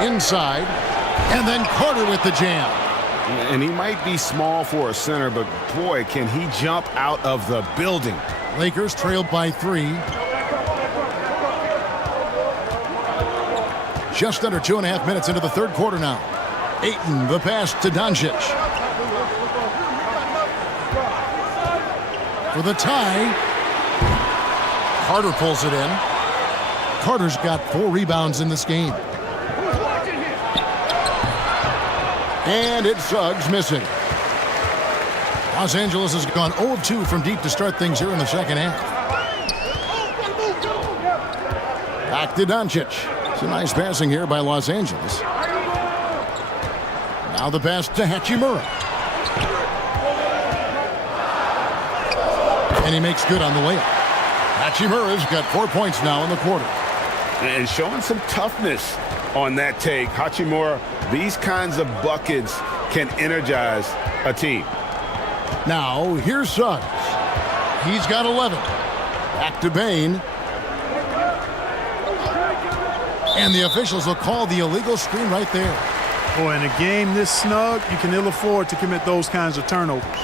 Inside. And then Carter with the jam. And he might be small for a center, but boy, can he jump out of the building. Lakers trailed by 3. Just under 2.5 minutes into the third quarter now. Ayton, the pass to Doncic. For the tie. Carter pulls it in. Carter's got 4 rebounds in this game. And it's Suggs missing. Los Angeles has gone 0 of 2 from deep to start things here in the second half. Back to Doncic. It's a nice passing here by Los Angeles. Now the pass to Hachimura. And he makes good on the layup. Hachimura's got 4 points now in the quarter. And showing some toughness on that take. Hachimura, these kinds of buckets can energize a team. Now, here's Suggs. He's got 11. Back to Bane. And the officials will call the illegal screen right there. Boy, in a game this snug, you can ill afford to commit those kinds of turnovers.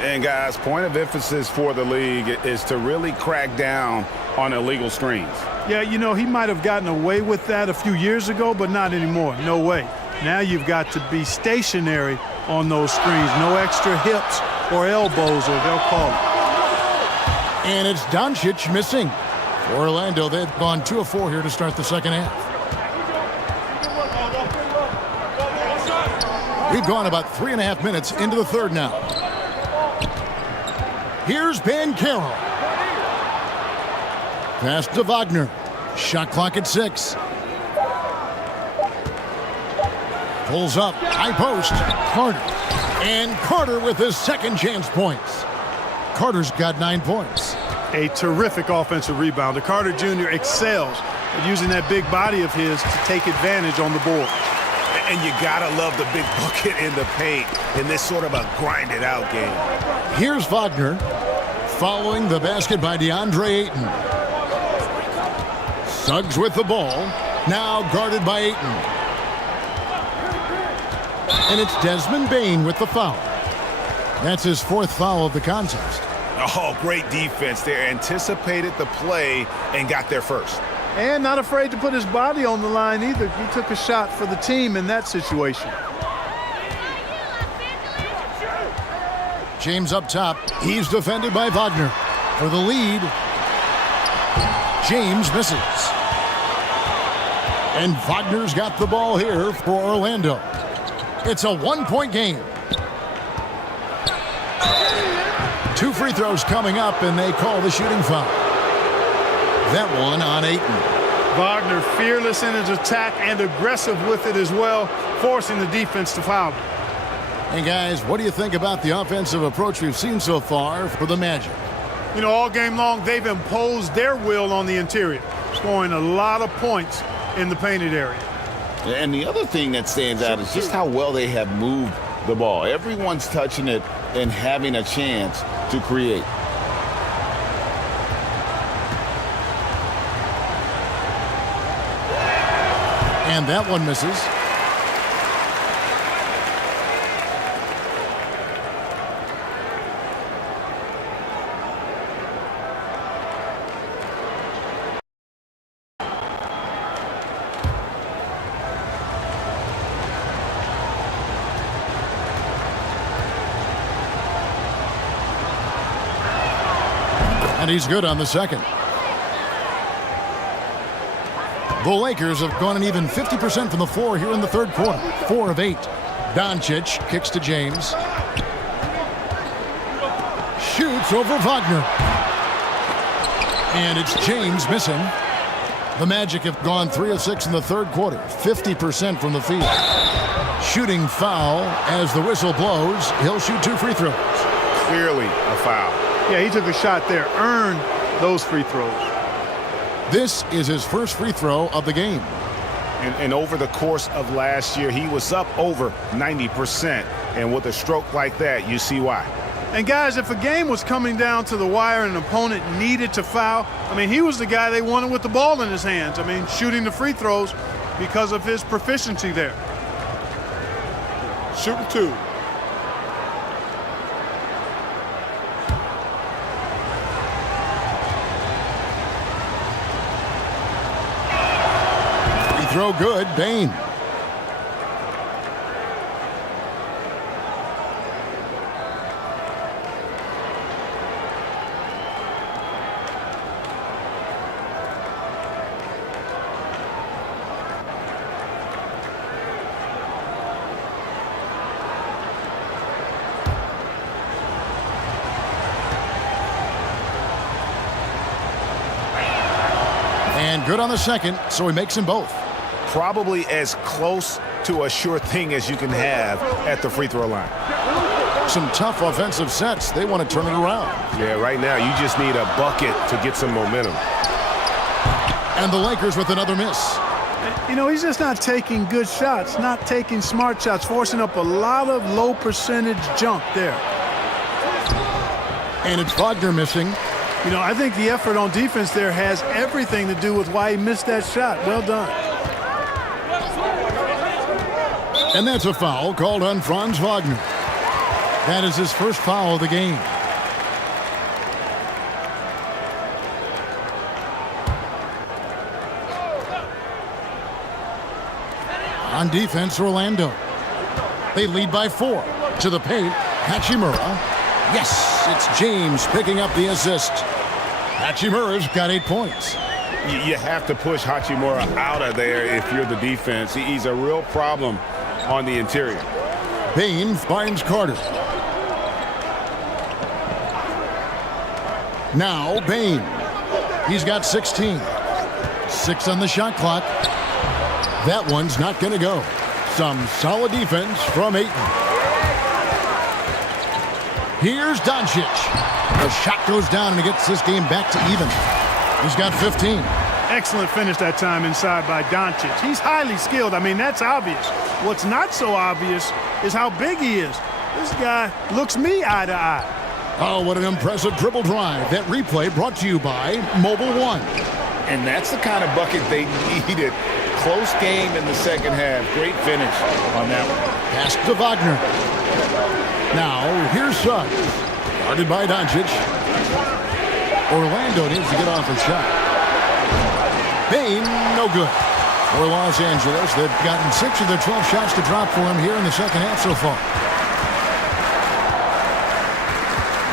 And guys, point of emphasis for the league is to really crack down on illegal screens. Yeah, you know, he might have gotten away with that a few years ago, but not anymore. No way. Now you've got to be stationary on those screens. No extra hips or elbows, or they'll call it. And it's Doncic missing. For Orlando, they've gone 2 of 4 here to start the second half. We've gone about 3.5 minutes into the third now. Here's Banchero. Pass to Wagner. Shot clock at 6. Pulls up. High post. Carter. And Carter with his second chance points. Carter's got 9 points. A terrific offensive rebounder. Carter Jr. excels at using that big body of his to take advantage on the board. And you gotta love the big bucket in the paint in this sort of a grinded out game. Here's Wagner following the basket by DeAndre Ayton. Suggs with the ball, now guarded by Ayton. And it's Desmond Bane with the foul. That's his 4th foul of the contest. Oh, great defense there. Anticipated the play and got there first. And not afraid to put his body on the line either. He took a shot for the team in that situation. James up top. He's defended by Wagner. For the lead, James misses. And Wagner's got the ball here for Orlando. It's a 1-point game. 2 free throws coming up, and they call the shooting foul. That one on Ayton. Wagner fearless in his attack and aggressive with it as well, forcing the defense to foul. And guys, what do you think about the offensive approach we've seen so far for the Magic? You know, all game long, they've imposed their will on the interior, scoring a lot of points in the painted area. And the other thing that stands out is just how well they have moved the ball. Everyone's touching it and having a chance to create. And that one misses. And he's good on the second. The Lakers have gone an even 50% from the floor here in the third quarter. 4 of 8. Doncic kicks to James. Shoots over Wagner. And it's James missing. The Magic have gone 3 of 6 in the third quarter. 50% from the field. Shooting foul as the whistle blows. He'll shoot 2 free throws. Clearly a foul. Yeah, he took a shot there. Earned those free throws. This is his first free throw of the game. And over the course of last year, he was up over 90%. And with a stroke like that, you see why. And guys, if a game was coming down to the wire and an opponent needed to foul, I mean, he was the guy they wanted with the ball in his hands. I mean, shooting the free throws because of his proficiency there. Shooting 2. Throw good, Bain. And good on the second, so he makes them both. Probably as close to a sure thing as you can have at the free throw line. Some tough offensive sets. They want to turn it around. Yeah, right now you just need a bucket to get some momentum. And the Lakers with another miss. You know, he's just not taking good shots, not taking smart shots, forcing up a lot of low percentage junk there. And it's Wagner missing. You know, I think the effort on defense there has everything to do with why he missed that shot. Well done. And that's a foul called on Franz Wagner. That is his first foul of the game. On defense, Orlando. They lead by 4. To the paint, Hachimura. Yes, it's James picking up the assist. Hachimura's got 8 points. You have to push Hachimura out of there if you're the defense. He's a real problem on the interior. Bain finds Carter. Now Bain. He's got 16. 6 on the shot clock. That one's not going to go. Some solid defense from Ayton. Here's Doncic. The shot goes down and he gets this game back to even. He's got 15. Excellent finish that time inside by Doncic. He's highly skilled. I mean, that's obvious. What's not so obvious is how big he is. This guy looks me eye to eye. Oh, what an impressive dribble drive. That replay brought to you by Mobile One. And that's the kind of bucket they needed. Close game in the second half. Great finish on that one. Pass to Wagner. Now, here's Suggs. Guarded by Doncic. Orlando needs to get off a shot. Bain, no good. For Los Angeles, they've gotten 6 of their 12 shots to drop for him here in the second half so far.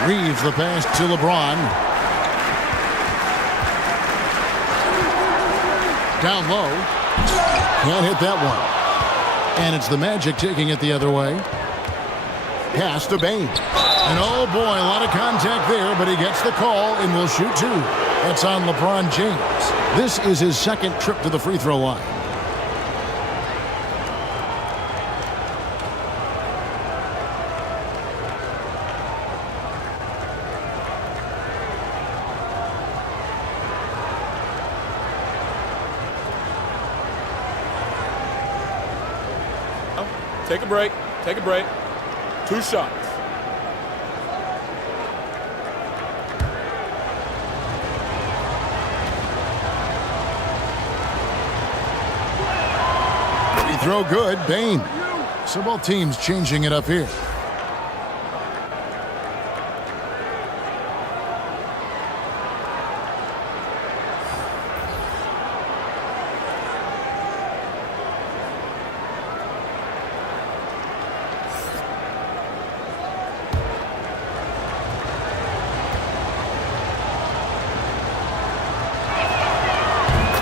Reeves the pass to LeBron. Down low. Can't hit that one. And it's the Magic taking it the other way. Pass to Bain. And oh boy, a lot of contact there, but he gets the call and will shoot 2. That's on LeBron James. This is his second trip to the free throw line. Take a break. Take a break. 2 shots. Free throw good, Bain. So both teams changing it up here.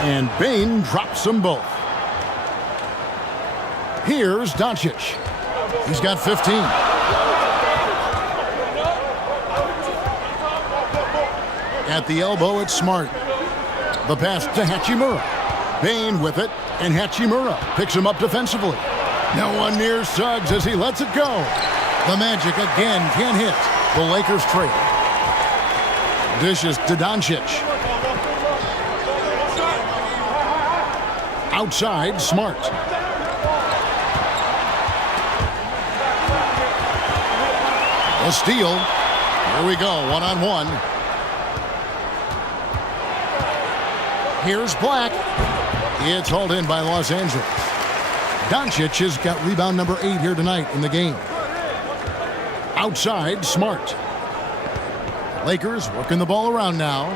And Bane drops them both. Here's Doncic. He's got 15. At the elbow, it's Smart. The pass to Hachimura. Bane with it, and Hachimura picks him up defensively. No one near Suggs as he lets it go. The Magic again can't hit. The Lakers trail. Dishes to Doncic. Outside, Smart. A steal. Here we go, one-on-one. Here's Black. It's hauled in by Los Angeles. Doncic has got rebound number 8 here tonight in the game. Outside, Smart. Lakers working the ball around now.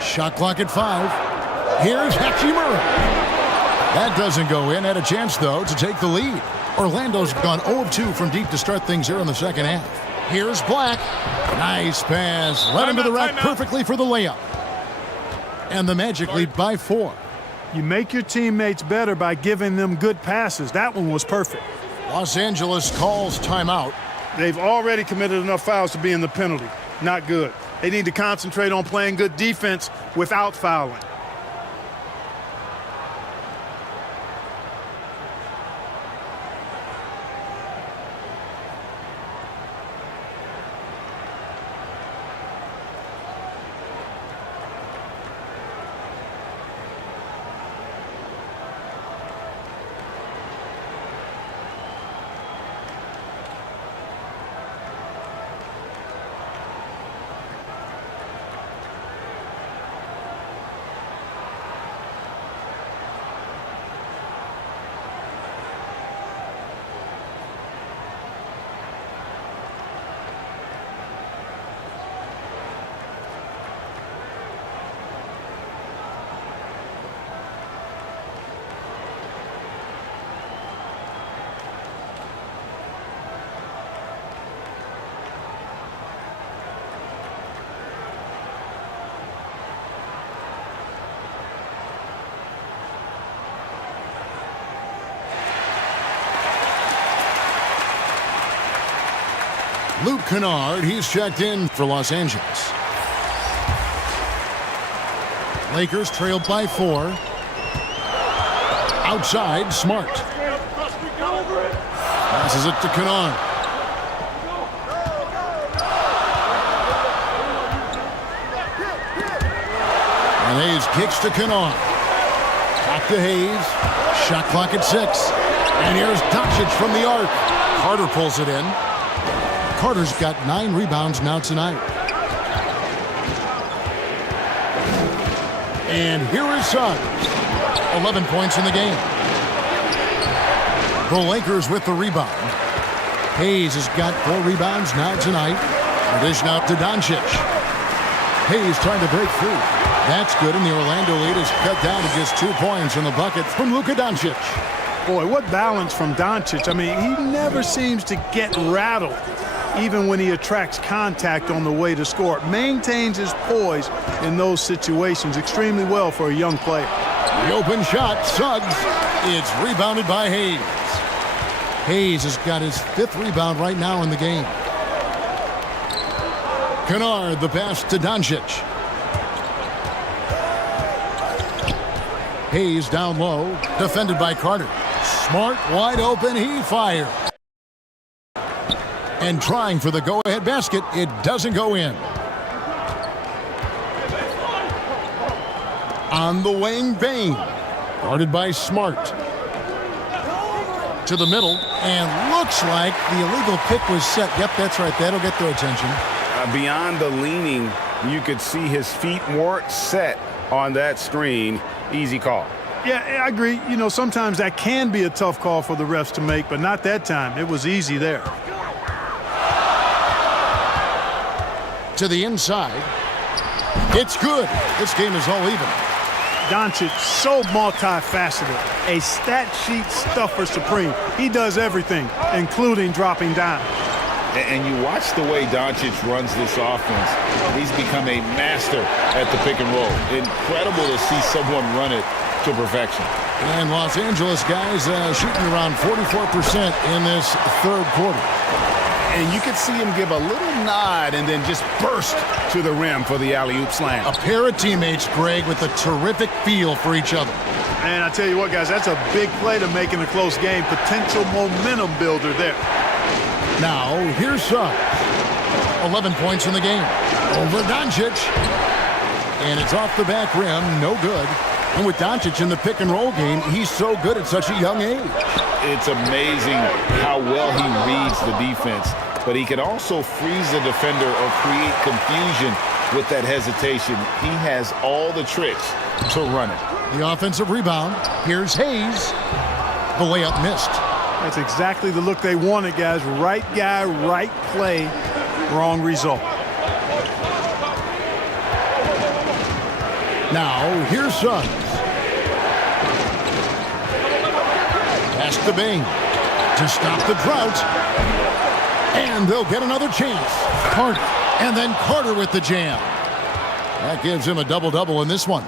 Shot clock at 5. Here's Hachimura. That doesn't go in. Had a chance, though, to take the lead. Orlando's gone 0-2 from deep to start things here in the second half. Here's Black. Nice pass. Led him to the rack perfectly for the layup. And the Magic lead by 4. You make your teammates better by giving them good passes. That one was perfect. Los Angeles calls timeout. They've already committed enough fouls to be in the penalty. Not good. They need to concentrate on playing good defense without fouling. Luke Kennard, he's checked in for Los Angeles. Lakers trailed by 4. Outside, Smart. Passes it to Kennard. And Hayes kicks to Kennard. Back to Hayes. Shot clock at 6. And here's Doncic from the arc. Carter pulls it in. Carter's got 9 rebounds now tonight. And here is Suggs. 11 points in the game. The Lakers with the rebound. Hayes has got 4 rebounds now tonight. Dish now to Doncic. Hayes trying to break free. That's good, and the Orlando lead is cut down to just 2 points in the bucket from Luka Doncic. Boy, what balance from Doncic. I mean, he never seems to get rattled, even when he attracts contact on the way to score. Maintains his poise in those situations extremely well for a young player. The open shot, Suggs. It's rebounded by Hayes. Hayes has got his 5th rebound right now in the game. Kennard, the pass to Doncic. Hayes down low, defended by Carter. Smart, wide open, he fired. And trying for the go-ahead basket, it doesn't go in. On the wing, Bane. Guarded by Smart. To the middle, and looks like the illegal pick was set. Yep, that's right. That'll get their attention. Beyond the leaning, you could see his feet weren't set on that screen. Easy call. Yeah, I agree. You know, sometimes that can be a tough call for the refs to make, but not that time. It was easy there. To the inside. It's good. This game is all even. Doncic, so multifaceted. A stat sheet stuffer supreme. He does everything, including dropping down. And you watch the way Doncic runs this offense. He's become a master at the pick and roll. Incredible to see someone run it to perfection. And Los Angeles guys shooting around 44% in this third quarter. And you could see him give a little nod and then just burst to the rim for the alley-oop slam. A pair of teammates, Greg, with a terrific feel for each other. And I tell you what, guys, that's a big play to make in a close game. Potential momentum builder there. Now, here's Suggs. 11 points in the game. Over Doncic. And it's off the back rim. No good. And with Doncic in the pick and roll game, he's so good at such a young age. It's amazing how well he reads the defense, but he can also freeze the defender or create confusion with that hesitation. He has all the tricks to run it. The offensive rebound. Here's Hayes. The layup missed. That's exactly the look they wanted, guys. Right guy, right play, wrong result. Now, here's Suggs. Pass to Bain to stop the drought. And they'll get another chance. Carter. And then Carter with the jam. That gives him a double-double in this one.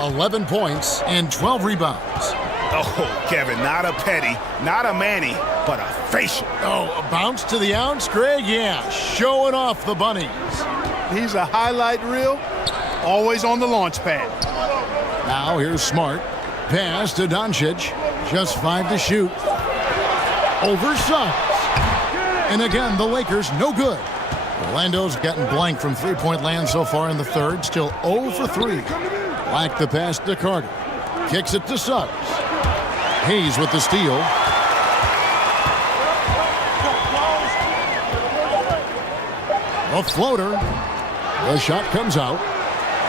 11 points and 12 rebounds. Oh, Kevin, not a Petty, not a Manny, but a facial. Oh, a bounce to the ounce, Greg? Yeah, showing off the bunnies. He's a highlight reel, always on the launch pad. Now here's Smart. Pass to Doncic. Just 5 to shoot. Over Suggs. And again, the Lakers no good. Orlando's gotten blank from three-point land so far in the third. Still 0 for 3. Like the pass to Carter. Kicks it to Suggs. Hayes with the steal. A floater. The shot comes out.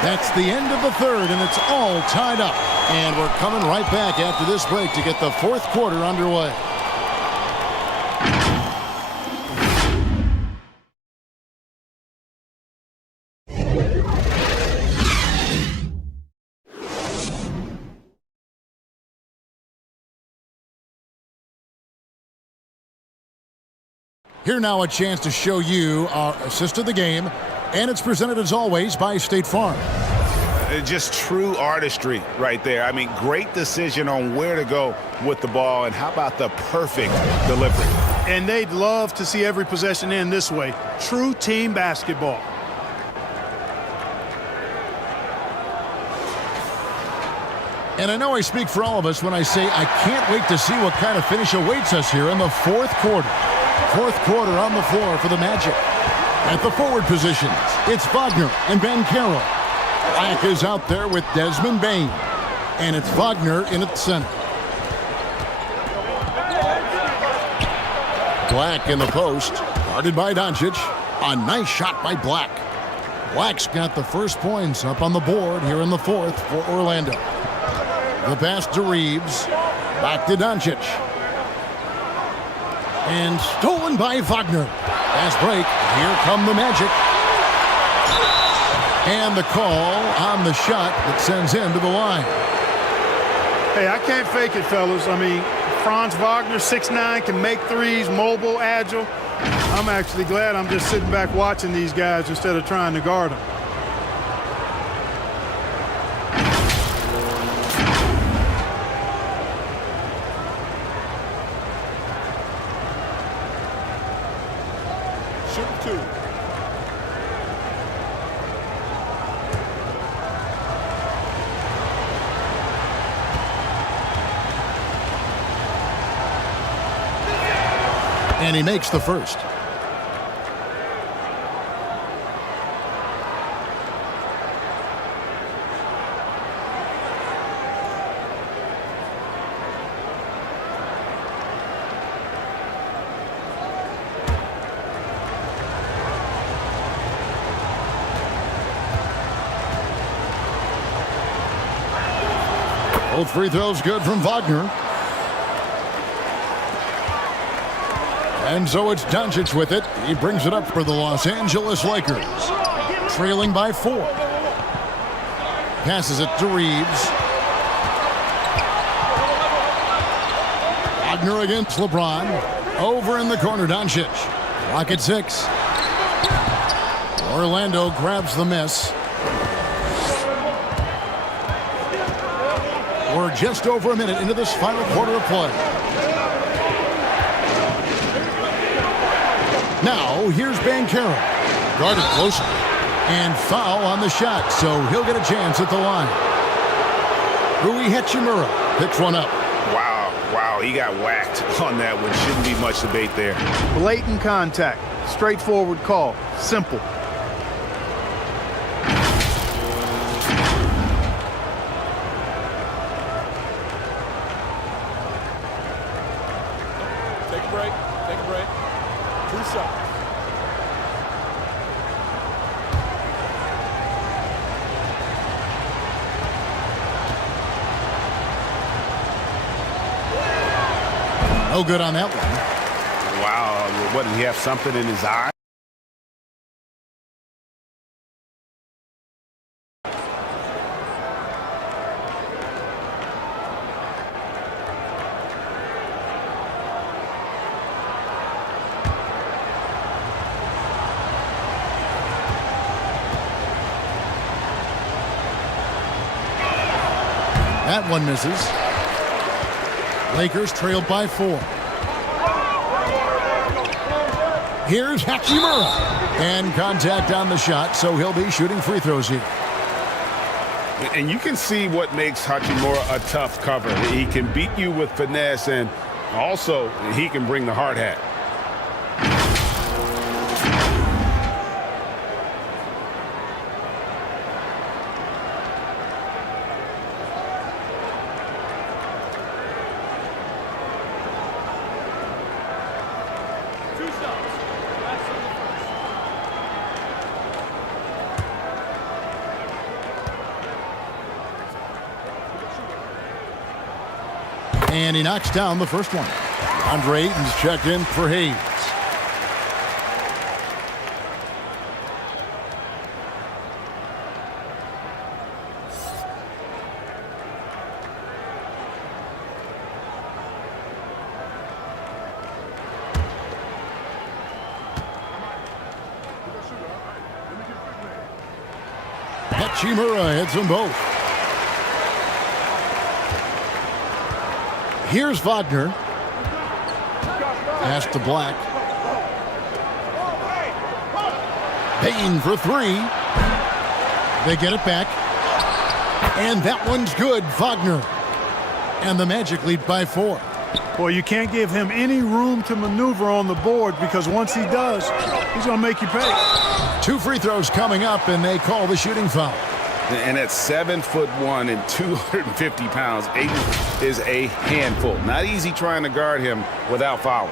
That's the end of the third, and it's all tied up. And we're coming right back after this break to get the fourth quarter underway. Here now a chance to show you our assist of the game, and it's presented as always by State Farm. Just true artistry right there. I mean, great decision on where to go with the ball, and how about the perfect delivery? And they'd love to see every possession end this way. True team basketball. And I know I speak for all of us when I say I can't wait to see what kind of finish awaits us here in the fourth quarter. Fourth quarter on the floor for the Magic. At the forward positions, it's Wagner and Banchero. Black is out there with Desmond Bain. And it's Wagner in at center. Black in the post, guarded by Doncic. A nice shot by Black. Black's got the first points up on the board here in the fourth for Orlando. The pass to Reeves. Back to Doncic. And stolen by Wagner. Fast break. Here come the Magic. And the call on the shot that sends him to the line. Hey, I can't fake it, fellas. I mean, Franz Wagner, 6'9", can make threes, mobile, agile. I'm actually glad I'm just sitting back watching these guys instead of trying to guard them. And he makes the first. Both free throws good from Wagner. And so it's Doncic with it. He brings it up for the Los Angeles Lakers. Trailing by 4. Passes it to Reeves. Wagner against LeBron. Over in the corner, Doncic. Clock at 6. Orlando grabs the miss. We're just over a minute into this final quarter of play. Now, here's Banchero. Guarded closely. And foul on the shot, so he'll get a chance at the line. Rui Hachimura picks one up. Wow, he got whacked on that one. Shouldn't be much debate there. Blatant contact. Straightforward call. Simple. Take a break. Take a break. 2 shots. No good on that one. Wow, what, did he have something in his eye? That one misses. Lakers trailed by 4. Here's Hachimura. And contact on the shot, so he'll be shooting free throws here. And you can see what makes Hachimura a tough cover. He can beat you with finesse, and also he can bring the hard hat. And he knocks down the first one. Andre Ayton's checked in for Hayes. Hachimura hits them both. Here's Wagner. Pass to Black. Payne for 3. They get it back. And that one's good, Wagner. And the Magic lead by 4. Boy, you can't give him any room to maneuver on the board, because once he does, he's going to make you pay. 2 free throws coming up, and they call the shooting foul. And at 7'1" and 250 pounds, Ayton is a handful. Not easy trying to guard him without fouling.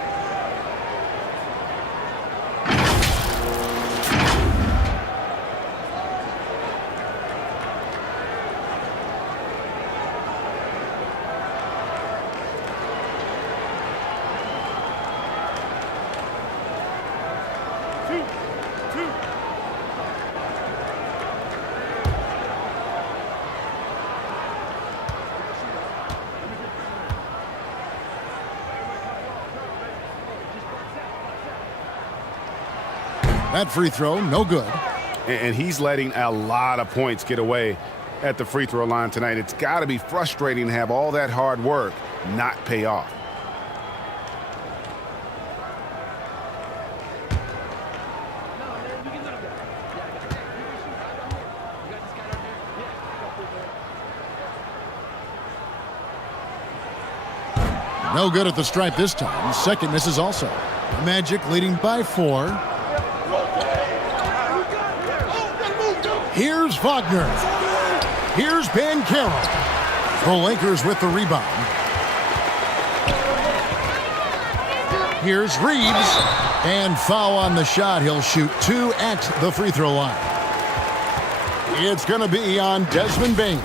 That free throw, no good. And he's letting a lot of points get away at the free throw line tonight. It's got to be frustrating to have all that hard work not pay off. No good at the stripe this time. Second misses also. The Magic leading by 4. Here's Wagner. Here's Banchero. The Lakers with the rebound. Here's Reeves. And foul on the shot. He'll shoot 2 at the free throw line. It's going to be on Desmond Bane.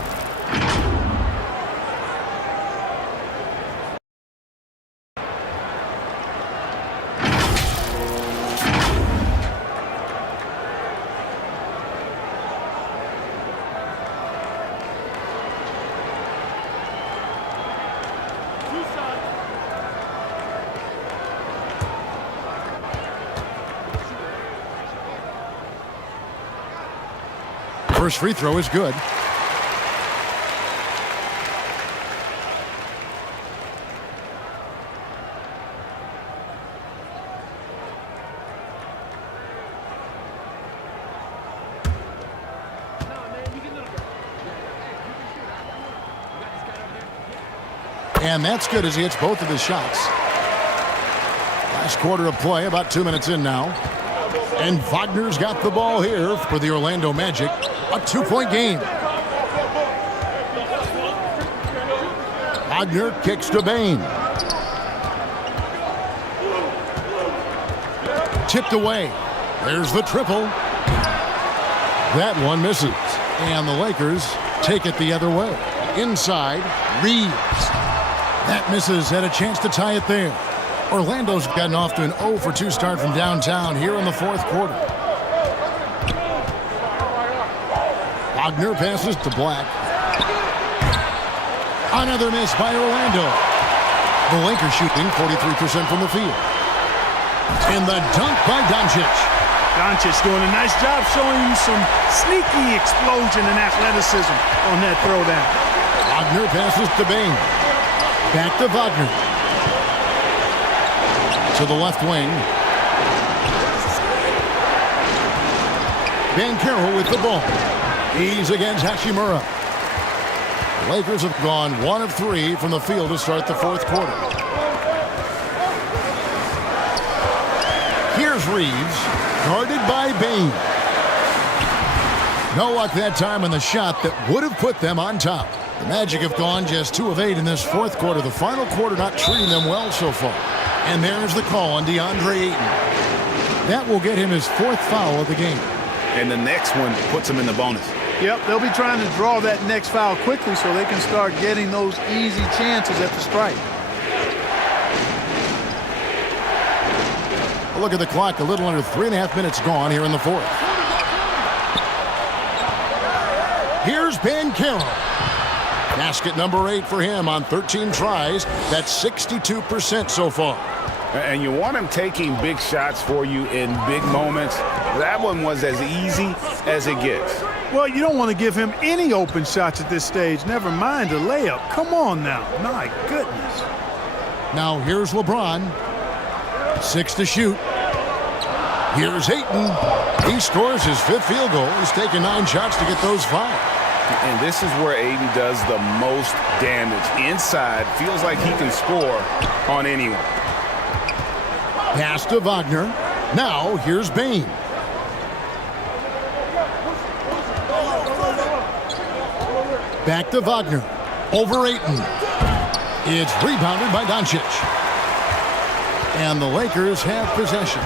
First free throw is good. And that's good as he hits both of his shots. Last quarter of play, about 2 minutes in now. And Wagner's got the ball here for the Orlando Magic. A 2-point game. Wagner kicks to Bain. Tipped away. There's the triple. That one misses. And the Lakers take it the other way. Inside, Reeves. That misses. Had a chance to tie it there. Orlando's gotten off to an 0-for-2 start from downtown here in the fourth quarter. Wagner passes to Black. Another miss by Orlando. The Lakers shooting 43% from the field. And the dunk by Doncic. Doncic doing a nice job showing you some sneaky explosion and athleticism on that throwdown. Wagner passes to Bain. Back to Wagner. To the left wing. Banchero with the ball. He's against Hachimura. The Lakers have gone 1 of 3 from the field to start the fourth quarter. Here's Reeves, guarded by Bain. No luck that time on the shot that would have put them on top. The Magic have gone just 2 of 8 in this fourth quarter. The final quarter not treating them well so far. And there's the call on DeAndre Ayton. That will get him his 4th foul of the game. And the next one puts him in the bonus. Yep, they'll be trying to draw that next foul quickly so they can start getting those easy chances at the stripe. Look at the clock, a little under 3.5 minutes gone here in the fourth. Here's Banchero. Basket number 8 for him on 13 tries. That's 62% so far. And you want him taking big shots for you in big moments. That one was as easy as it gets. Well, you don't want to give him any open shots at this stage. Never mind a layup. Come on now. My goodness. Now here's LeBron. 6 to shoot. Here's Ayton. He scores his 5th field goal. He's taken 9 shots to get those 5. And this is where Ayton does the most damage. Inside, feels like he can score on anyone. Pass to Wagner. Now here's Bain. Back to Wagner. Over Ayton. It's rebounded by Doncic. And the Lakers have possession.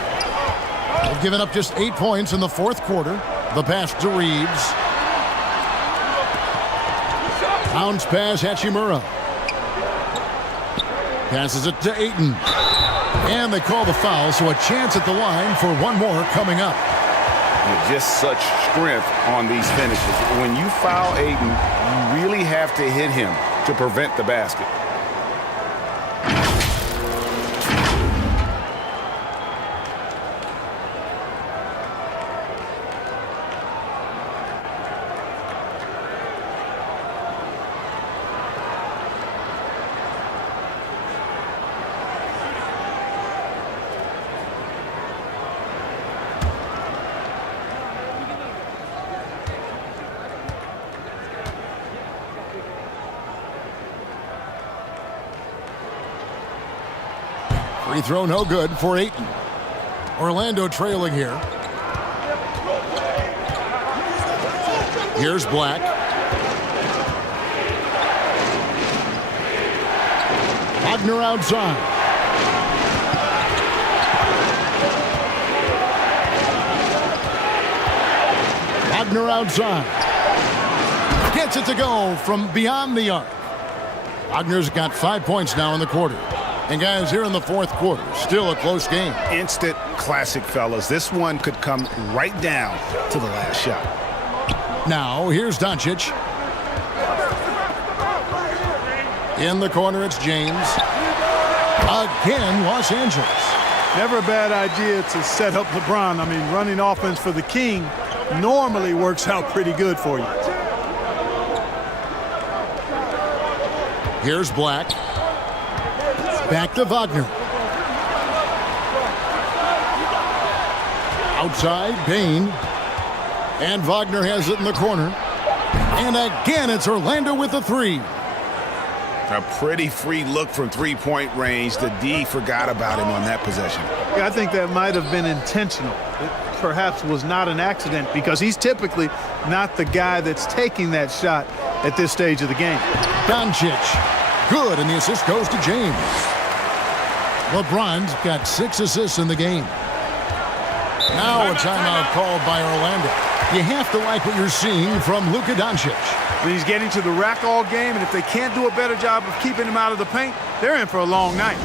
They've given up just 8 points in the fourth quarter. The pass to Reeves. Bounce pass, Hachimura. Passes it to Ayton. And they call the foul, so a chance at the line for one more coming up. Just such strength on these finishes. When you foul Ayton, you really have to hit him to prevent the basket. Free throw no good for Ayton. Orlando trailing here. Here's Black. Wagner outside. Wagner outside. Gets it to go from beyond the arc. Wagner's got 5 points now in the quarter. And guys, here in the fourth quarter, still a close game. Instant classic, fellas. This one could come right down to the last shot. Now, here's Doncic. In the corner, it's James. Again, Los Angeles. Never a bad idea to set up LeBron. I mean, running offense for the king normally works out pretty good for you. Here's Black. Back to Wagner. Outside, Bain. And Wagner has it in the corner. And again, it's Orlando with the three. A pretty free look from three-point range. The D forgot about him on that possession. Yeah, I think that might have been intentional. It perhaps was not an accident because he's typically not the guy that's taking that shot at this stage of the game. Doncic. Good, and the assist goes to James. LeBron's got 6 assists in the game. Now a timeout called by Orlando. You have to like what you're seeing from Luka Doncic. He's getting to the rack all game, and if they can't do a better job of keeping him out of the paint, they're in for a long night.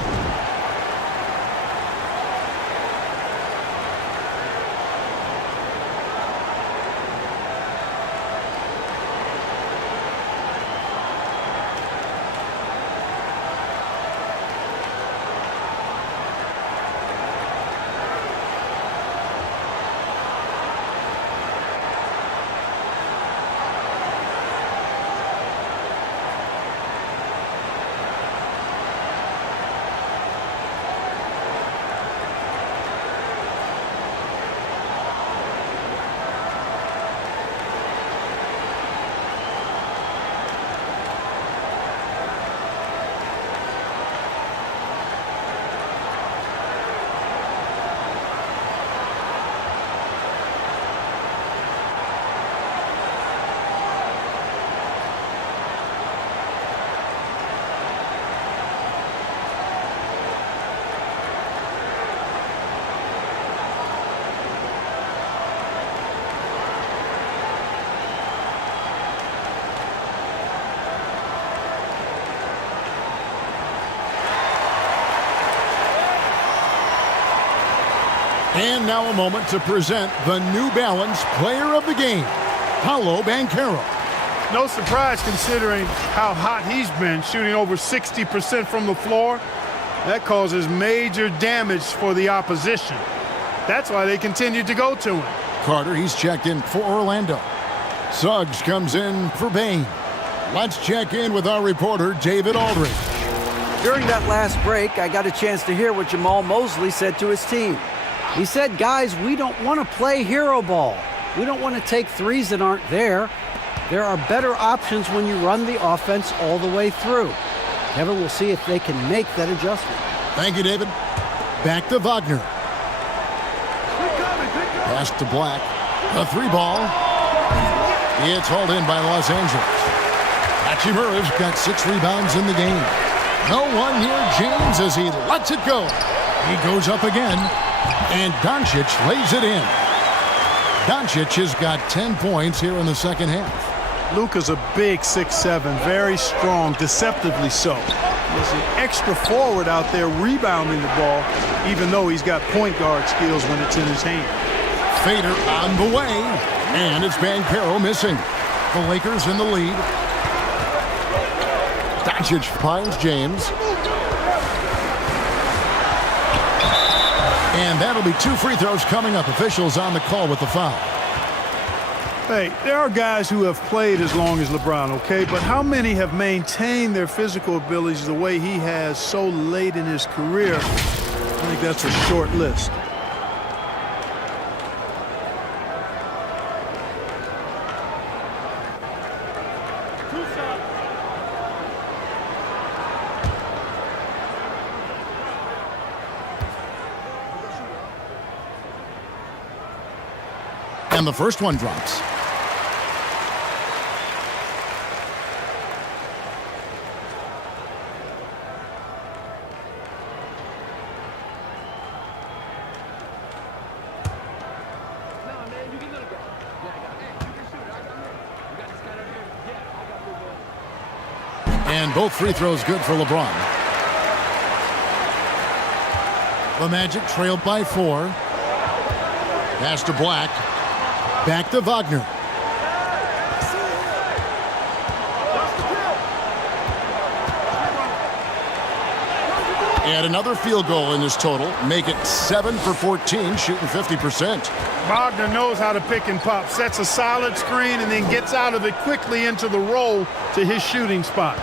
And now a moment to present the New Balance Player of the Game, Paolo Banchero. No surprise considering how hot he's been, shooting over 60% from the floor. That causes major damage for the opposition. That's why they continue to go to him. Carter, he's checked in for Orlando. Suggs comes in for Bain. Let's check in with our reporter, David Aldridge. During that last break, I got a chance to hear what Jamal Mosley said to his team. He said, guys, we don't want to play hero ball. We don't want to take threes that aren't there. There are better options when you run the offense all the way through. Kevin, we'll see if they can make that adjustment. Thank you, David. Back to Wagner. Pass to Black. A 3-ball. It's hauled in by Los Angeles. Hachimura's got 6 rebounds in the game. No one near James as he lets it go. He goes up again. And Doncic lays it in. Doncic has got 10 points here in the second half. Luka's a big 6'7", very strong, deceptively so. There's an extra forward out there rebounding the ball, even though he's got point guard skills when it's in his hand. Fader on the way, and it's Banchero missing. The Lakers in the lead. Doncic finds James. And that'll be 2 free throws coming up. Officials on the call with the foul. Hey, there are guys who have played as long as LeBron, okay? But how many have maintained their physical abilities the way he has so late in his career? I think that's a short list. And the first one drops. And both free throws good for LeBron. The Magic trailed by 4. Pass to Black. Back to Wagner. And another field goal in this total. Make it 7 for 14, shooting 50%. Wagner knows how to pick and pop, sets a solid screen, and then gets out of it quickly into the roll to his shooting spot.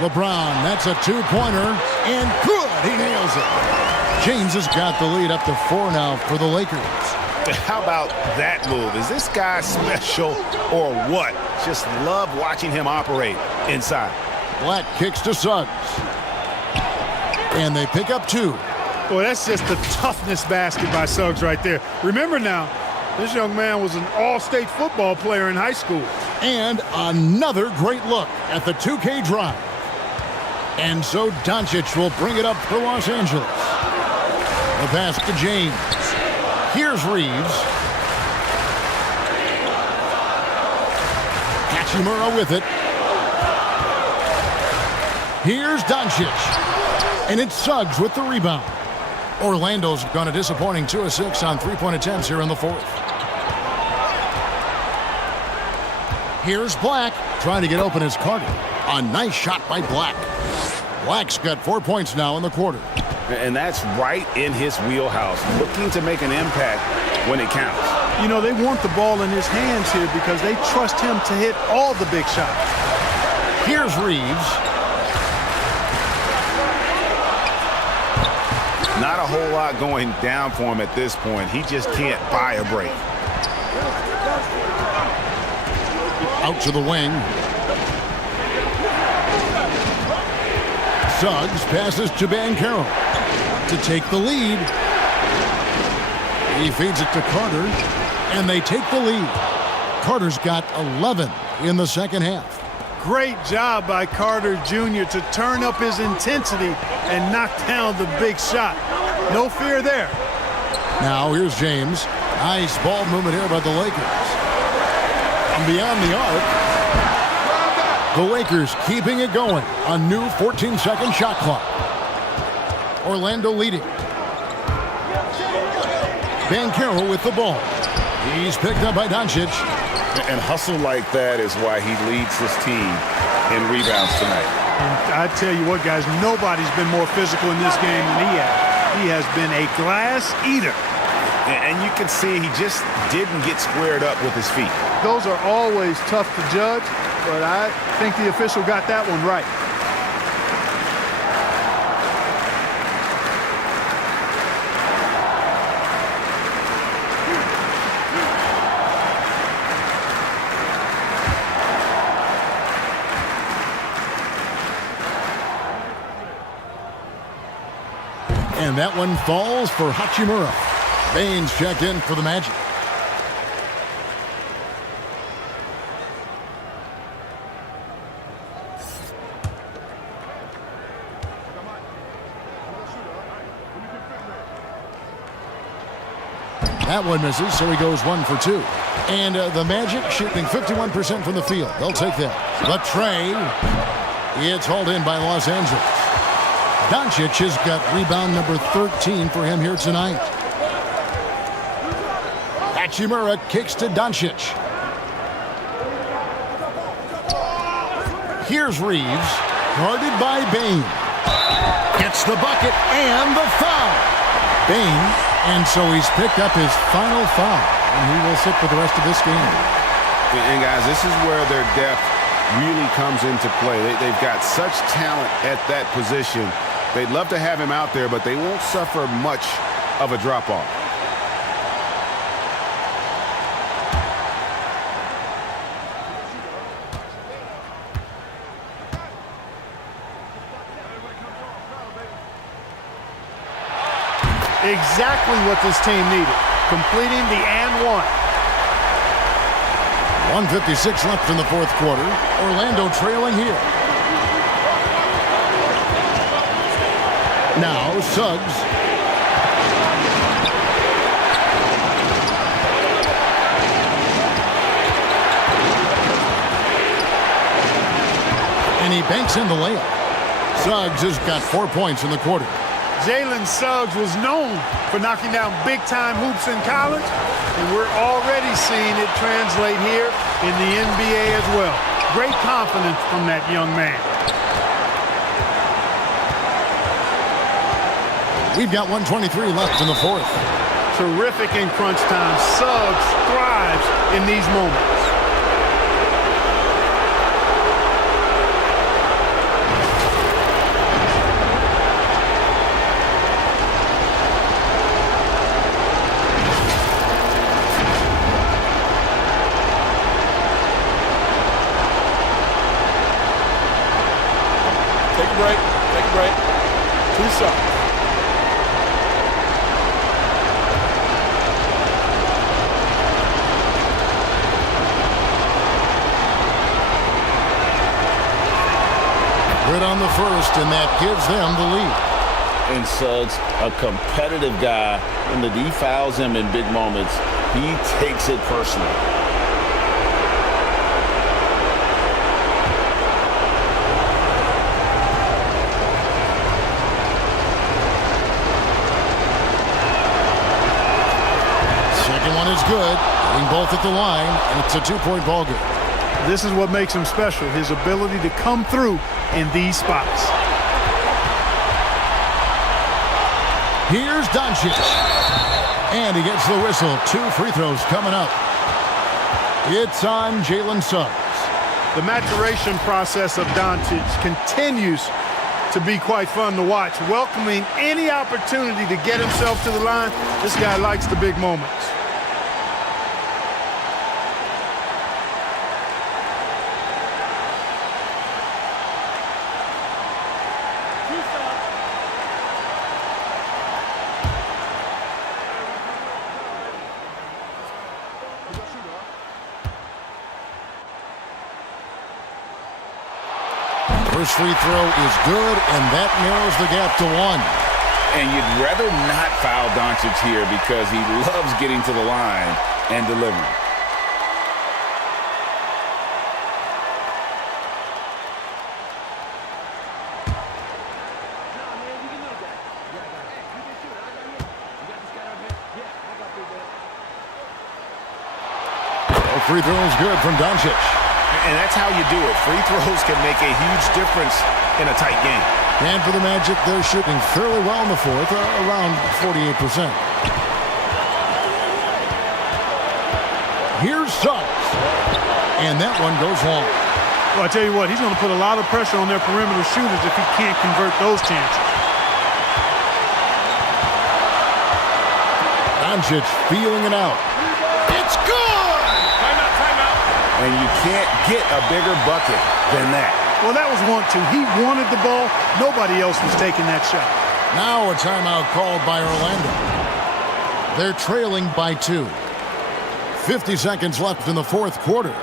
LeBron, that's a two-pointer, and good, he nails it. James has got the lead up to 4 now for the Lakers. How about that move? Is this guy special or what? Just love watching him operate inside. Black kicks to Suggs. And they pick up 2. Boy, that's just the toughness basket by Suggs right there. Remember now, this young man was an all-state football player in high school. And another great look at the 2K drive. And so Doncic will bring it up for Los Angeles. The pass to James. Here's Reeves. Hachimura with it. Here's Doncic. And it's Suggs with the rebound. Orlando's gone a disappointing 2 of 6 on three-point attempts here in the 4th. Here's Black trying to get open as Carter. A nice shot by Black. Black's got 4 points now in the quarter. And that's right in his wheelhouse, looking to make an impact when it counts. You know, they want the ball in his hands here because they trust him to hit all the big shots. Here's Reeves. Not a whole lot going down for him at this point. He just can't buy a break. Out to the wing. Suggs passes to Banchero to take the lead. He feeds it to Carter, and they take the lead. Carter's got 11 in the second half. Great job by Carter Jr. to turn up his intensity and knock down the big shot. No fear there. Now here's James. Nice ball movement here by the Lakers. And beyond the arc, the Lakers keeping it going. A new 14-second shot clock. Orlando leading. Banchero with the ball. He's picked up by Doncic. And hustle like that is why he leads his team in rebounds tonight. And I tell you what, guys, nobody's been more physical in this game than he has. He has been a glass eater. And you can see he just didn't get squared up with his feet. Those are always tough to judge, but I think the official got that one right. And that one falls for Hachimura. Baines checked in for the Magic. That one misses, so he goes 1 for 2. And the Magic shooting 51% from the field. They'll take that. But Trey, it's hauled in by Los Angeles. Doncic has got rebound number 13 for him here tonight. Hachimura kicks to Doncic. Here's Reeves, guarded by Bane. Gets the bucket and the foul. Bane, and so he's picked up his final foul, and he will sit for the rest of this game. And guys, this is where their depth really comes into play. They've got such talent at that position. They'd love to have him out there, but they won't suffer much of a drop-off. Exactly what this team needed, completing the and one. 1:56 left in the 4th quarter. Orlando trailing here. Now Suggs. And he banks in the layup. Suggs has got 4 points in the quarter. Jalen Suggs was known for knocking down big-time hoops in college, and we're already seeing it translate here in the NBA as well. Great confidence from that young man. We've got 1:23 left in the fourth. Terrific in crunch time. Suggs thrives in these moments. Take a break. Take a break. 2 shots. Good on the first, and that gives them the lead. And Suggs, a competitive guy, and the D fouls him in big moments. He takes it personally. Second one is good. Getting both at the line, and it's a 2-point ball game. This is what makes him special, his ability to come through in these spots. Here's Doncic. And he gets the whistle. 2 free throws coming up. It's on Jalen Suggs. The maturation process of Doncic continues to be quite fun to watch. Welcoming any opportunity to get himself to the line. This guy likes the big moments. First free throw is good, and that narrows the gap to 1. And you'd rather not foul Doncic here because he loves getting to the line and delivering. Free throw is good from Doncic. And that's how you do it. Free throws can make a huge difference in a tight game. And for the Magic, they're shooting fairly well in the fourth, around 48%. Here's Suggs. And that one goes long. Well, I tell you what, he's going to put a lot of pressure on their perimeter shooters if he can't convert those chances. Doncic feeling it out. It's good! And you can't get a bigger bucket than that. Well, that was 1-2. He wanted the ball. Nobody else was taking that shot. Now a timeout called by Orlando. They're trailing by 2. 50 seconds left in the fourth quarter.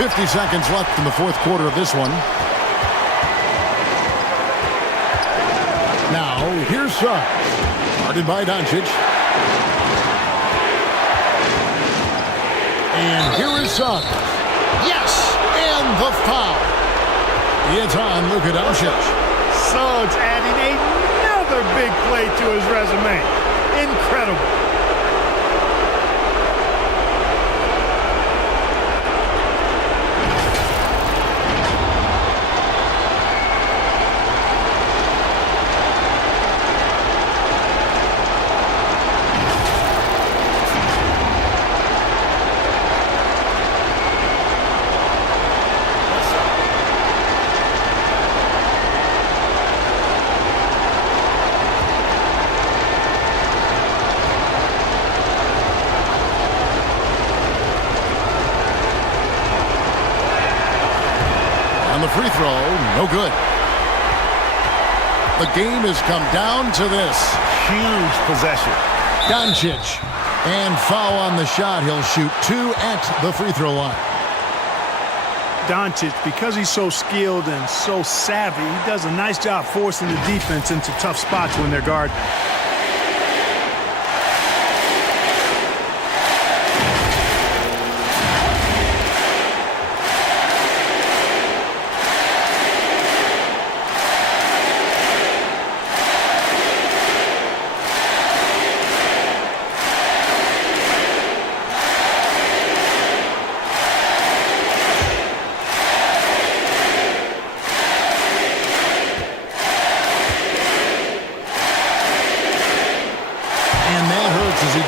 .50 seconds left in the fourth quarter of this one. Now, here's Suggs. Guarded by Doncic. And here is Suggs. Yes! And the foul. It's on Luka Doncic. Suggs adding another big play to his resume. Incredible. free throw, no good. The game has come down to this. Huge possession. Doncic. And foul on the shot. He'll shoot 2 at the free throw line. Doncic, because he's so skilled and so savvy, he does a nice job forcing the defense into tough spots when they're guarding.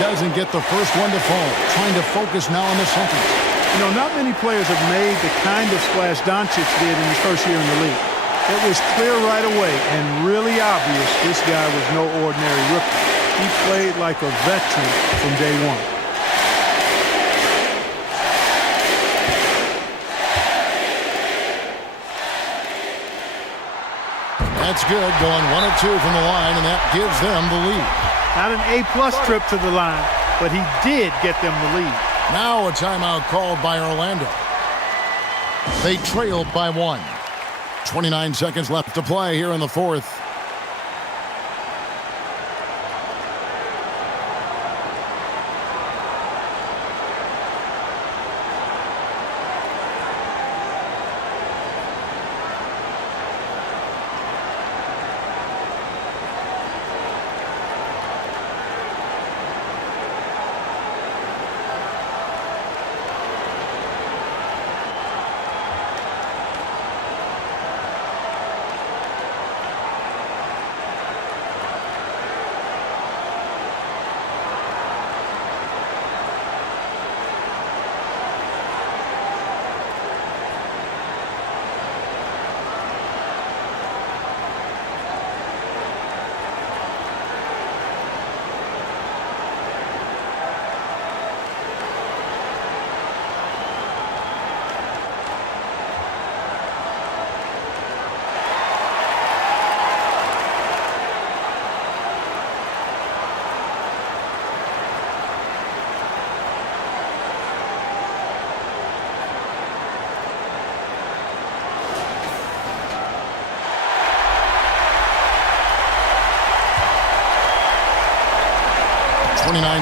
Doesn't get the first one to fall. Trying to focus now on the second. You know, not many players have made the kind of splash Doncic did in his first year in the league. It was clear right away and really obvious this guy was no ordinary rookie. He played like a veteran from day one. That's good, going 1 of 2 from the line, and that gives them the lead. Not an A-plus trip to the line, but he did get them the lead. Now a timeout called by Orlando. They trailed by 1. 29 seconds left to play here in the fourth.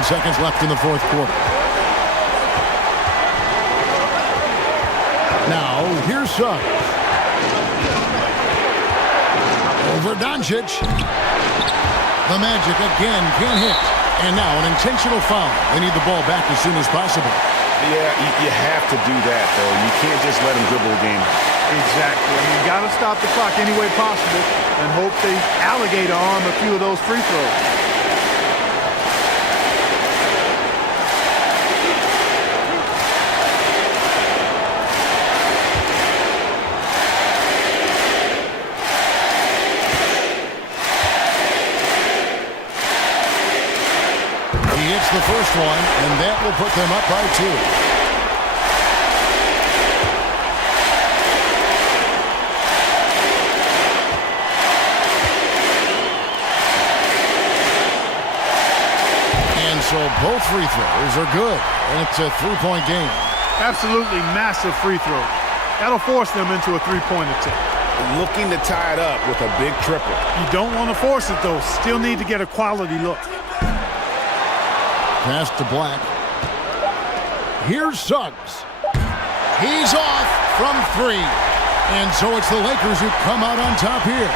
Seconds left in the fourth quarter. Now, here's Suggs. Over Doncic. The Magic again can't hit. And now an intentional foul. They need the ball back as soon as possible. Yeah, you have to do that, though. You can't just let them dribble the game. Exactly. I mean, you got to stop the clock any way possible and hope they alligator arm a few of those free throws. The first one, and that will put them up by 2. And so both free throws are good, and it's a 3-point game. Absolutely massive free throw. That'll force them into a 3-point attempt. Looking to tie it up with a big triple. You don't want to force it, though. Still need to get a quality look. Pass to Black. Here's Suggs. He's off from 3. And so it's the Lakers who come out on top here.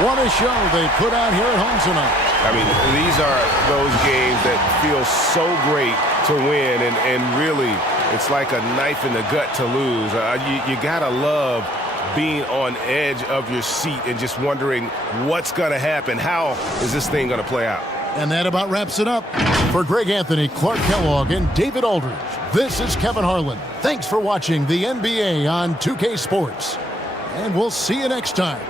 What a show they put out here at home tonight. I mean, these are those games that feel so great to win, and really, it's like a knife in the gut to lose. You gotta love being on edge of your seat and just wondering what's gonna happen. How is this thing gonna play out? And that about wraps it up. For Greg Anthony, Clark Kellogg, and David Aldridge, this is Kevin Harlan. Thanks for watching the NBA on 2K Sports. And we'll see you next time.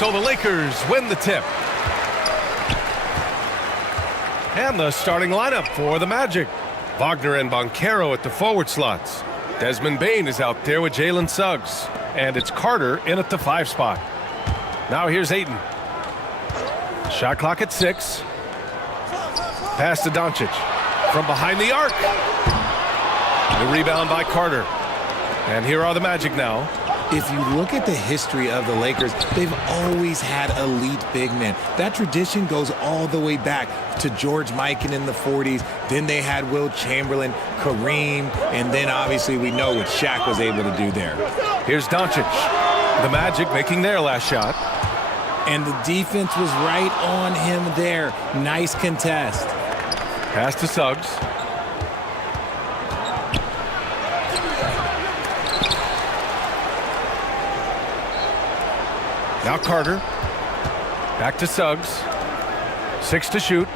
So the Lakers win the tip. And the starting lineup for the Magic. Wagner and Banchero at the forward slots. Desmond Bane is out there with Jalen Suggs. And it's Carter in at the 5 spot. Now here's Ayton. Shot clock at 6. Pass to Doncic. From behind the arc. The rebound by Carter. And here are the Magic now. If you look at the history of the Lakers, they've always had elite big men. That tradition goes all the way back to George Mikan in the 40s. Then they had Wilt Chamberlain, Kareem, and then obviously we know what Shaq was able to do there. Here's Doncic. The Magic making their last shot. And the defense was right on him there. Nice contest. Pass to Suggs. Now Carter. Back to Suggs. 6 to shoot.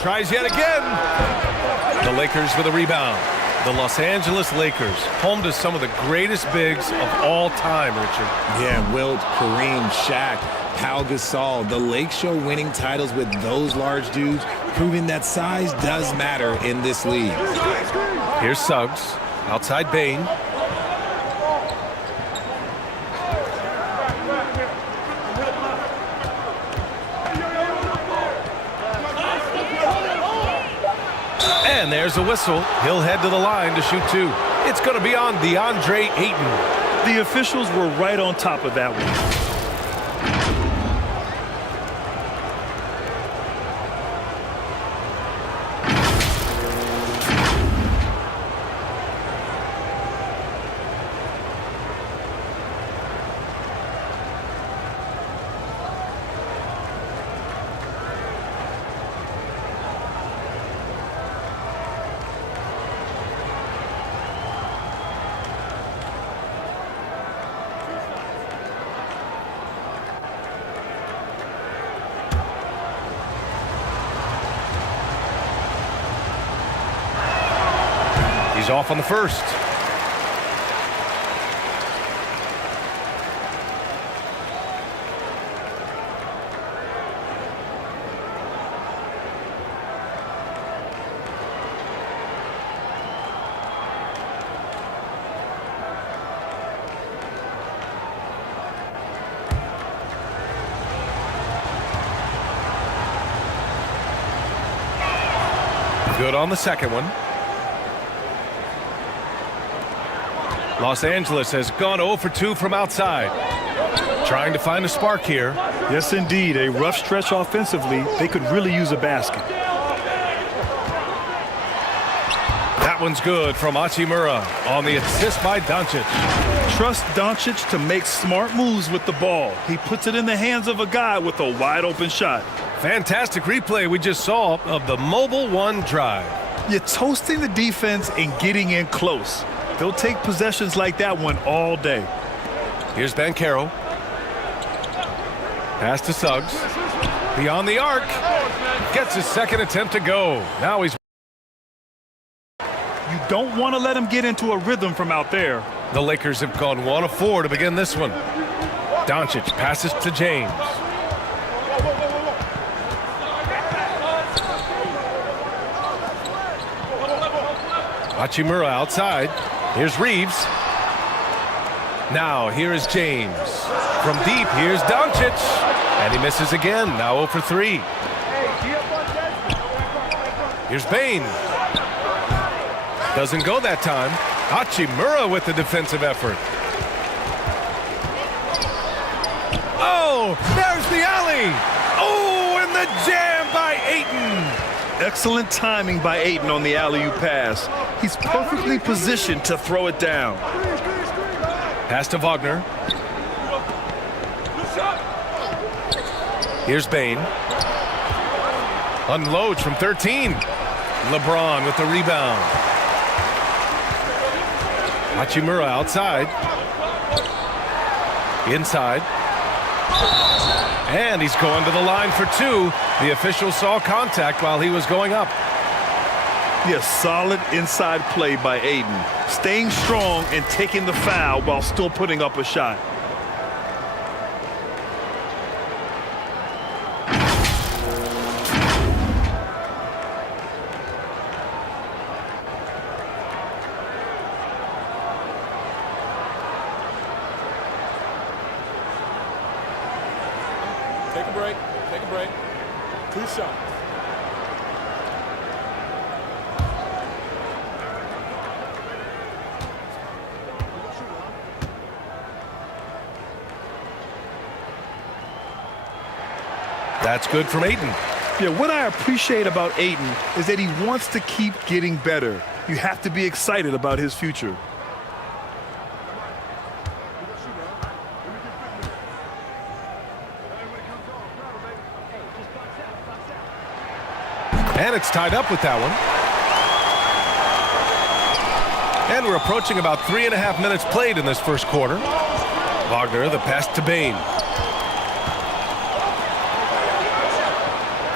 Tries yet again. The Lakers with a rebound. The Los Angeles Lakers, home to some of the greatest bigs of all time, Richard. Yeah, Wilt, Kareem, Shaq, Pau Gasol. The Lakers show winning titles with those large dudes, proving that size does matter in this league. Here's Suggs. Outside Bane. And there's a whistle. He'll head to the line to shoot 2. It's going to be on DeAndre Ayton. The officials were right on top of that one. He's off on the first. Good on the second one. Los Angeles has gone 0 for 2 from outside. Trying to find a spark here. Yes, indeed. A rough stretch offensively. They could really use a basket. That one's good from Hachimura on the assist by Doncic. Trust Doncic to make smart moves with the ball. He puts it in the hands of a guy with a wide open shot. Fantastic replay we just saw of the mobile 1 drive. You're toasting the defense and getting in close. They'll take possessions like that one all day. Here's Banchero. Pass to Suggs. Beyond the arc. Gets his second attempt to go. Now he's... You don't want to let him get into a rhythm from out there. The Lakers have gone 1 of 4 to begin this one. Doncic passes to James. Hachimura outside. Here's Reeves. Now here is James. From deep, here's Doncic. And he misses again. Now 0 for 3. Here's Bane. Doesn't go that time. Hachimura with the defensive effort. Oh, there's the alley. Oh, and the jam by Ayton. Excellent timing by Ayton on the alley-oop pass. He's perfectly positioned to throw it down. Pass to Wagner. Here's Bane. Unloads from 13. LeBron with the rebound. Hachimura outside. Inside. And he's going to the line for 2. The official saw contact while he was going up. Yes, solid inside play by Ayton. Staying strong and taking the foul while still putting up a shot. Take a break. Take a break. 2 shots. That's good from Ayton. Yeah, what I appreciate about Ayton is that he wants to keep getting better. You have to be excited about his future. And it's tied up with that one. And we're approaching about 3.5 minutes played in this first quarter. Wagner, the pass to Bain.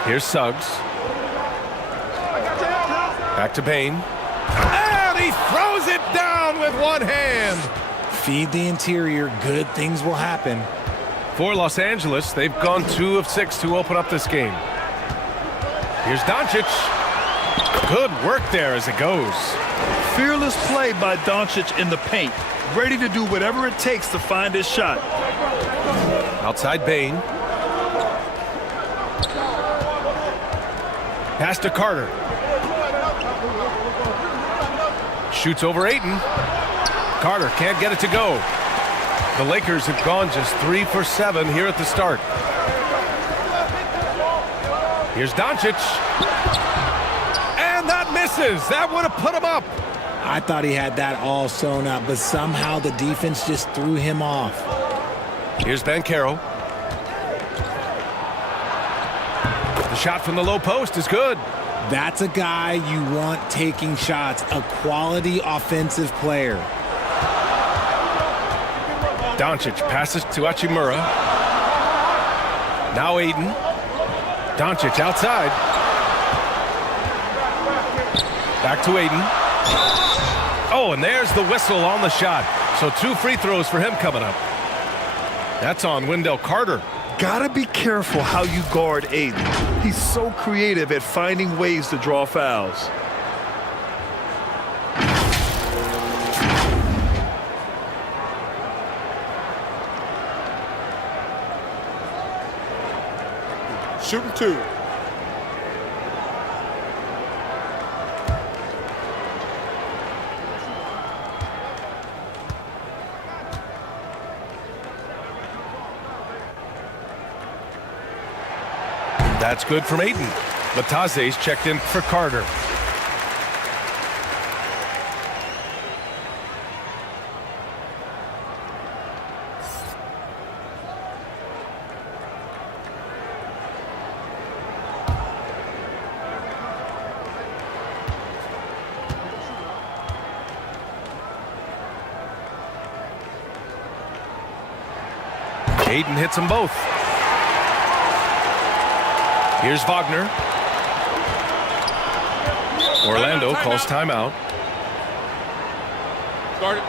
Here's Suggs. Back to Bain. And he throws it down with one hand. Feed the interior. Good things will happen. For Los Angeles, they've gone 2 of 6 to open up this game. Here's Doncic. Good work there as it goes. Fearless play by Doncic in the paint. Ready to do whatever it takes to find his shot. Outside Bain. Pass to Carter. Shoots over Ayton. Carter can't get it to go. The Lakers have gone just 3 for 7 here at the start. Here's Doncic. And that misses. That would have put him up. I thought he had that all sewn up, but somehow the defense just threw him off. Here's Banchero. The shot from the low post is good. That's a guy you want taking shots, a quality offensive player. Doncic passes to Hachimura. Now Ayton. Doncic outside. Back to Ayton. Oh, and there's the whistle on the shot. So 2 free throws for him coming up. That's on Wendell Carter. Gotta be careful how you guard Ayton. He's so creative at finding ways to draw fouls. Shooting 2. That's good from Ayton. Lataze's checked in for Carter. Ayton hits them both. Here's Wagner. Orlando calls timeout. Start it.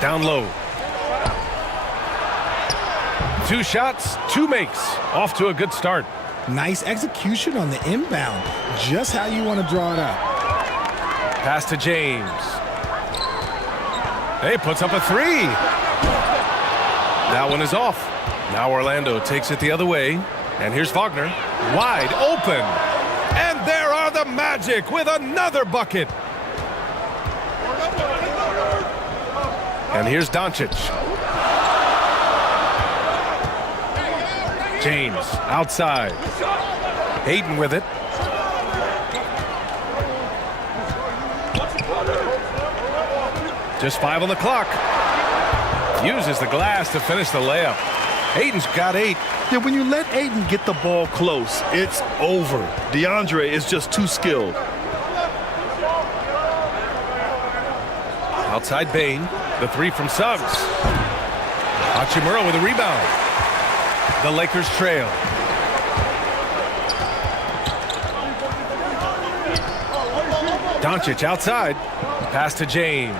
Down low. 2 shots, 2 makes. Off to a good start. Nice execution on the inbound. Just how you want to draw it up. Pass to James. Hey, puts up a three. That one is off. Now Orlando takes it the other way. And here's Wagner. Wide open. And there are the Magic with another bucket. And here's Doncic. James outside. Ayton with it. Just 5 on the clock. Uses the glass to finish the layup. Ayton's got 8. Yeah, when you let Ayton get the ball close, it's over. DeAndre is just too skilled. Outside Bane. The 3 from Suggs. Hachimura with a rebound. The Lakers trail. Doncic outside. Pass to James.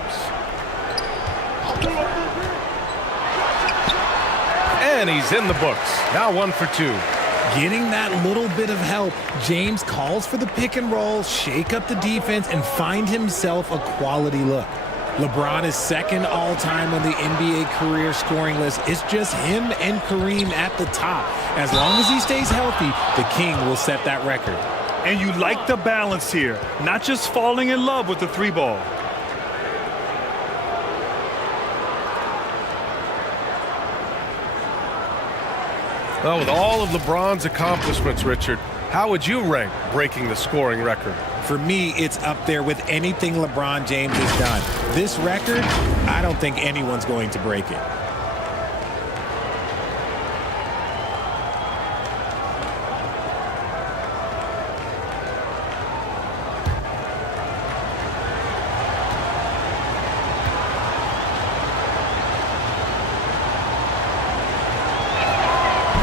And he's in the books. Now 1 for 2. Getting that little bit of help. James calls for the pick and roll, shake up the defense, and find himself a quality look. LeBron is second all-time on the NBA career scoring list. It's just him and Kareem at the top. As long as he stays healthy, the King will set that record. And you like the balance here, not just falling in love with the 3 ball. Well, with all of LeBron's accomplishments, Richard, how would you rank breaking the scoring record? For me, it's up there with anything LeBron James has done. This record, I don't think anyone's going to break it.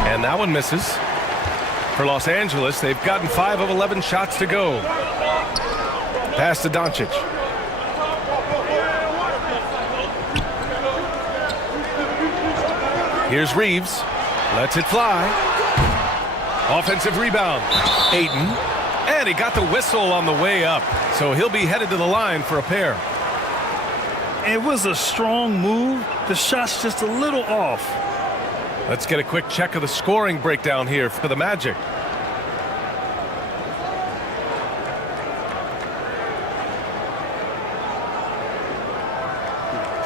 And that one misses. For Los Angeles, they've gotten 5 of 11 shots to go. Pass to Doncic. Here's Reeves. Lets it fly. Offensive rebound. Ayton. And he got the whistle on the way up. So he'll be headed to the line for a pair. It was a strong move. The shot's just a little off. Let's get a quick check of the scoring breakdown here for the Magic.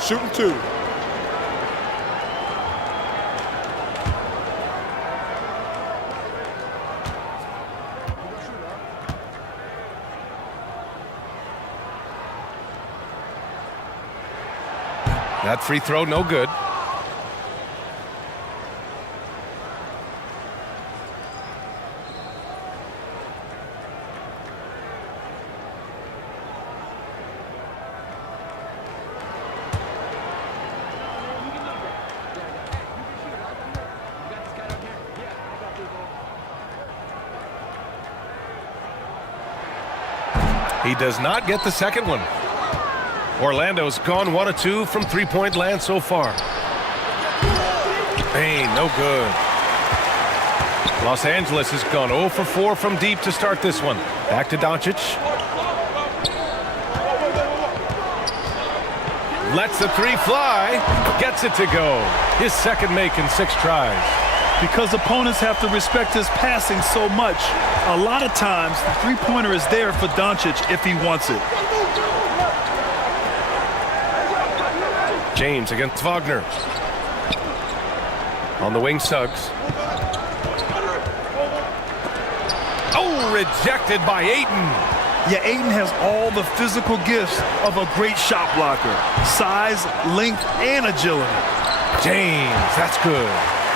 Shooting 2. That free throw, no good. He does not get the second one. Orlando's gone 1 of 2 from three-point land so far. Bane, no good. Los Angeles has gone 0 for 4 from deep to start this one. Back to Doncic. Lets the 3 fly. Gets it to go. His second make in 6 tries. Because opponents have to respect his passing so much, a lot of times the three-pointer is there for Doncic if he wants it. James against Wagner. On the wing, Suggs. Oh, rejected by Ayton. Yeah, Ayton has all the physical gifts of a great shot blocker. Size, length, and agility. James, that's good.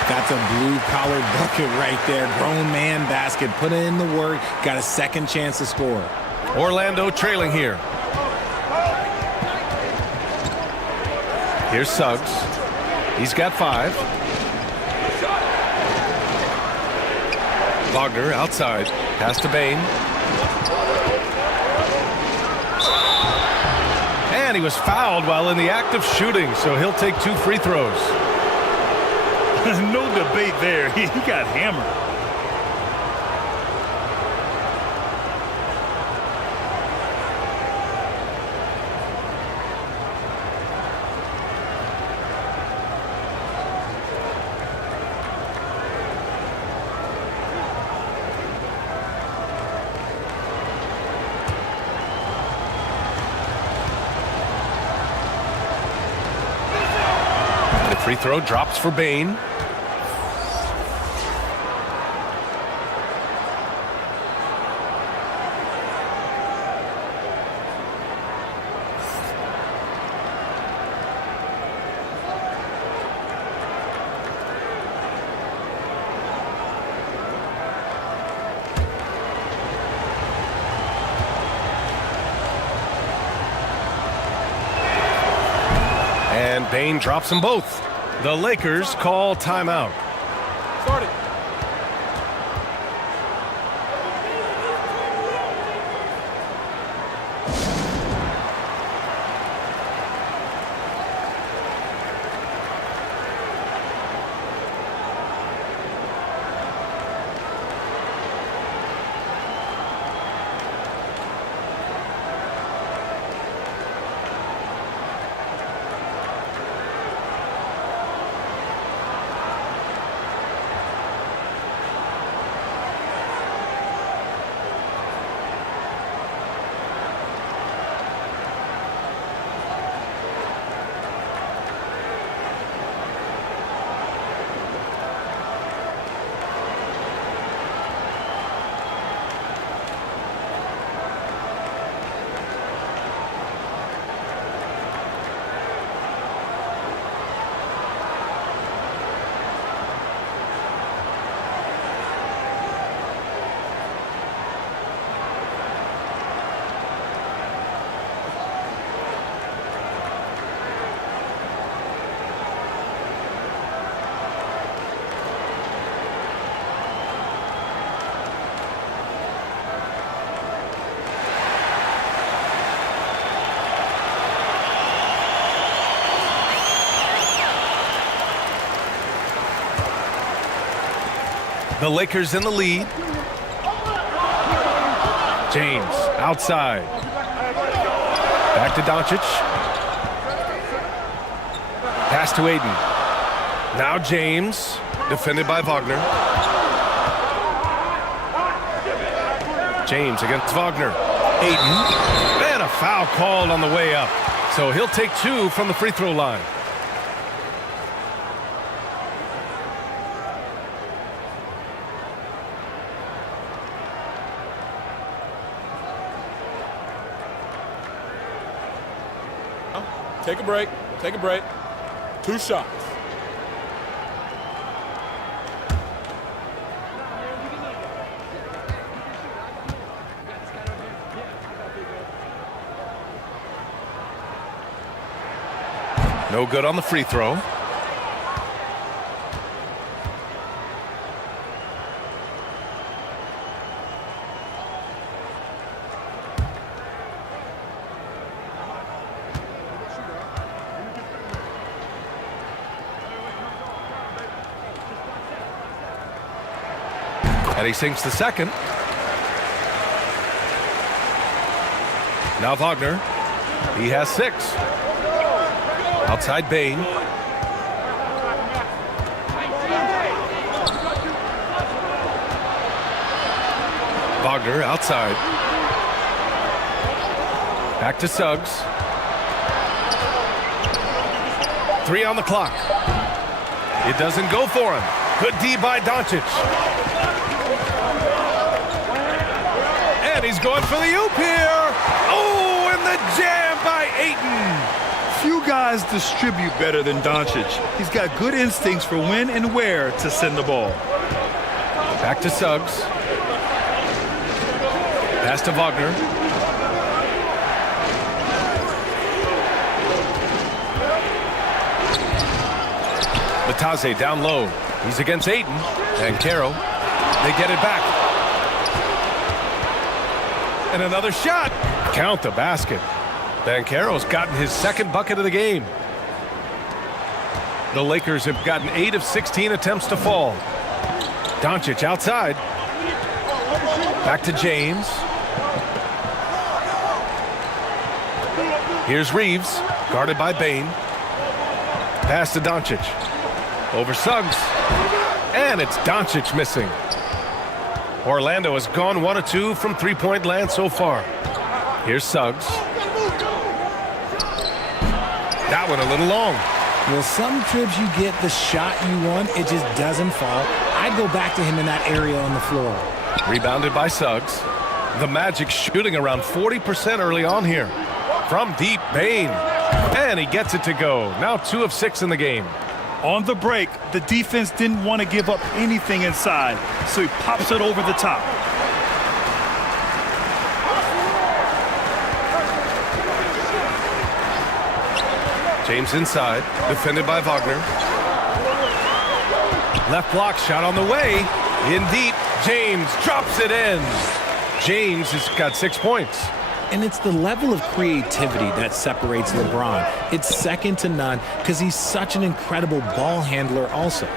That's a blue-collar bucket right there. Grown man basket. Put in the work. Got a second chance to score. Orlando trailing here. Here's Suggs. He's got 5. Wagner outside. Pass to Bane. And he was fouled while in the act of shooting, so he'll take 2 free throws. No debate there. He got hammered. Free throw drops for Bain. And Bain drops them both. The Lakers call timeout. Start it. The Lakers in the lead. James outside. Back to Doncic. Pass to Aiden. Now James, defended by Wagner. James against Wagner. Aiden. And a foul called on the way up. So he'll take 2 from the free throw line. Take a break. Take a break. 2 shots. No good on the free throw. And he sinks the second. Now Wagner. He has 6. Outside Bain. Wagner outside. Back to Suggs. 3 on the clock. It doesn't go for him. Good D by Doncic. And he's going for the oop here. Oh, and the jam by Ayton. Few guys distribute better than Doncic. He's got good instincts for when and where to send the ball. Back to Suggs. Pass to Wagner. Matase down low. He's against Ayton. And Caro. They get it back. And another shot. Count the basket. Banchero's gotten his second bucket of the game. The Lakers have gotten 8 of 16 attempts to fall. Doncic outside. Back to James. Here's Reeves, guarded by Bain. Pass to Doncic. Over Suggs. And it's Doncic missing. Orlando has gone 1 of 2 from three-point land so far. Here's Suggs. That one a little long. Well, some trips you get the shot you want, it just doesn't fall. I'd go back to him in that area on the floor. Rebounded by Suggs. The Magic shooting around 40% early on here. From deep, Bane. And he gets it to go. Now 2 of 6 in the game. On the break, the defense didn't want to give up anything inside, so he pops it over the top. James inside, defended by Wagner. Left block shot on the way. In deep, James drops it in. James has got 6 points. And it's the level of creativity that separates LeBron. It's second to none because he's such an incredible ball handler also.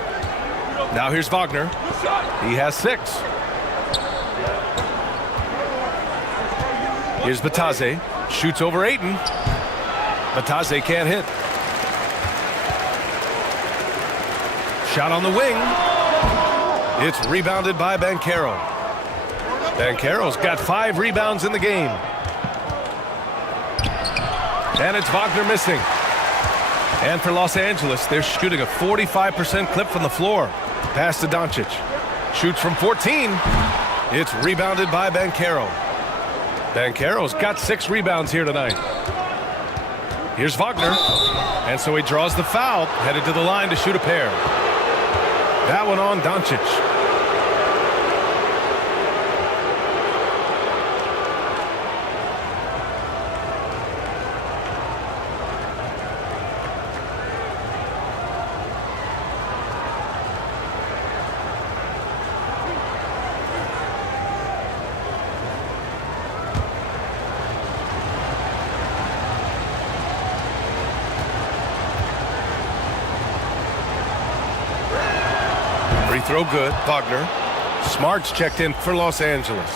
Now here's Wagner. He has 6. Here's Batase. Shoots over Ayton. Batase can't hit. Shot on the wing. It's rebounded by Banchero. Banchero's got 5 rebounds in the game. And it's Wagner missing. And for Los Angeles, they're shooting a 45% clip from the floor. Pass to Doncic. Shoots from 14. It's rebounded by Banchero. Banchero's got 6 rebounds here tonight. Here's Wagner. And so he draws the foul, headed to the line to shoot a pair. That one on Doncic. Free throw good, Wagner. Smart's checked in for Los Angeles.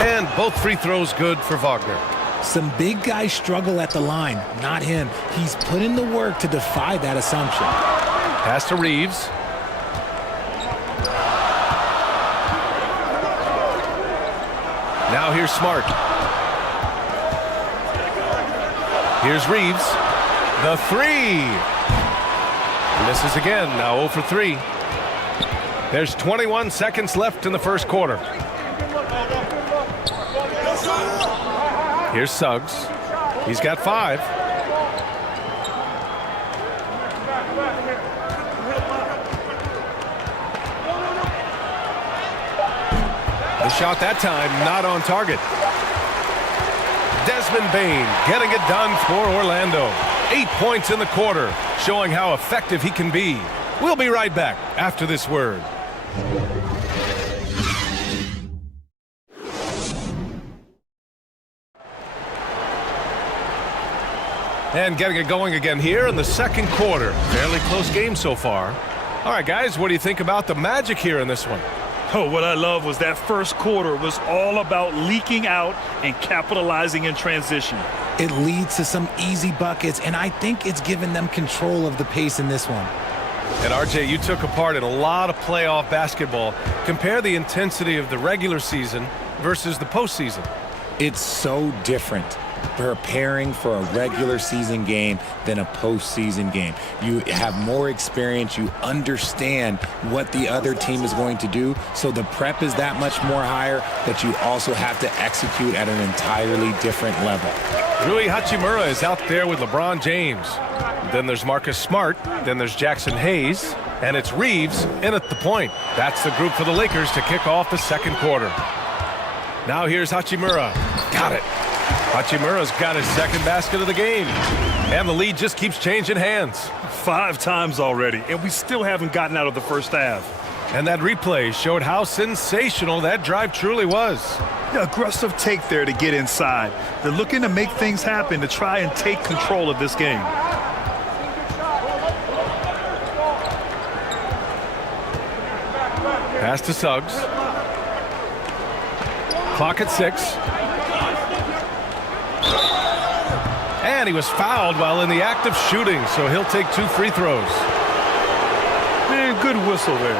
And both free throws good for Wagner. Some big guys struggle at the line, not him. He's put in the work to defy that assumption. Pass to Reeves. Now here's Smart. Here's Reeves. The 3. Misses again, now 0 for 3. There's 21 seconds left in the first quarter. Here's Suggs. He's got 5. The shot that time not on target. Desmond Bane getting it done for Orlando. 8 points in the quarter, showing how effective he can be. We'll be right back after this word. And getting it going again here in the second quarter. Fairly close game so far. All right, guys, what do you think about the Magic here in this one? Oh, what I love was that first quarter was all about leaking out and capitalizing in transition. It leads to some easy buckets, and I think it's given them control of the pace in this one. And RJ, you took a part in a lot of playoff basketball. Compare the intensity of the regular season versus the postseason. It's so different preparing for a regular season game than a postseason game. You have more experience. You understand what the other team is going to do. So the prep is that much more higher, but you also have to execute at an entirely different level. Rui Hachimura is out there with LeBron James. Then there's Marcus Smart. Then there's Jackson Hayes. And it's Reeves in at the point. That's the group for the Lakers to kick off the second quarter. Now here's Hachimura. Got it. Hachimura's got his second basket of the game. And the lead just keeps changing hands. 5 times already, and we still haven't gotten out of the first half. And that replay showed how sensational that drive truly was. Yeah, aggressive take there to get inside. They're looking to make things happen to try and take control of this game. Pass to Suggs. Clock at 6. And he was fouled while in the act of shooting, so he'll take 2 free throws. Man, good whistle there.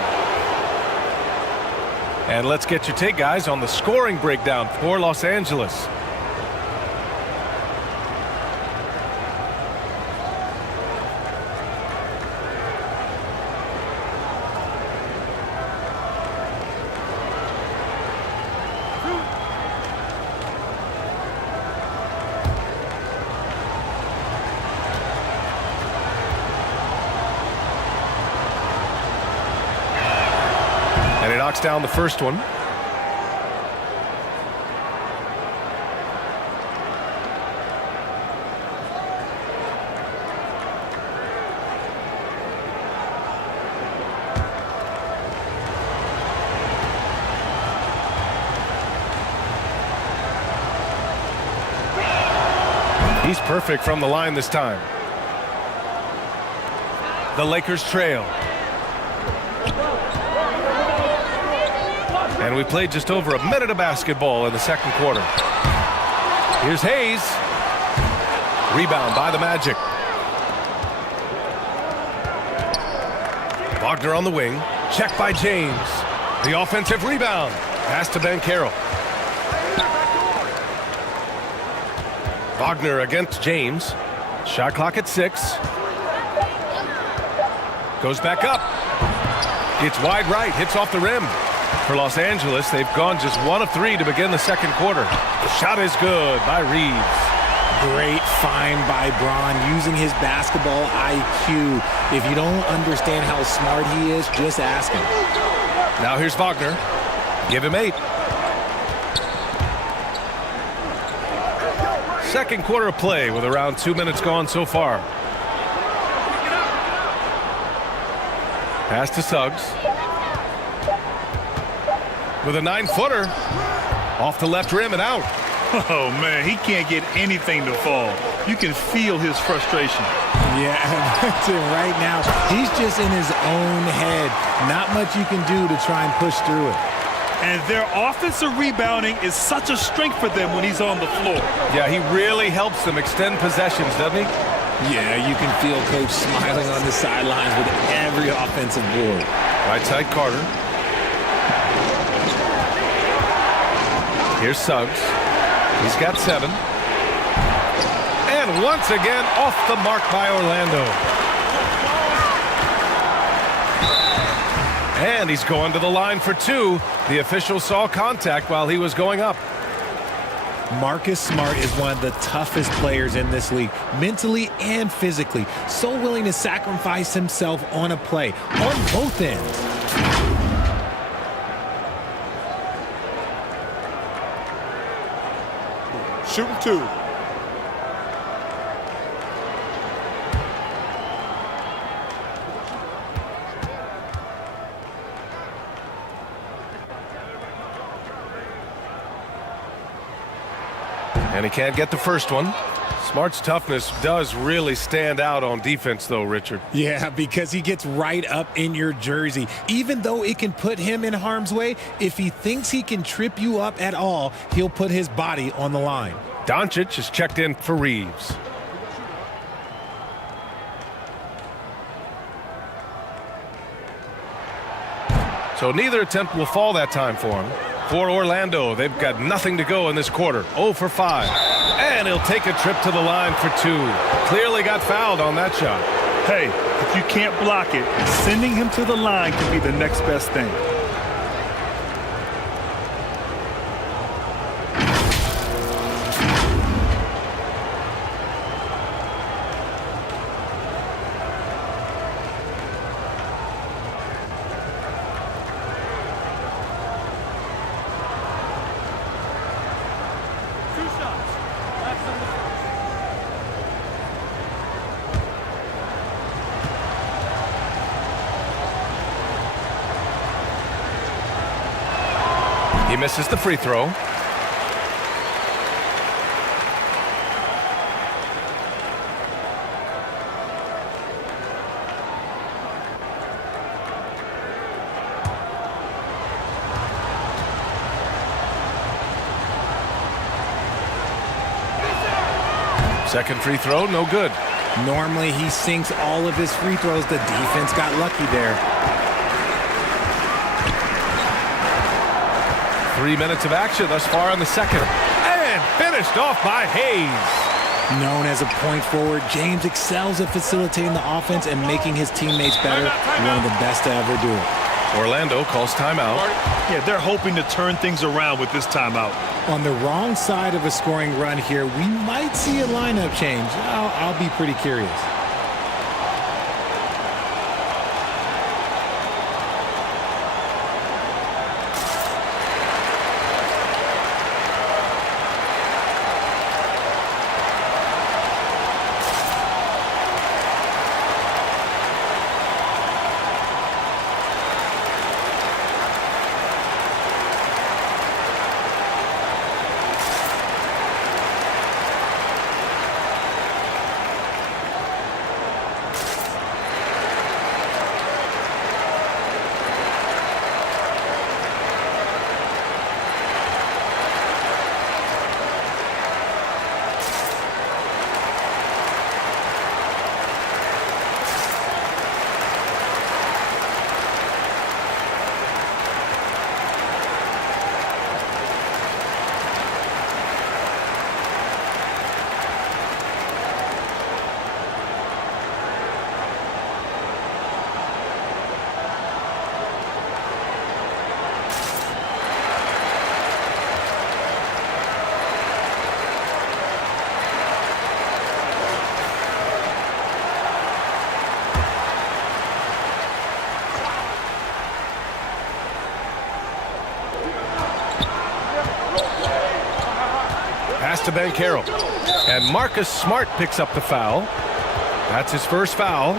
And let's get your take, guys, on the scoring breakdown for Los Angeles. And he knocks down the first one. He's perfect from the line this time. The Lakers trail. And we played just over a minute of basketball in the second quarter. Here's Hayes. Rebound by the Magic. Wagner on the wing. Check by James. The offensive rebound. Pass to Banchero. Wagner against James. Shot clock at 6. Goes back up. It's wide right. Hits off the rim. For Los Angeles, they've gone just 1 of 3 to begin the second quarter. The shot is good by Reeves. Great find by Braun, using his basketball IQ. If you don't understand how smart he is, just ask him. Now here's Wagner. Give him 8. Second quarter of play with around 2 minutes gone so far. Pass to Suggs. With a 9-footer. Off the left rim and out. Oh, man, he can't get anything to fall. You can feel his frustration. Yeah, right now, he's just in his own head. Not much you can do to try and push through it. And their offensive rebounding is such a strength for them when he's on the floor. Yeah, he really helps them extend possessions, doesn't he? Yeah, you can feel Coach smiling on the sidelines with every offensive board. Right side Carter. Here's Suggs. He's got 7. And once again, off the mark by Orlando. And he's going to the line for 2. The official saw contact while he was going up. Marcus Smart is one of the toughest players in this league, mentally and physically. So willing to sacrifice himself on a play, on both ends. Shooting 2. And he can't get the first one. Smart's toughness does really stand out on defense, though, Richard. Yeah, because he gets right up in your jersey. Even though it can put him in harm's way, if he thinks he can trip you up at all, he'll put his body on the line. Doncic is checked in for Reeves. So neither attempt will fall that time for him. For Orlando, they've got nothing to go in this quarter. 0 for 5. And he'll take a trip to the line for 2. Clearly got fouled on that shot. Hey, if you can't block it, sending him to the line can be the next best thing. He misses the free throw. Second free throw, no good. Normally he sinks all of his free throws. The defense got lucky there. 3 minutes of action thus far in the second. And finished off by Hayes. Known as a point forward, James excels at facilitating the offense and making his teammates better. One of the best to ever do it. Orlando calls timeout. Yeah, they're hoping to turn things around with this timeout. On the wrong side of a scoring run here, we might see a lineup change. I'll be pretty curious. Pass to Banchero. And Marcus Smart picks up the foul. That's his first foul.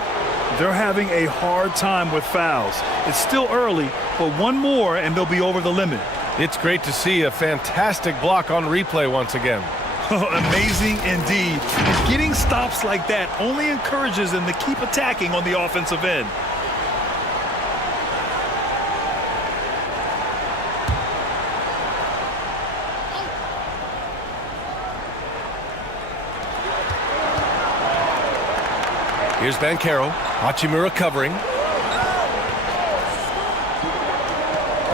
They're having a hard time with fouls. It's still early, but one more and they'll be over the limit. It's great to see a fantastic block on replay once again. Amazing indeed. And getting stops like that only encourages them to keep attacking on the offensive end. Here's Banchero. Hachimura covering.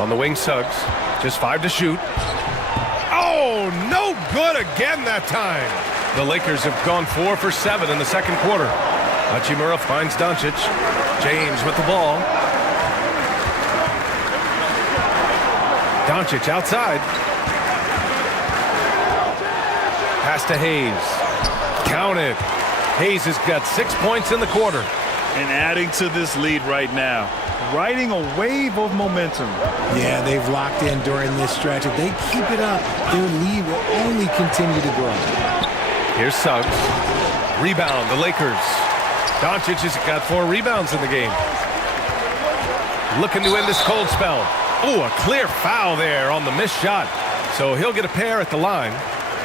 On the wing, Suggs. Just 5 to shoot. Oh, no good again that time. The Lakers have gone 4 for 7 in the second quarter. Hachimura finds Doncic. James with the ball. Doncic outside. Pass to Hayes. Count it. Hayes has got 6 points in the quarter. And adding to this lead right now. Riding a wave of momentum. Yeah, they've locked in during this stretch. If they keep it up, their lead will only continue to grow. Here's Suggs. Rebound, the Lakers. Doncic has got 4 rebounds in the game. Looking to end this cold spell. Oh, a clear foul there on the missed shot. So he'll get a pair at the line.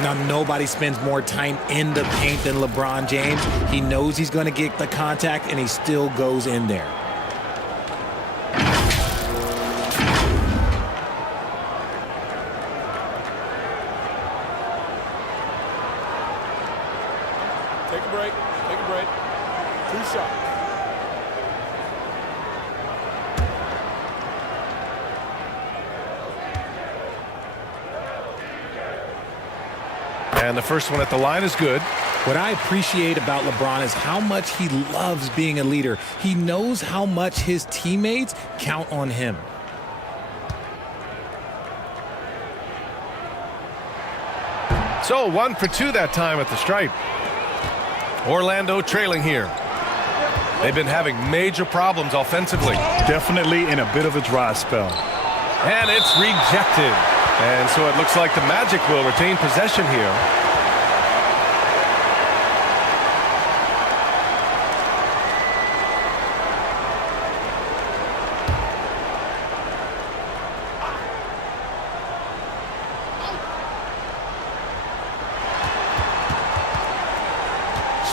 Now, nobody spends more time in the paint than LeBron James. He knows he's going to get the contact, and he still goes in there. Take a break. Take a break. 2 shots. And the first one at the line is good. What I appreciate about LeBron is how much he loves being a leader. He knows how much his teammates count on him. So 1 for 2 that time at the stripe. Orlando trailing here. They've been having major problems offensively. Definitely in a bit of a dry spell. And it's rejected. And so it looks like the Magic will retain possession here.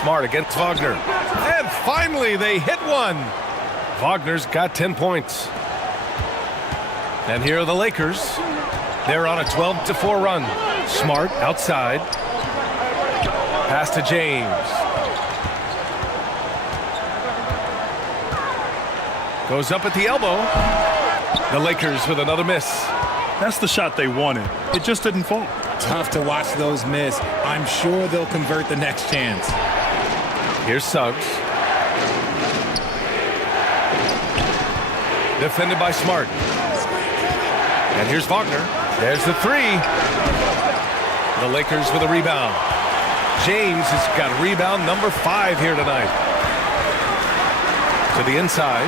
Smart against Wagner. And finally they hit one. Wagner's got 10 points. And here are the Lakers. They're on a 12-4 run. Smart outside. Pass to James. Goes up at the elbow. The Lakers with another miss. That's the shot they wanted. It just didn't fall. Tough to watch those miss. I'm sure they'll convert the next chance. Here's Suggs. Defended by Smart. And here's Wagner. There's the three. The Lakers with a rebound. James has got rebound number 5 here tonight. To the inside.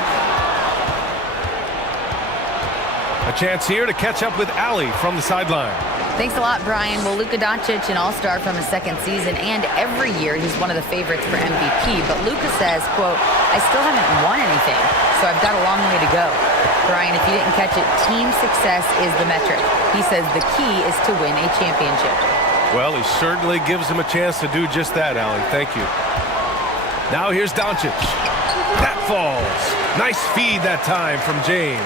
A chance here to catch up with Allie from the sideline. Thanks a lot, Brian. Well, Luka Doncic, an all-star from his second season, and every year he's one of the favorites for MVP. But Luka says, quote, I still haven't won anything, so I've got a long way to go. Brian, if you didn't catch it, team success is the metric. He says the key is to win a championship. Well, he certainly gives him a chance to do just that, Allie. Thank you. Now here's Doncic. That falls. Nice feed that time from James.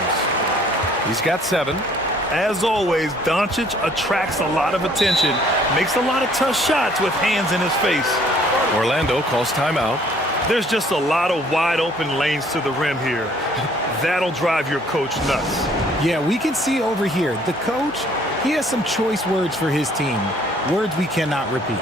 He's got 7. As always, Doncic attracts a lot of attention, makes a lot of tough shots with hands in his face. Orlando calls timeout. There's just a lot of wide open lanes to the rim here. That'll drive your coach nuts. Yeah, we can see over here, the coach, he has some choice words for his team. Words we cannot repeat.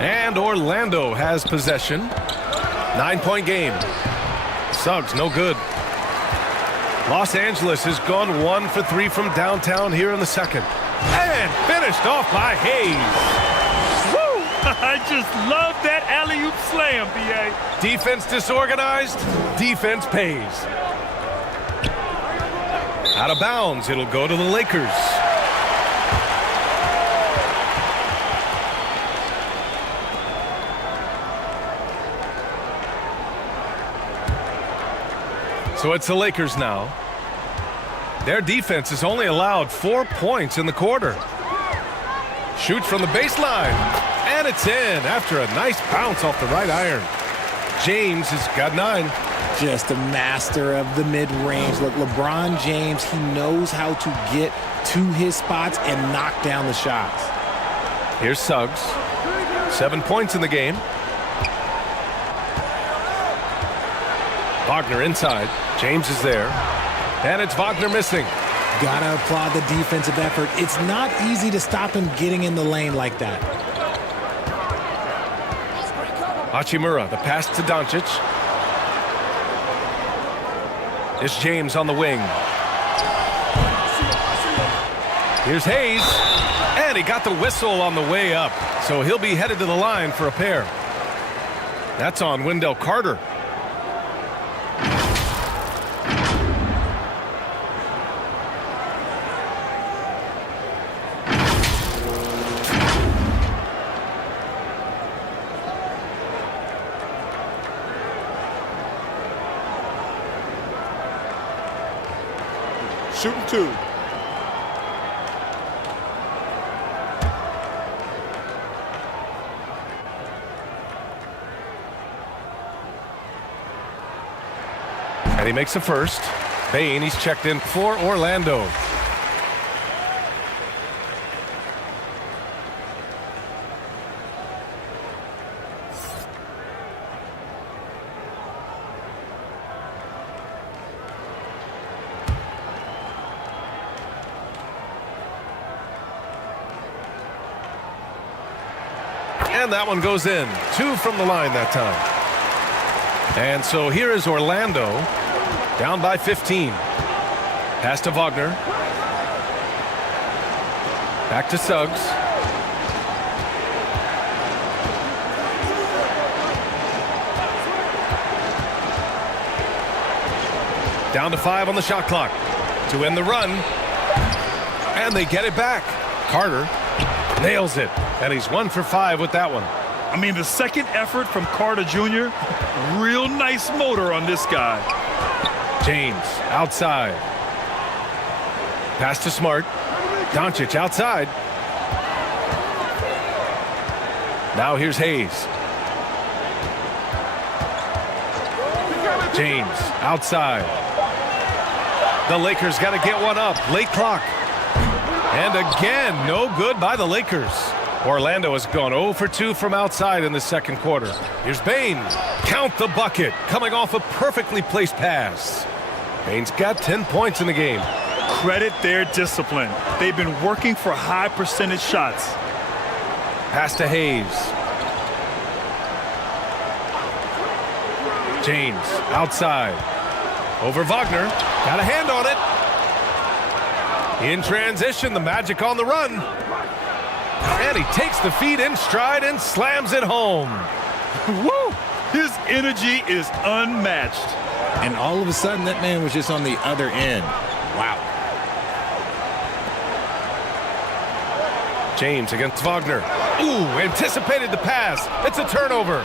And Orlando has possession. 9-point game. Suggs, no good. Los Angeles has gone 1 for 3 from downtown here in the second. And finished off by Hayes. Woo! I just love that alley-oop slam, B.A. Defense disorganized, defense pays. Out of bounds, it'll go to the Lakers. So it's the Lakers now. Their defense has only allowed 4 points in the quarter. Shoots from the baseline, and it's in after a nice bounce off the right iron. James has got 9. Just a master of the mid-range. Look, LeBron James, he knows how to get to his spots and knock down the shots. Here's Suggs. 7 points in the game. Wagner inside. James is there. And it's Wagner missing. Gotta applaud the defensive effort. It's not easy to stop him getting in the lane like that. Hachimura, the pass to Doncic. It's James on the wing. Here's Hayes. And he got the whistle on the way up. So he'll be headed to the line for a pair. That's on Wendell Carter. Shooting 2. And he makes the first. Bain, he's checked in for Orlando. And that one goes in. 2 from the line that time. And so here is Orlando down by 15. Pass to Wagner. Back to Suggs. Down to 5 on the shot clock to end the run. And they get it back. Carter nails it. And he's 1 for 5 with that one. I mean, the second effort from Carter Jr., real nice motor on this guy. James outside. Pass to Smart. Doncic outside. Now here's Hayes. James outside. The Lakers got to get one up. Late clock. And again, no good by the Lakers. Orlando has gone 0 for 2 from outside in the second quarter. Here's Bain. Count the bucket. Coming off a perfectly placed pass. Bain's got 10 points in the game. Credit their discipline. They've been working for high percentage shots. Pass to Hayes. James outside. Over Wagner. Got a hand on it. In transition, the Magic on the run. And he takes the feed in stride and slams it home. Woo! His energy is unmatched. And all of a sudden, that man was just on the other end. Wow. James against Wagner. Ooh, anticipated the pass. It's a turnover.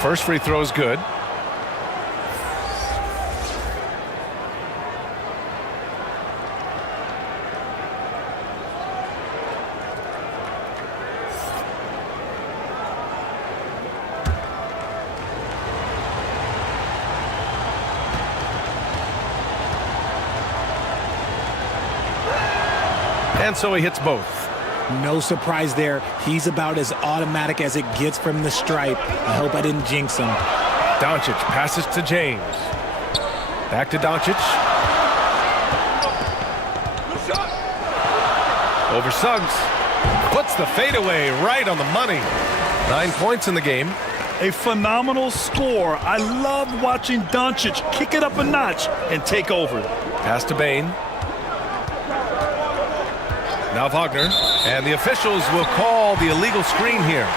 First free throw is good. And so he hits both. No surprise there. He's about as automatic as it gets from the stripe. I hope I didn't jinx him. Doncic passes to James. Back to Doncic. Over Suggs. Puts the fadeaway right on the money. 9 points in the game. A phenomenal score. I love watching Doncic kick it up a notch and take over. Pass to Bain. Now Wagner, and the officials will call the illegal screen here.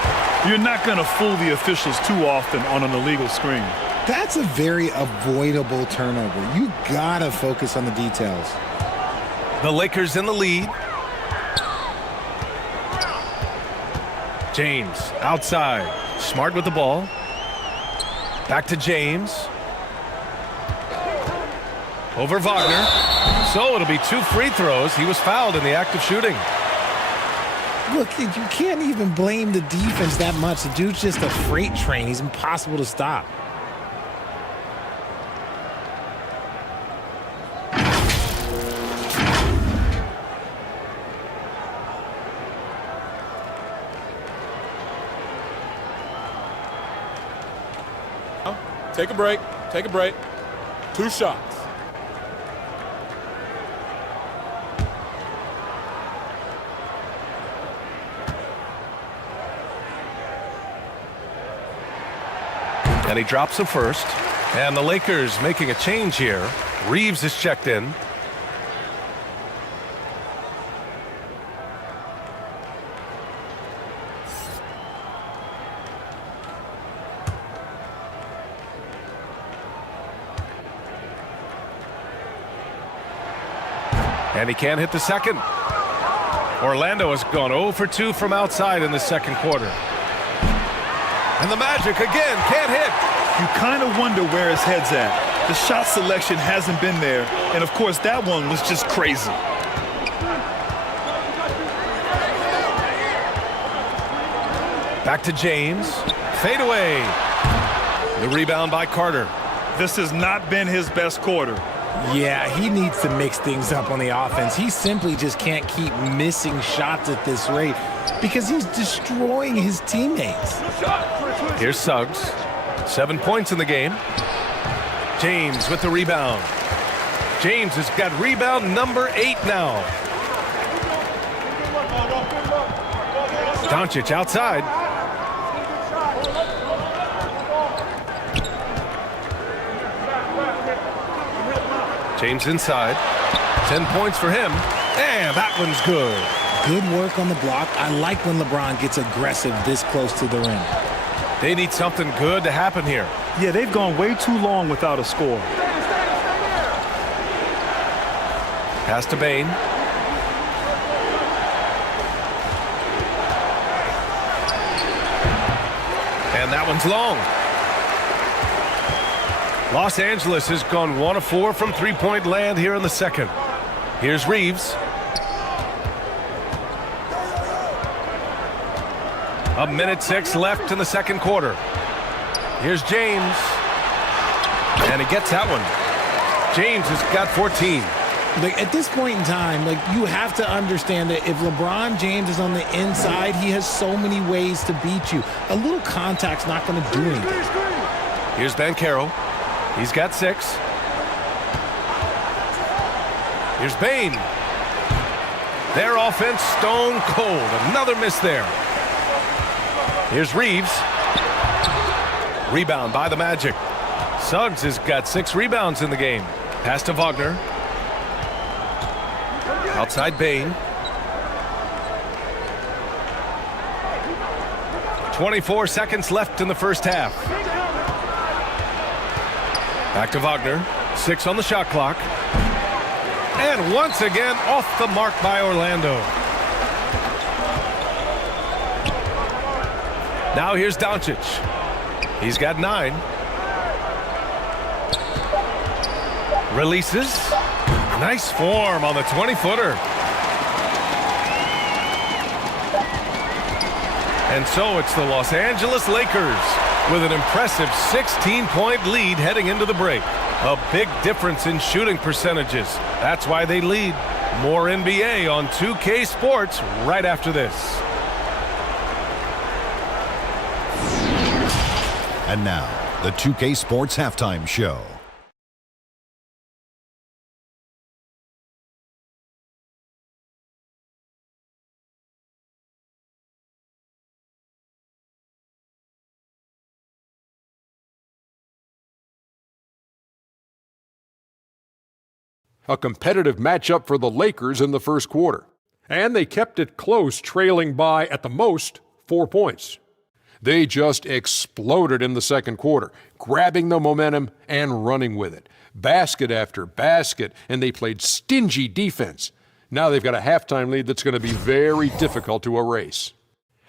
You're not going to fool the officials too often on an illegal screen. That's a very avoidable turnover. You gotta focus on the details. The Lakers in the lead. James outside. Smart with the ball. Back to James. Over Wagner. So it'll be 2 free throws. He was fouled in the act of shooting. Look, you can't even blame the defense that much. The dude's just a freight train. He's impossible to stop. Take a break. Take a break. 2 shots. And he drops the first. And the Lakers making a change here. Reeves is checked in. And he can't hit the second. Orlando has gone 0 for 2 from outside in the second quarter. And the Magic again can't hit. You kind of wonder where his head's at. The shot selection hasn't been there. And, of course, that one was just crazy. Back to James. Fade away. The rebound by Carter. This has not been his best quarter. Yeah, he needs to mix things up on the offense. He simply just can't keep missing shots at this rate because he's destroying his teammates. Here's Suggs. 7 points in the game. James with the rebound. James has got rebound number 8 now. Doncic outside. James inside. 10 points for him. And that one's good. Good work on the block. I like when LeBron gets aggressive this close to the rim. They need something good to happen here. Yeah, they've gone way too long without a score. Pass to Bane. And that one's long. Los Angeles has gone 1 of 4 from three-point land here in the second. Here's Reeves. A minute 6 left in the second quarter. Here's James. And he gets that one. James has got 14. Like, at this point in time, like, you have to understand that if LeBron James is on the inside, he has so many ways to beat you. A little contact's not going to do anything. Here's Banchero. He's got 6. Here's Bane. Their offense stone cold. Another miss there. Here's Reeves. Rebound by the Magic. Suggs has got 6 rebounds in the game. Pass to Wagner. Outside Bane. 24 seconds left in the first half. Back to Wagner. 6 on the shot clock. And once again off the mark by Orlando. Now here's Doncic. He's got 9. Releases. Nice form on the 20-footer. And so it's the Los Angeles Lakers with an impressive 16-point lead heading into the break. A big difference in shooting percentages. That's why they lead. More NBA on 2K Sports right after this. And now, the 2K Sports Halftime Show. A competitive matchup for the Lakers in the first quarter. And they kept it close, trailing by, at the most, 4 points. They just exploded in the second quarter, grabbing the momentum and running with it. Basket after basket, and they played stingy defense. Now they've got a halftime lead that's going to be very difficult to erase.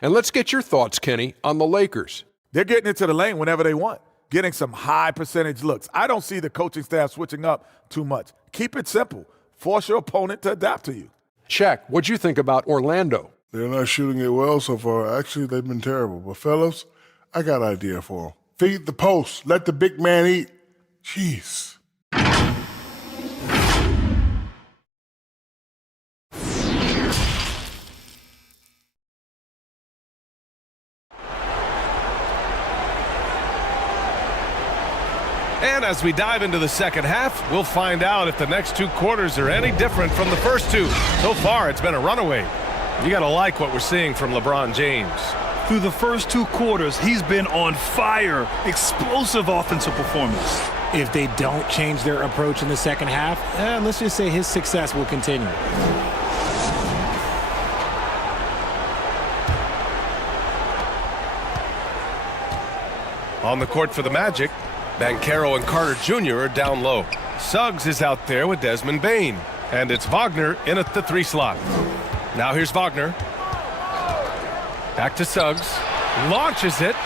And let's get your thoughts, Kenny, on the Lakers. They're getting into the lane whenever they want, getting some high percentage looks. I don't see the coaching staff switching up too much. Keep it simple. Force your opponent to adapt to you. Shaq, what'd you think about Orlando? They're not shooting it well so far. Actually, they've been terrible. But, fellas, I got an idea for them. Feed the post. Let the big man eat. Jeez. And as we dive into the second half, we'll find out if the next 2 quarters are any different from the first 2. So far, it's been a runaway. You got to like what we're seeing from LeBron James. Through the first 2 quarters, he's been on fire. Explosive offensive performance. If they don't change their approach in the second half, let's just say his success will continue. On the court for the Magic, Banchero and Carter Jr. are down low. Suggs is out there with Desmond Bane. And it's Wagner in at the 3 slot. Now here's Wagner. Back to Suggs. Launches it.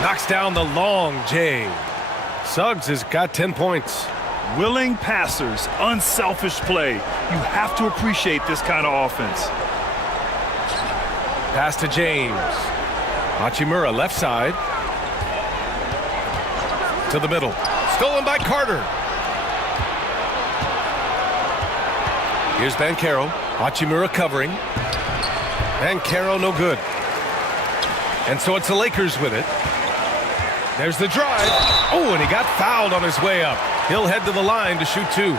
Knocks down the long J. Suggs has got 10 points. Willing passers, unselfish play. You have to appreciate this kind of offense. Pass to James. Hachimura left side. To the middle. Stolen by Carter. Here's Banchero. Hachimura covering. Banchero no good. And so it's the Lakers with it. There's the drive. Oh, and he got fouled on his way up. He'll head to the line to shoot 2.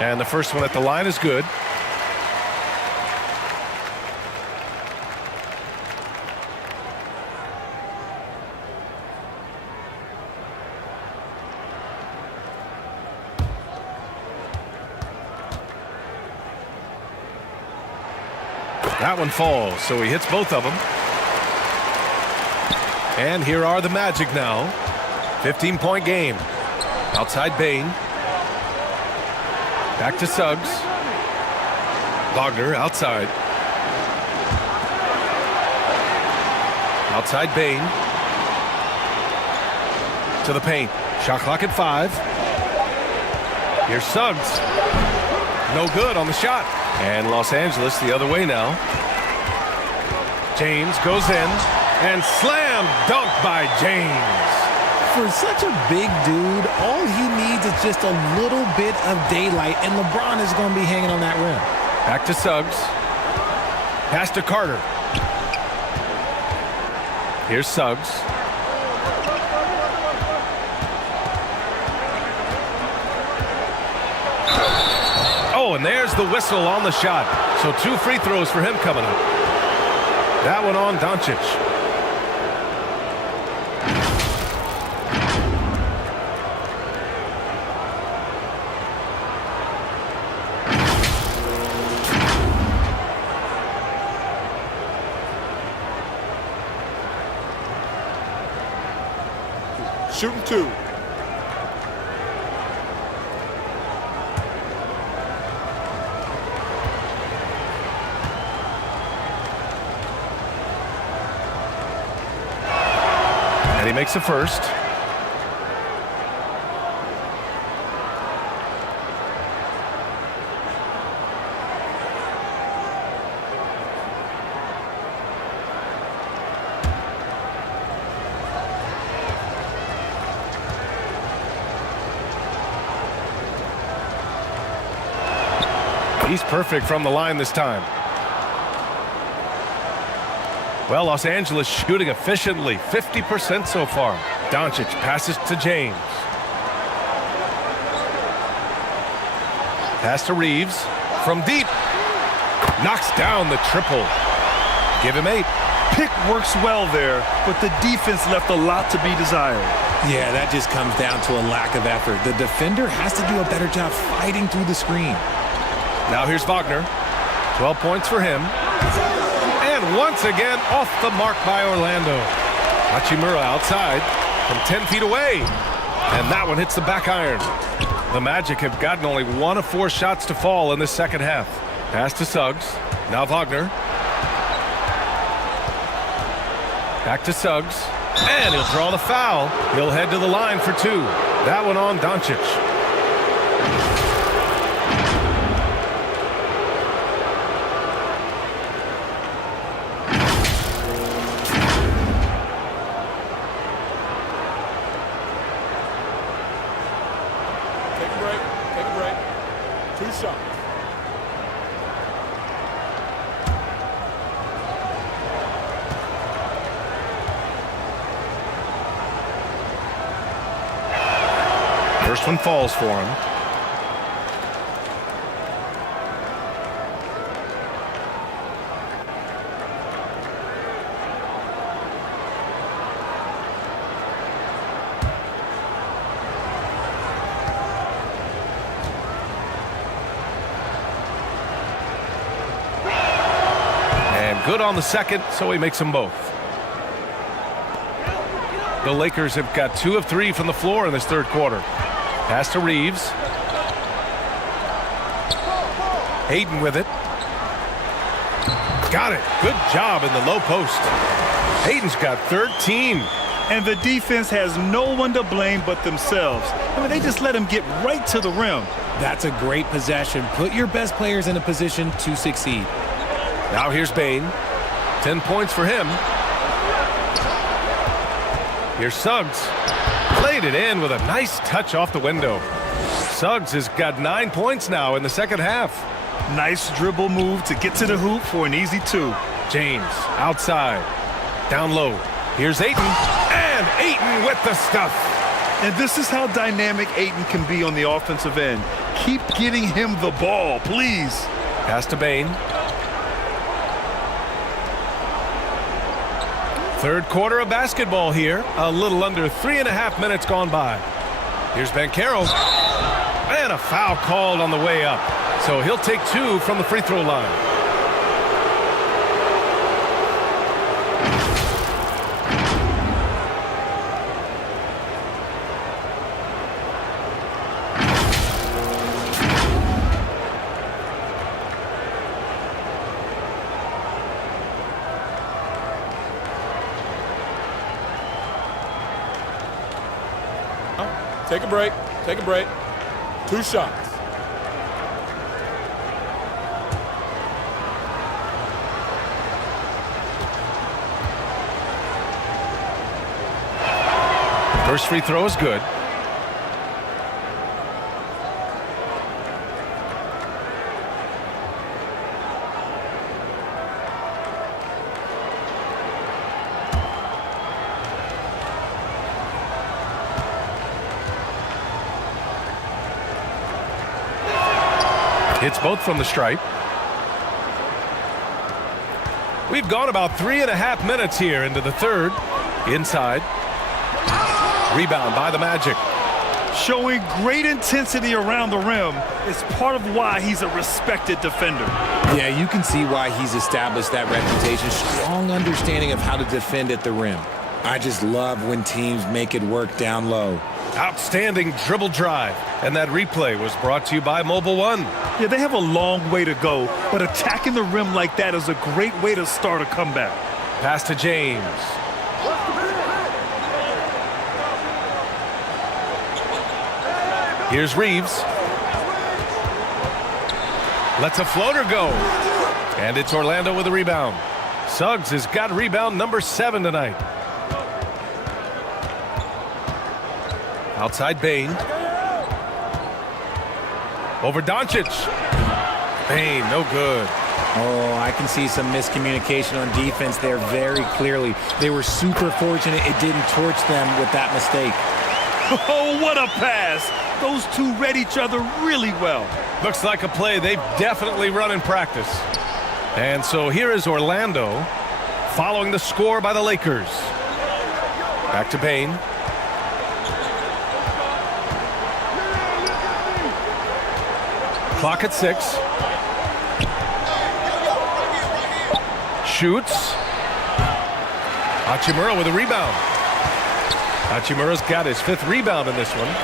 And the first one at the line is good. That one falls, so he hits both of them. And here are the Magic now. 15-point game. Outside Bane. Back to Suggs. Wagner outside. Outside Bane. To the paint. Shot clock at 5. Here's Suggs. No good on the shot. And Los Angeles the other way now. James goes in. And slam dunk by James. For such a big dude, all he needs is just a little bit of daylight, and LeBron is going to be hanging on that rim. Back to Suggs. Pass to Carter. Here's Suggs. Oh, and there's the whistle on the shot. So 2 free throws for him coming up. That one on Doncic. Shooting 2. And he makes a first. He's perfect from the line this time. Well, Los Angeles shooting efficiently, 50% so far. Doncic passes to James. Pass to Reeves from deep. Knocks down the triple. Give him 8. Pick works well there, but the defense left a lot to be desired. Yeah, that just comes down to a lack of effort. The defender has to do a better job fighting through the screen. Now here's Wagner. 12 points for him. And once again, off the mark by Orlando. Hachimura outside from 10 feet away. And that one hits the back iron. The Magic have gotten only 1 of 4 shots to fall in this second half. Pass to Suggs. Now Wagner. Back to Suggs. And he'll draw the foul. He'll head to the line for 2. That one on Doncic. Take a break. 2 shots. First one falls for him. good on the second, so he makes them both. The Lakers have got 2 of 3 from the floor in this third quarter. Pass to Reeves. Hayden with it. Got it. Good job in the low post. Hayden's got 13. And the defense has no one to blame but themselves. I mean, they just let him get right to the rim. That's a great possession. Put your best players in a position to succeed. Now here's Bane. 10 points for him. Here's Suggs. Played it in with a nice touch off the window. Suggs has got 9 points now in the second half. Nice dribble move to get to the hoop for an easy 2. James outside. Down low. Here's Ayton. And Ayton with the stuff. And this is how dynamic Ayton can be on the offensive end. Keep getting him the ball, please. Pass to Bane. Third quarter of basketball here. A little under 3.5 minutes gone by. Here's Banchero. And a foul called on the way up. So he'll take 2 from the free throw line. Take a break. Take a break. 2 shots. First free throw is good. Hits both from the stripe. We've gone about 3.5 minutes here into the third. Inside. Rebound by the Magic. Showing great intensity around the rim is part of why he's a respected defender. Yeah, you can see why he's established that reputation. Strong understanding of how to defend at the rim. I just love when teams make it work down low. Outstanding dribble drive. And that replay was brought to you by Mobile One. Yeah, they have a long way to go, but attacking the rim like that is a great way to start a comeback. Pass to James. Here's Reeves. Lets a floater go. And it's Orlando with a rebound. Suggs has got rebound number 7 tonight. Outside Bane. Over Doncic. Bane, no good. Oh, I can see some miscommunication on defense there very clearly. They were super fortunate it didn't torch them with that mistake. Oh, what a pass. Those two read each other really well. Looks like a play they've definitely run in practice. And so here is Orlando following the score by the Lakers. Back to Bane. Clock at 6. Shoots. Hachimura with a rebound. Hachimura's got his 5th rebound in this one.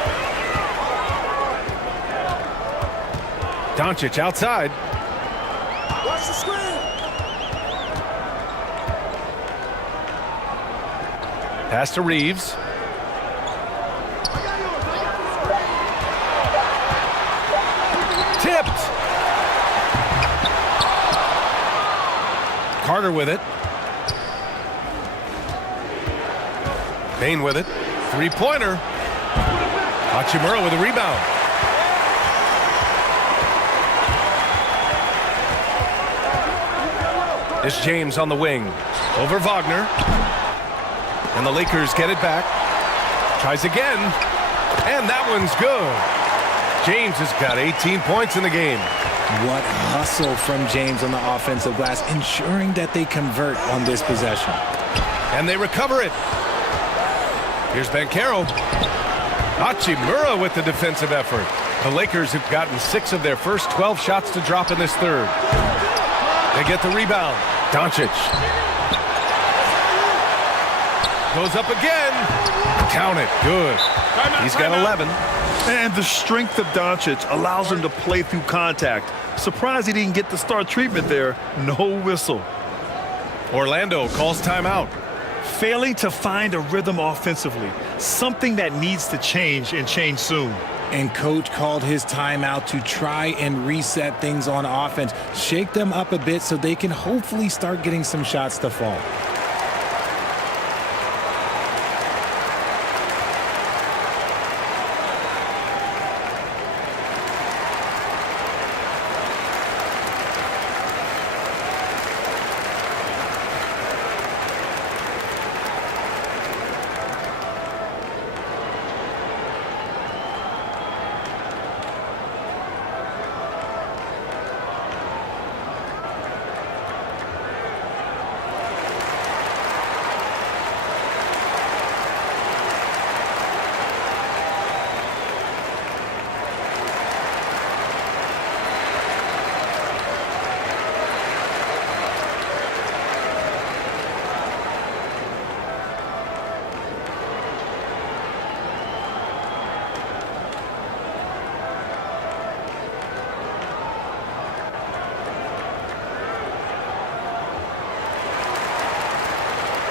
Doncic outside. Watch the screen. Pass to Reeves. Tipped. Carter with it. Bane with it. 3-pointer. Hachimura with a rebound. It's James on the wing. Over Wagner. And the Lakers get it back. Tries again. And that one's good. James has got 18 points in the game. What hustle from James on the offensive glass, ensuring that they convert on this possession. And they recover it. Here's Banchero. Hachimura with the defensive effort. The Lakers have gotten 6 of their first 12 shots to drop in this third. They get the rebound. Doncic. Goes up again. Count it. Good. He's got 11. And the strength of Doncic allows him to play through contact. Surprised he didn't get the star treatment there. No whistle. Orlando calls timeout. Failing to find a rhythm offensively. Something that needs to change and change soon. And coach called his timeout to try and reset things on offense. Shake them up a bit so they can hopefully start getting some shots to fall.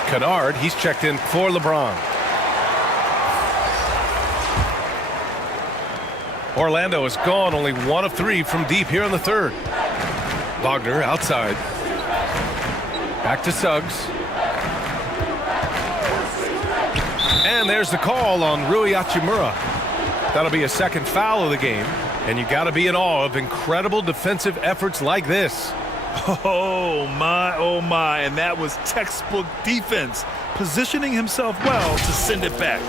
Kennard, he's checked in for LeBron. Orlando has gone only 1 of 3 from deep here in the third. Wagner outside. Back to Suggs. And there's the call on Rui Hachimura. That'll be a second foul of the game. And you got to be in awe of incredible defensive efforts like this. Oh my, and that was textbook defense, positioning himself well to send it back.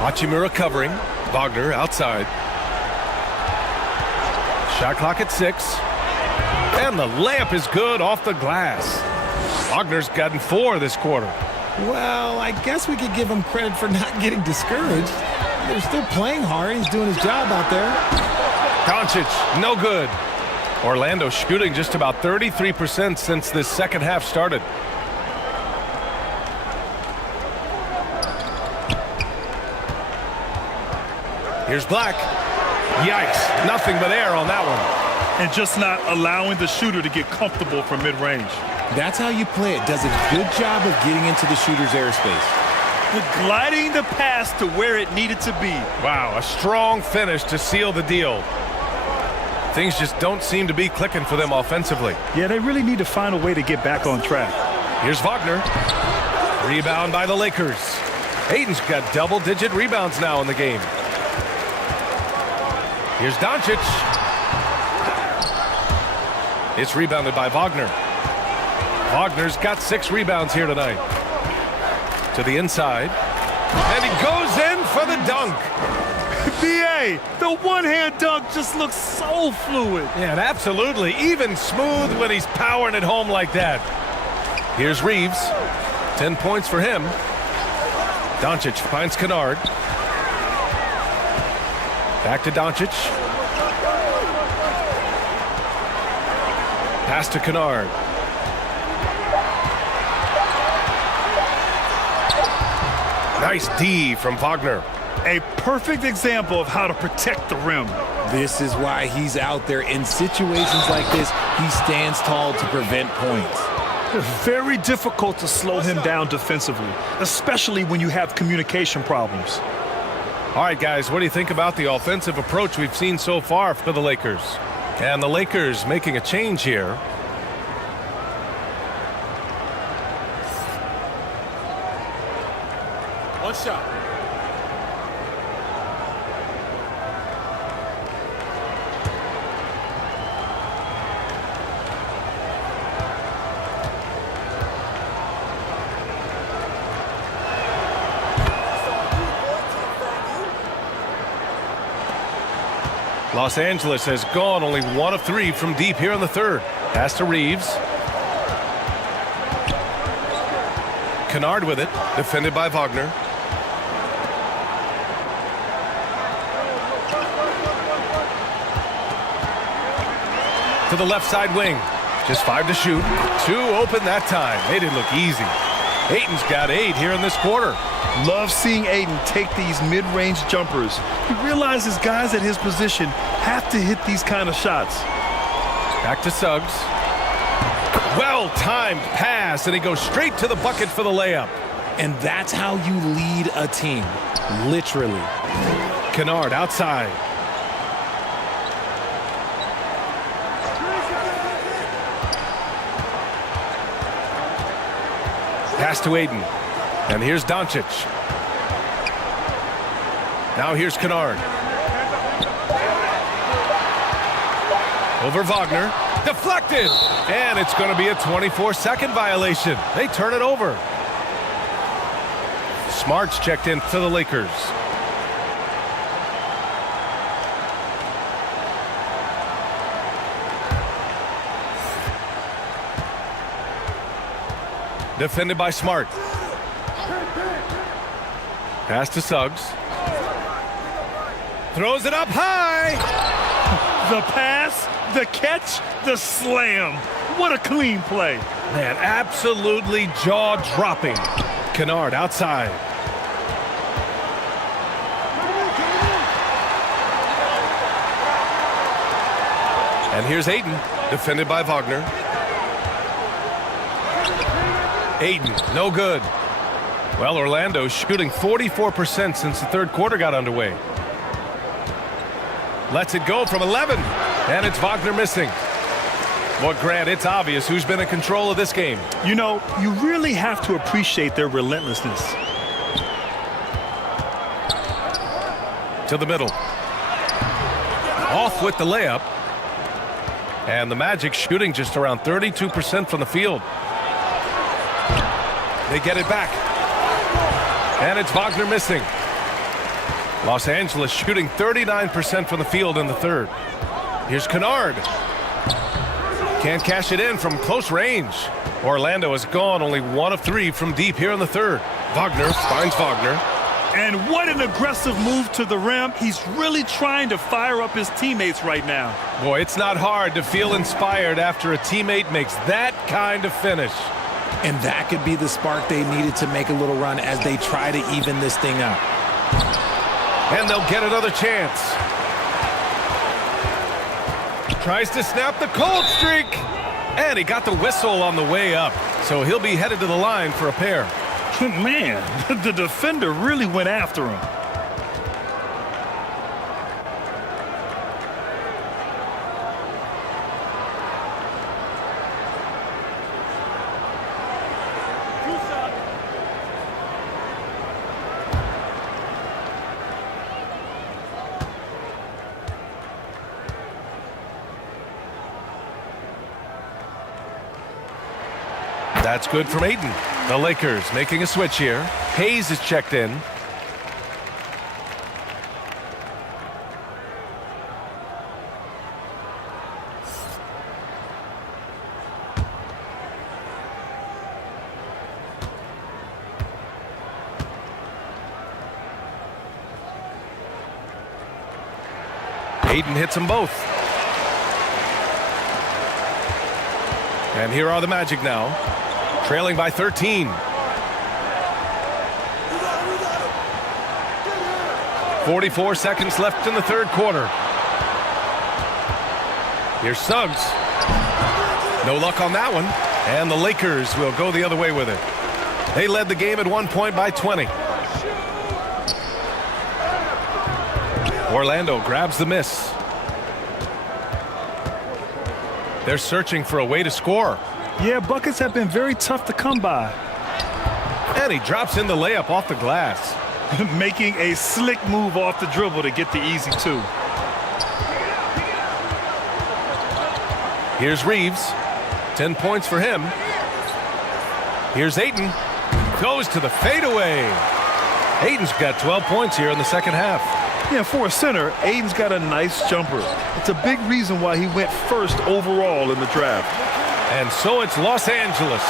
Hachimura covering. Wagner outside. Shot clock at 6. And the layup is good off the glass. Wagner's gotten 4 this quarter. Well, I guess we could give him credit for not getting discouraged. They're still playing hard. He's doing his job out there. Doncic, no good. Orlando shooting just about 33% since this second half started. Here's Black. Yikes, nothing but air on that one. And just not allowing the shooter to get comfortable from mid-range. That's how you play it. Does a good job of getting into the shooter's airspace. Gliding the pass to where it needed to be. Wow, a strong finish to seal the deal. Things just don't seem to be clicking for them offensively. Yeah, they really need to find a way to get back on track. Here's Wagner. Rebound by the Lakers. Ayton's got double-digit rebounds now in the game. Here's Doncic. It's rebounded by Wagner. Wagner's got 6 rebounds here tonight. To the inside. And he goes in for the dunk. B.A., the one-hand dunk just looks so fluid. Yeah, and absolutely even smooth when he's powering it home like that. Here's Reeves. 10 points for him. Doncic finds Kennard. Back to Doncic. Pass to Kennard. Nice D from Wagner. A perfect example of how to protect the rim. This is why he's out there. In situations like this, he stands tall to prevent points. Very difficult to slow him down defensively, especially when you have communication problems. All right, guys, what do you think about the offensive approach we've seen so far for the Lakers? And the Lakers making a change here. One shot. Los Angeles has gone only 1 of 3 from deep here in the third. Pass to Reeves. Kennard with it, defended by Wagner. To the left side wing. Just 5 to shoot. 2 open that time. They didn't look easy. Ayton's got 8 here in this quarter. Love seeing Ayton take these mid-range jumpers. He realizes guys at his position have to hit these kind of shots. Back to Suggs. Well-timed pass, and he goes straight to the bucket for the layup. And that's how you lead a team, literally. Kennard outside. Pass to Ayton. And here's Doncic. Now here's Kennard. Over Wagner. Deflected. And it's going to be a 24-second violation. They turn it over. Smart's checked in to the Lakers. Defended by Smart. Pass to Suggs. Throws it up high. The pass, the catch, the slam. What a clean play. Man, absolutely jaw-dropping. Kennard outside. And here's Ayton, defended by Wagner. Ayton, no good. Well, Orlando's shooting 44% since the third quarter got underway. Lets it go from 11, and it's Wagner missing. Well, Grant, it's obvious who's been in control of this game. You know, you really have to appreciate their relentlessness. To the middle. Off with the layup. And the Magic shooting just around 32% from the field. They get it back. And it's Wagner missing. Los Angeles shooting 39% from the field in the third. Here's Kennard. Can't cash it in from close range. Orlando has gone only 1 of 3 from deep here in the third. Wagner finds Wagner. And what an aggressive move to the rim. He's really trying to fire up his teammates right now. Boy, it's not hard to feel inspired after a teammate makes that kind of finish. And that could be the spark they needed to make a little run as they try to even this thing up. And they'll get another chance. Tries to snap the cold streak. And he got the whistle on the way up. So he'll be headed to the line for a pair. Man, the defender really went after him. That's good from Ayton. The Lakers making a switch here. Hayes is checked in. Ayton hits them both. And here are the Magic now. Trailing by 13. 44 seconds left in the third quarter. Here's Suggs. No luck on that one. And the Lakers will go the other way with it. They led the game at one point by 20. Orlando grabs the miss. They're searching for a way to score. Yeah, buckets have been very tough to come by. And he drops in the layup off the glass. Making a slick move off the dribble to get the easy 2. Here's Reeves. 10 points for him. Here's Ayton. Goes to the fadeaway. Ayton's got 12 points here in the second half. Yeah, for a center, Ayton's got a nice jumper. It's a big reason why he went first overall in the draft. And so it's Los Angeles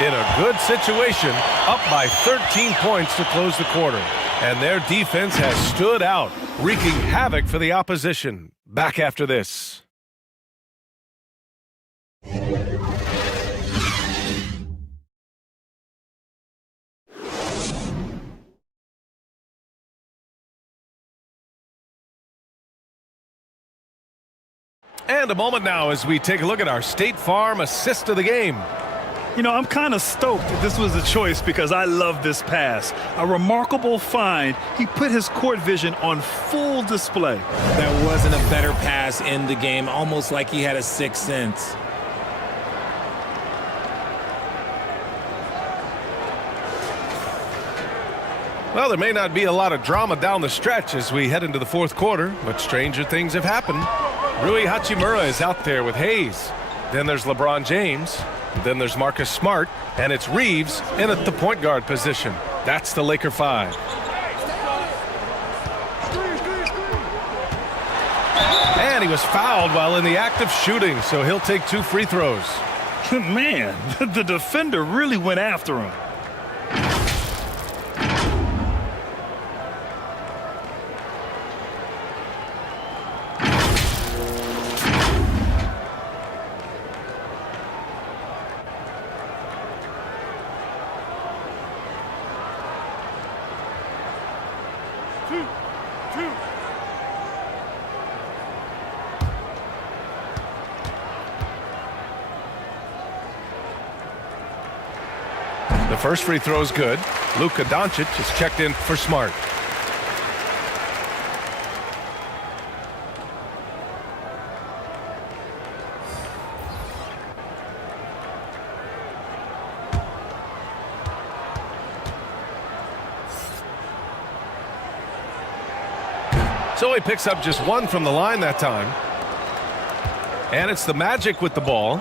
in a good situation, up by 13 points to close the quarter. And their defense has stood out, wreaking havoc for the opposition. Back after this. And a moment now as we take a look at our State Farm assist of the game. You know, I'm kind of stoked that this was a choice because I love this pass. A remarkable find. He put his court vision on full display. That wasn't a better pass in the game, almost like he had a sixth sense. Well, there may not be a lot of drama down the stretch as we head into the fourth quarter, but stranger things have happened. Rui Hachimura is out there with Hayes. Then there's LeBron James. Then there's Marcus Smart. And it's Reeves in at the point guard position. That's the Laker 5. And he was fouled while in the act of shooting, so he'll take 2 free throws. Man, the defender really went after him. The first free throw is good. Luka Doncic is checked in for Smart. So he picks up just 1 from the line that time. And it's the Magic with the ball.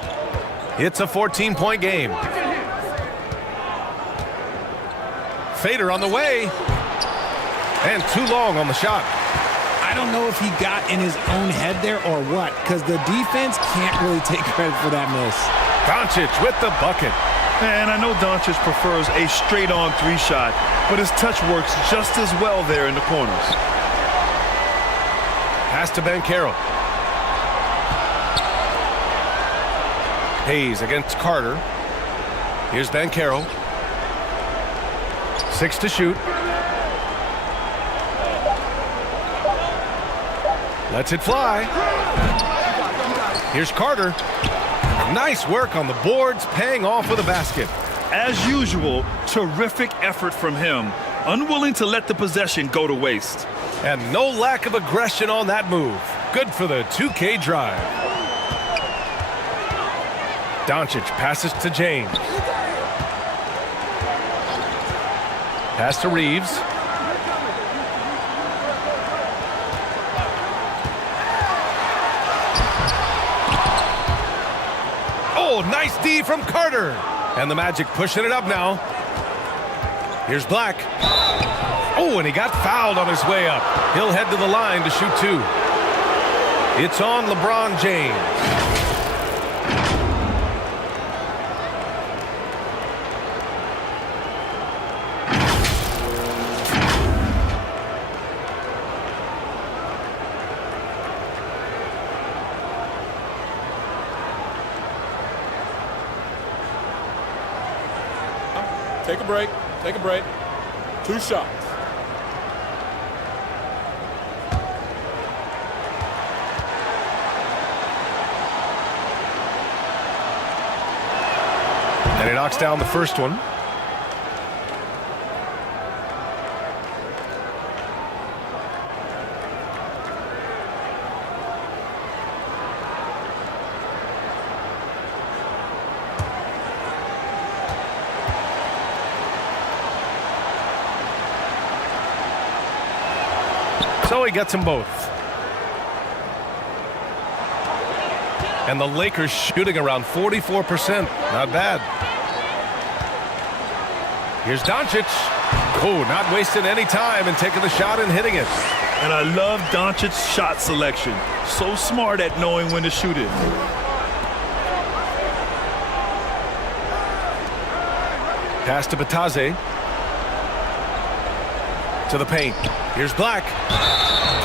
It's a 14-point game. Fader on the way. And too long on the shot. I don't know if he got in his own head there or what, because the defense can't really take credit for that miss. Doncic with the bucket. And I know Doncic prefers a straight-on 3 shot, but his touch works just as well there in the corners. Pass to Banchero. Hayes against Carter. Here's Banchero. 6 to shoot. Lets it fly. Here's Carter. Nice work on the boards, paying off with a basket. As usual, terrific effort from him. Unwilling to let the possession go to waste. And no lack of aggression on that move. Good for the 2K drive. Doncic passes to James. Pass to Reeves. Oh, nice D from Carter. And the Magic pushing it up now. Here's Black. Oh, and he got fouled on his way up. He'll head to the line to shoot 2. It's on LeBron James. Take a break. Take a break. 2 shots. And he knocks down the first one. So he gets them both. And the Lakers shooting around 44%. Not bad. Here's Doncic. Oh, not wasting any time and taking the shot and hitting it. And I love Doncic's shot selection. So smart at knowing when to shoot it. Pass to Batadze. To the paint. Here's Black.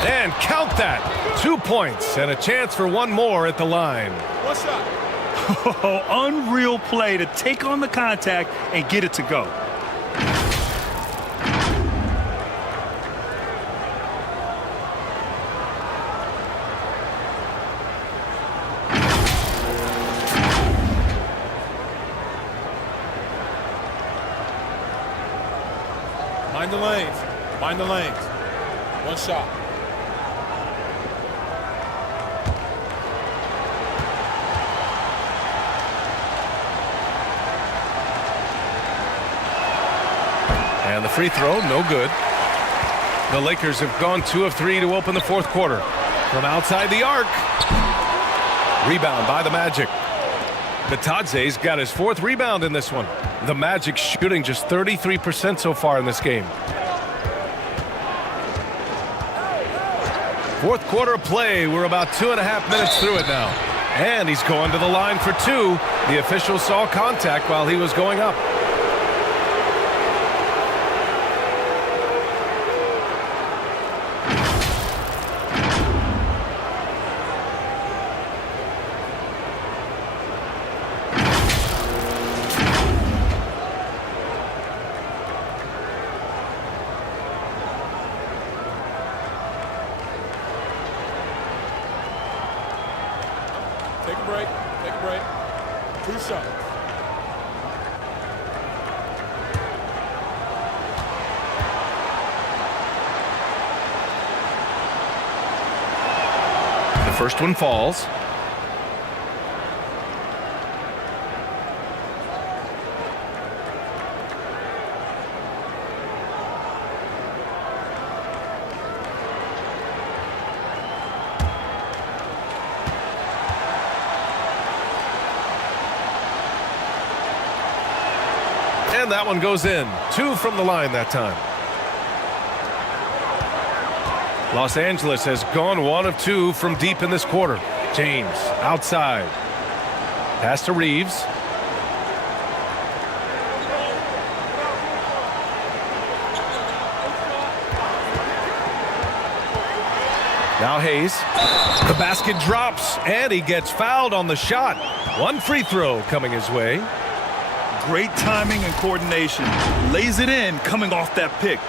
And count that. 2 points and a chance for one more at the line. One shot. Oh, unreal play to take on the contact and get it to go. Mind the lanes. Mind the lanes. One shot. And the free throw, no good. The Lakers have gone 2 of 3 to open the fourth quarter. From outside the arc. Rebound by the Magic. Batadze's got his 4th rebound in this one. The Magic shooting just 33% so far in this game. Fourth quarter of play. We're about 2.5 minutes through it now. And he's going to the line for 2. The official saw contact while he was going up. Take a break. Take a break. 2 shots. The first one falls. And that one goes in. 2 from the line that time. Los Angeles has gone 1 of 2 from deep in this quarter. James outside. Pass to Reeves. Now Hayes. The basket drops, and he gets fouled on the shot. 1 free throw coming his way. Great timing and coordination. Lays it in coming off that pick.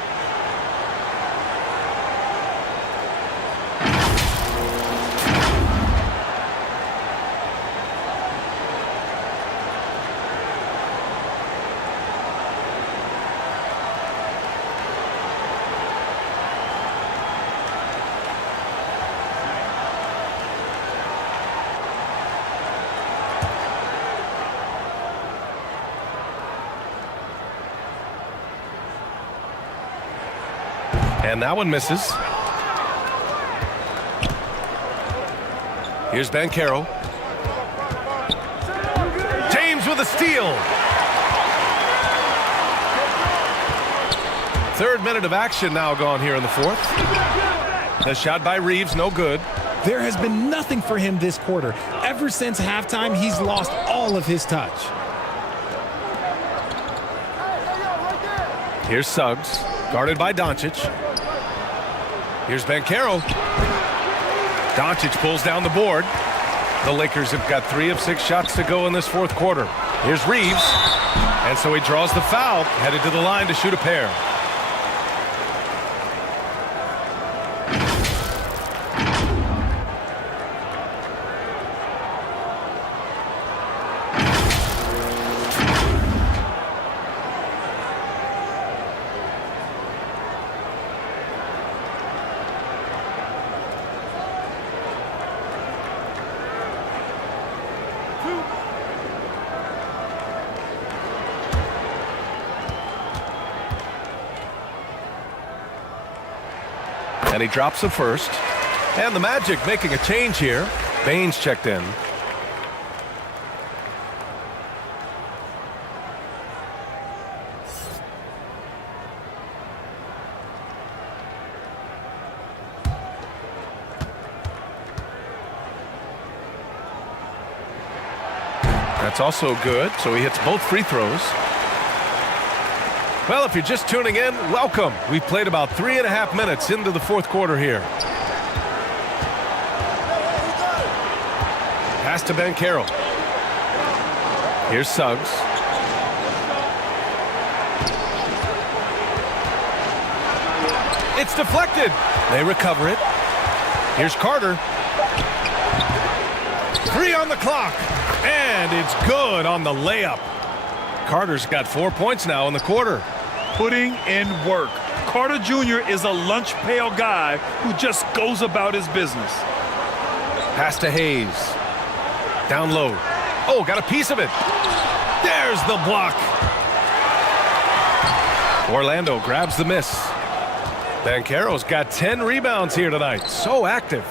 And that one misses. Here's Banchero. James with a steal. 3rd minute of action now gone here in the 4th. The shot by Reeves, no good. There has been nothing for him this quarter. Ever since halftime, he's lost all of his touch. Here's Suggs, guarded by Doncic. Here's Banchero. Doncic pulls down the board. The Lakers have got 3 of 6 shots to go in this 4th quarter. Here's Reeves. And so he draws the foul, headed to the line to shoot a pair. And he drops the first. And the Magic making a change here. Baines checked in. That's also good, so he hits both free throws. Well, if you're just tuning in, welcome. We've played about 3.5 minutes into the fourth quarter here. Pass to Ben Carroll. Here's Suggs. It's deflected. They recover it. Here's Carter. 3 on the clock. And it's good on the layup. Carter's got 4 points now in the quarter. Putting in work. Carter Jr. is a lunch pail guy who just goes about his business. Pass to Hayes. Down low. Oh, got a piece of it. There's the block. Orlando grabs the miss. Banchero's got 10 rebounds here tonight. So active.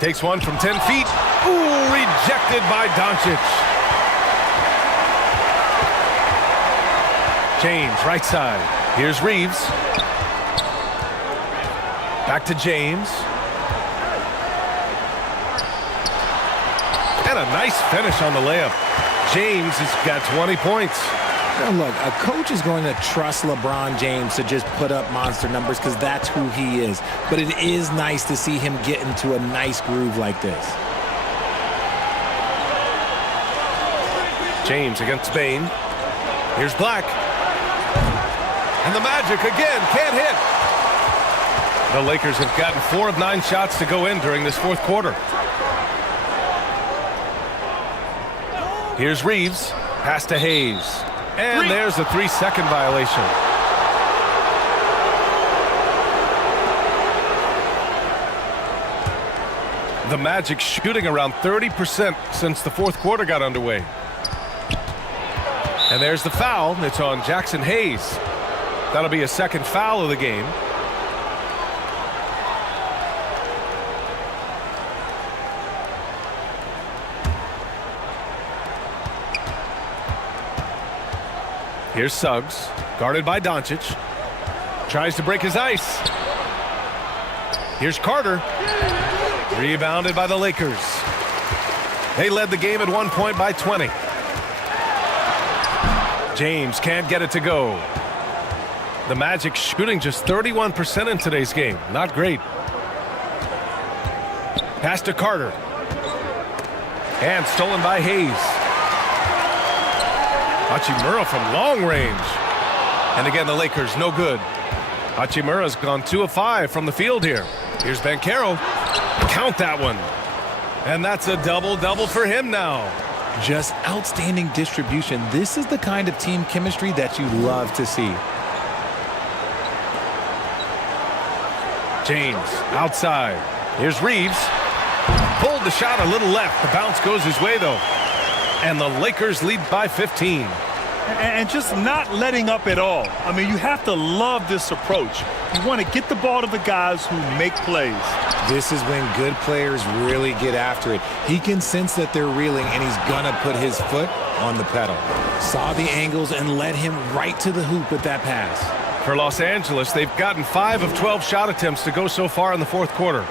Takes one from 10 feet. Ooh, rejected by Doncic. James, right side. Here's Reeves. Back to James. And a nice finish on the layup. James has got 20 points. Now look, a coach is going to trust LeBron James to just put up monster numbers because that's who he is. But it is nice to see him get into a nice groove like this. James against Bane. Here's Black. And the Magic again can't hit. The Lakers have gotten 4 of 9 shots to go in during this fourth quarter. Here's Reeves. Pass to Hayes. And there's a 3-second violation. The Magic shooting around 30% since the fourth quarter got underway. And there's the foul. It's on Jackson Hayes. That'll be a second foul of the game. Here's Suggs, guarded by Doncic. Tries to break his ice. Here's Carter. Rebounded by the Lakers. They led the game at one point by 20. James can't get it to go. The Magic shooting just 31% in today's game. Not great. Pass to Carter. And stolen by Hayes. Hachimura from long range. And again, the Lakers, no good. Hachimura's gone 2 of 5 from the field here. Here's Banchero. Count that one. And that's a double-double for him now. Just outstanding distribution. This is the kind of team chemistry that you love to see. James outside. Here's Reeves. Pulled the shot a little left. The bounce goes his way, though. And the Lakers lead by 15. And just not letting up at all. I mean, you have to love this approach. You want to get the ball to the guys who make plays. This is when good players really get after it. He can sense that they're reeling, and he's going to put his foot on the pedal. Saw the angles and led him right to the hoop with that pass. For Los Angeles, they've gotten 5 of 12 shot attempts to go so far in the fourth quarter.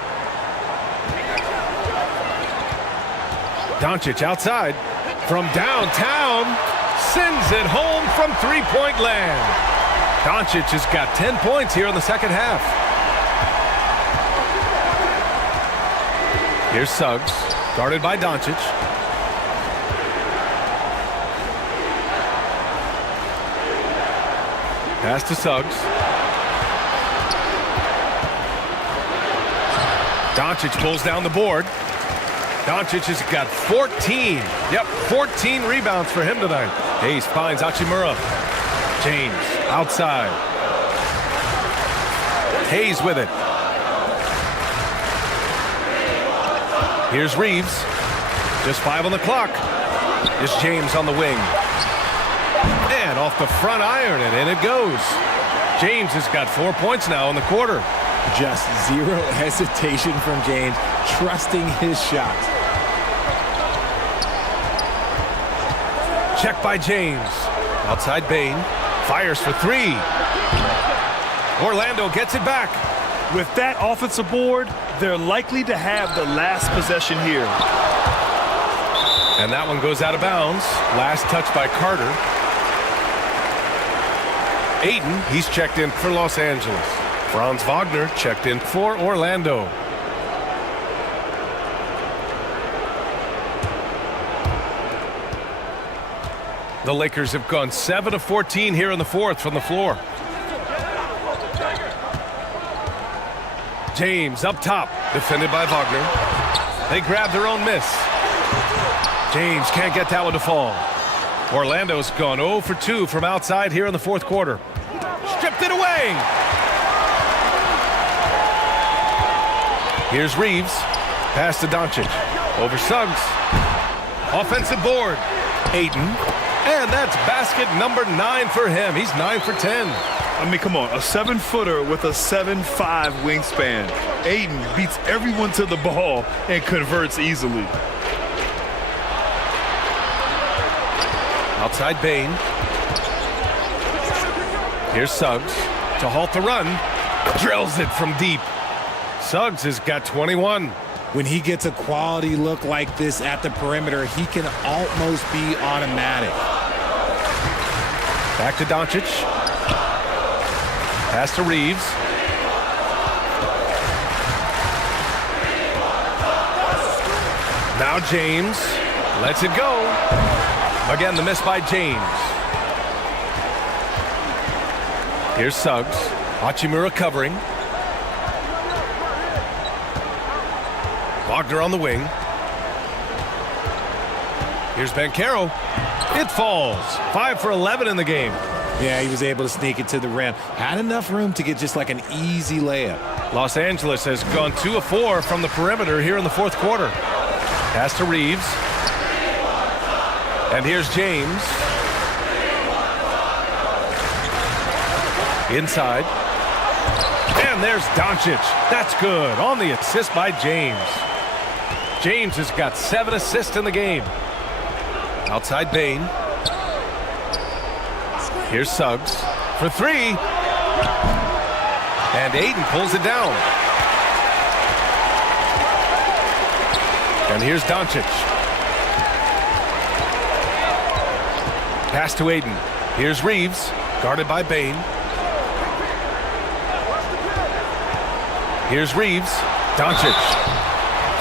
Doncic outside. From downtown, sends it home from three-point land. Doncic has got 10 points here in the second half. Here's Suggs, guarded by Doncic. Pass to Suggs. Doncic pulls down the board. Doncic has got 14. Yep, 14 rebounds for him tonight. Hayes finds Hachimura. James outside. Hayes with it. Here's Reeves. Just 5 on the clock. Here's James on the wing. And off the front iron, and in it goes. James has got 4 points now in the quarter. Just zero hesitation from James, trusting his shots. Check by James. Outside Bane. Fires for 3. Orlando gets it back. With that offensive board, they're likely to have the last possession here. And that one goes out of bounds. Last touch by Carter. Ayton, he's checked in for Los Angeles. Franz Wagner checked in for Orlando. The Lakers have gone 7 of 14 here in the fourth from the floor. James up top, defended by Wagner. They grab their own miss. James can't get that one to fall. Orlando's gone 0 for 2 from outside here in the fourth quarter. Stripped it away. Here's Reeves. Pass to Doncic. Over Suggs. Offensive board. Ayton. And that's basket number 9 for him. He's 9 for 10. I mean, come on, a 7-footer with a 7'5" wingspan. Ayton beats everyone to the ball and converts easily. Outside Bane. Here's Suggs to halt the run. Drills it from deep. Suggs has got 21. When he gets a quality look like this at the perimeter, he can almost be automatic. Back to Doncic. Pass to Reeves. Now James lets it go. Again, the miss by James. Here's Suggs. Hachimura covering. Wagner on the wing. Here's Banchero. It falls. 5 for 11 in the game. Yeah, he was able to sneak it to the rim. Had enough room to get just like an easy layup. Los Angeles has gone 2 of 4 from the perimeter here in the fourth quarter. Pass to Reeves. And here's James. Inside. And there's Doncic. That's good. On the assist by James. James has got 7 assists in the game. Outside Bane. Here's Suggs for 3. And Ayton pulls it down. And here's Doncic. Pass to Ayton. Here's Reeves, guarded by Bane. Here's Reeves. Doncic.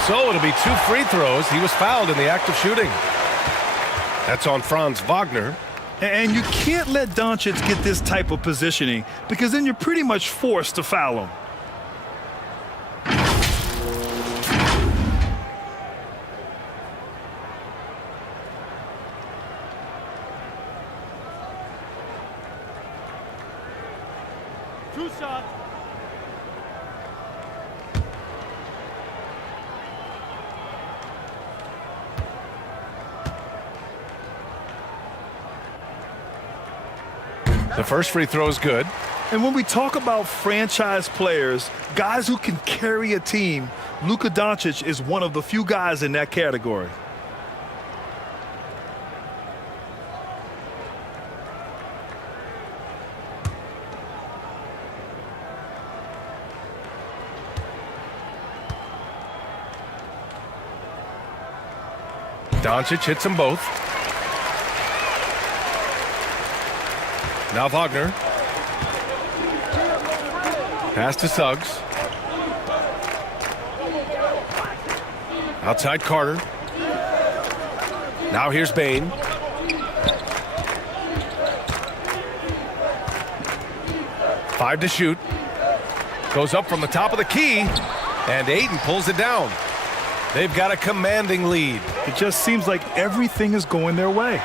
So it'll be 2 free throws. He was fouled in the act of shooting. That's on Franz Wagner. And you can't let Doncic get this type of positioning because then you're pretty much forced to foul him. Two shots. The first free throw is good. And when we talk about franchise players, guys who can carry a team, Luka Doncic is one of the few guys in that category. Doncic hits them both. Now Wagner. Pass to Suggs. Outside Carter. Now here's Bane. Five to shoot. Goes up from the top of the key. And Ayton pulls it down. They've got a commanding lead. It just seems like everything is going their way.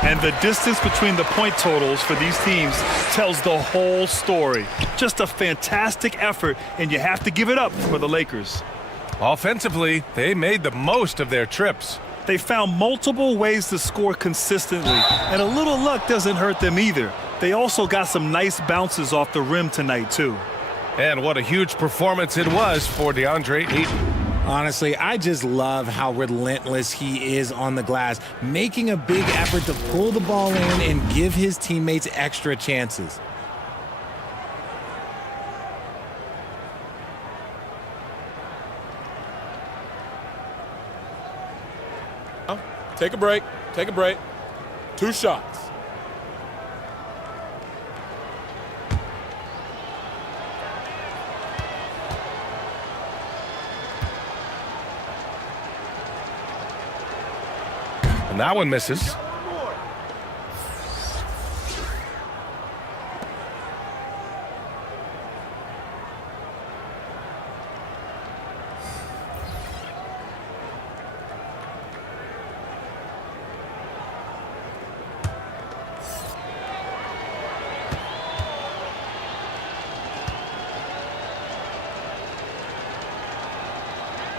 And the distance between the point totals for these teams tells the whole story. Just a fantastic effort, and you have to give it up for the Lakers. Offensively, they made the most of their trips. They found multiple ways to score consistently, and a little luck doesn't hurt them either. They also got some nice bounces off the rim tonight, too. And what a huge performance it was for DeAndre Ayton. Honestly, I just love how relentless he is on the glass, making a big effort to pull the ball in and give his teammates extra chances. Take a break. Take a break. 2 shots. And that one misses.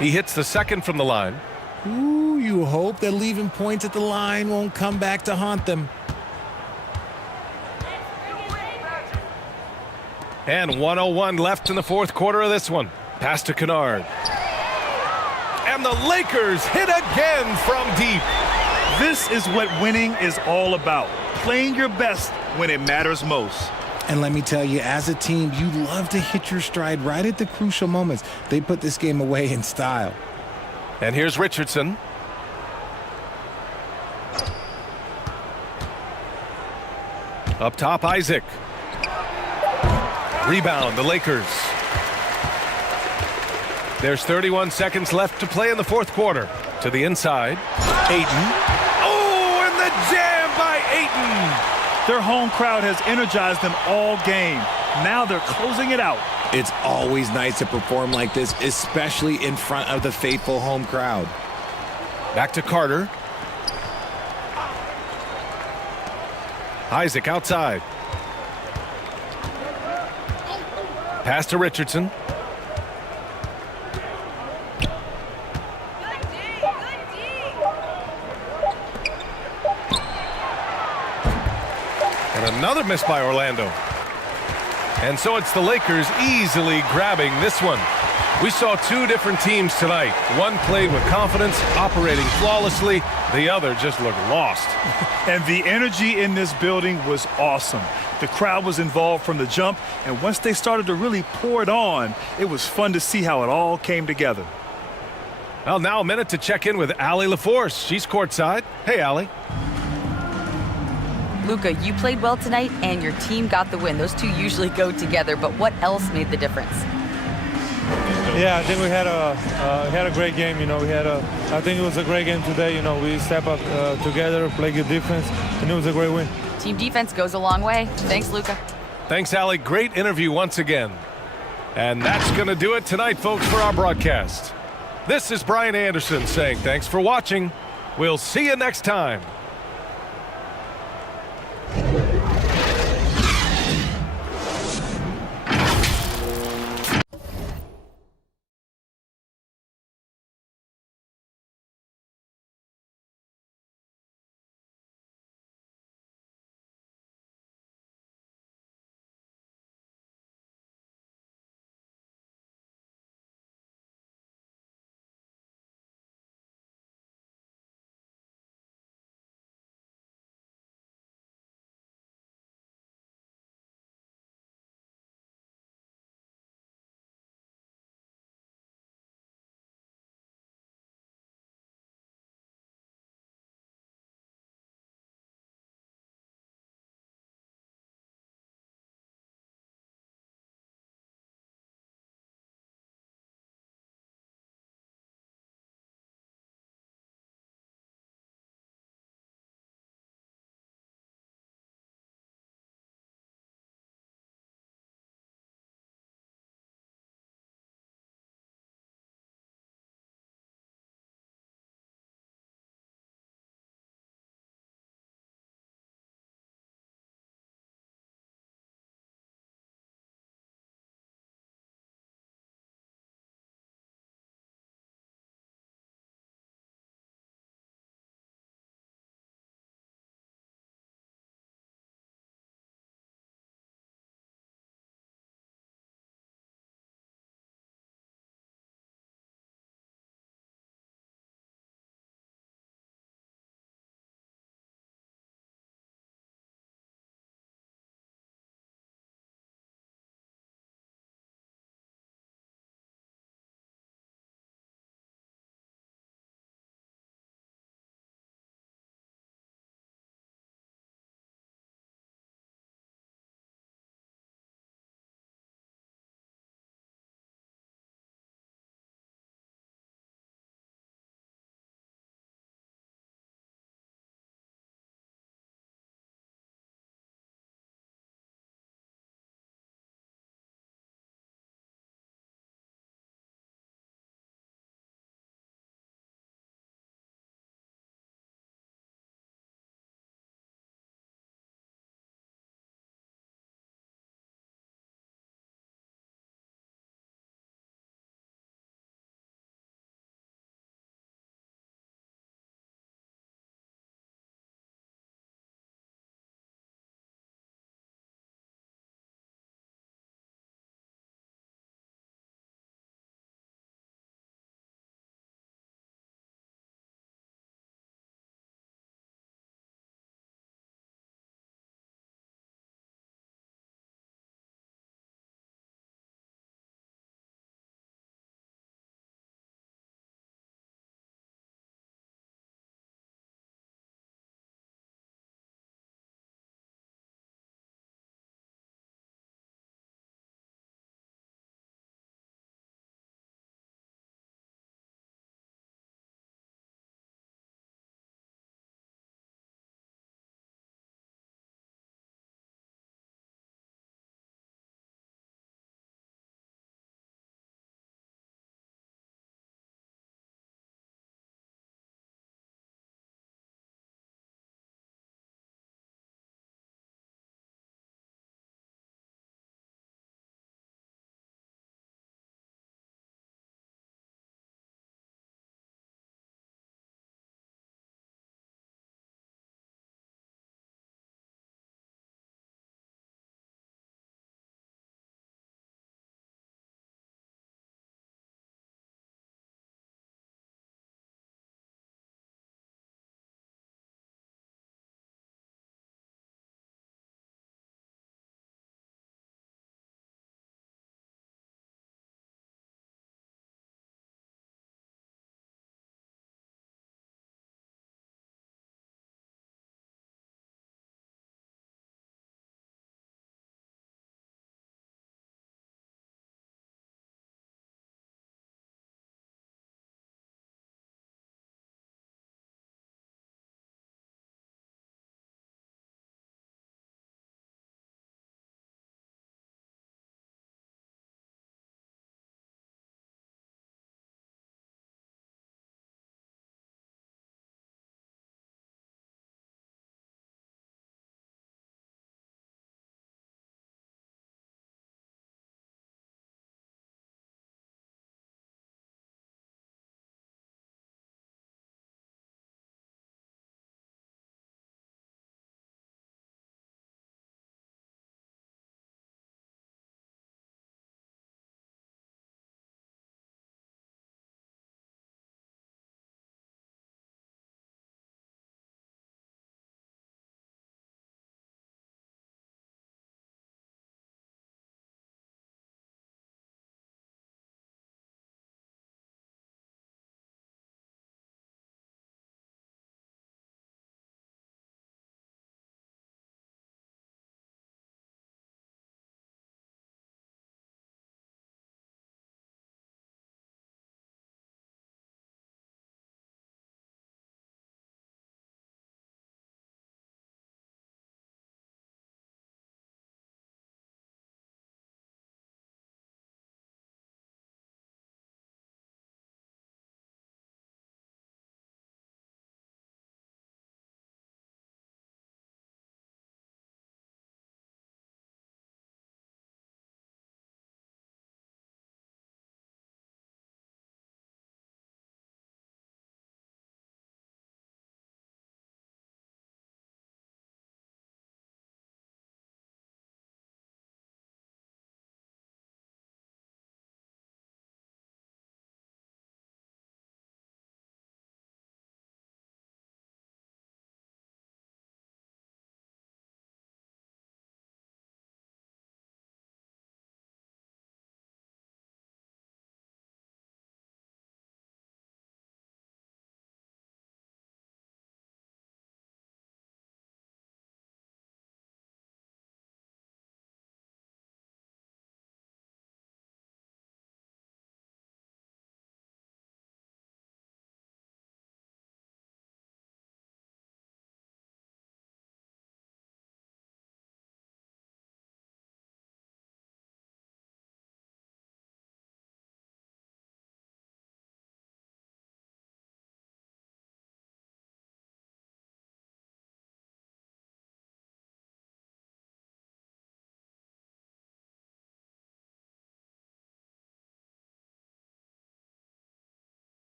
He hits the second from the line. Ooh, you hope that leaving points at the line won't come back to haunt them. And 1:01 left in the fourth quarter of this one. Pass to Kennard. And the Lakers hit again from deep. This is what winning is all about. Playing your best when it matters most. And let me tell you, as a team, you love to hit your stride right at the crucial moments. They put this game away in style. And here's Richardson. Up top, Isaac. Rebound, the Lakers. There's 31 seconds left to play in the fourth quarter. To the inside, Ayton. Oh, and the jam by Ayton! Their home crowd has energized them all game. Now they're closing it out. It's always nice to perform like this, especially in front of the faithful home crowd. Back to Carter. Isaac outside. Pass to Richardson. And another miss by Orlando. And so it's the Lakers easily grabbing this one. We saw two different teams tonight. One played with confidence, operating flawlessly. The other just looked lost. And the energy in this building was awesome. The crowd was involved from the jump, and once they started to really pour it on, it was fun to see how it all came together. Well, now a minute to check in with Allie LaForce. She's courtside. Hey, Allie. Luka, you played well tonight, and your team got the win. Those two usually go together, but what else made the difference? Yeah, I think we had a great game. I think it was a great game today. We step up together, play good defense, and it was a great win. Team defense goes a long way. Thanks, Luka. Thanks, Allie. Great interview once again. And that's going to do it tonight, folks, for our broadcast. This is Brian Anderson saying thanks for watching. We'll see you next time.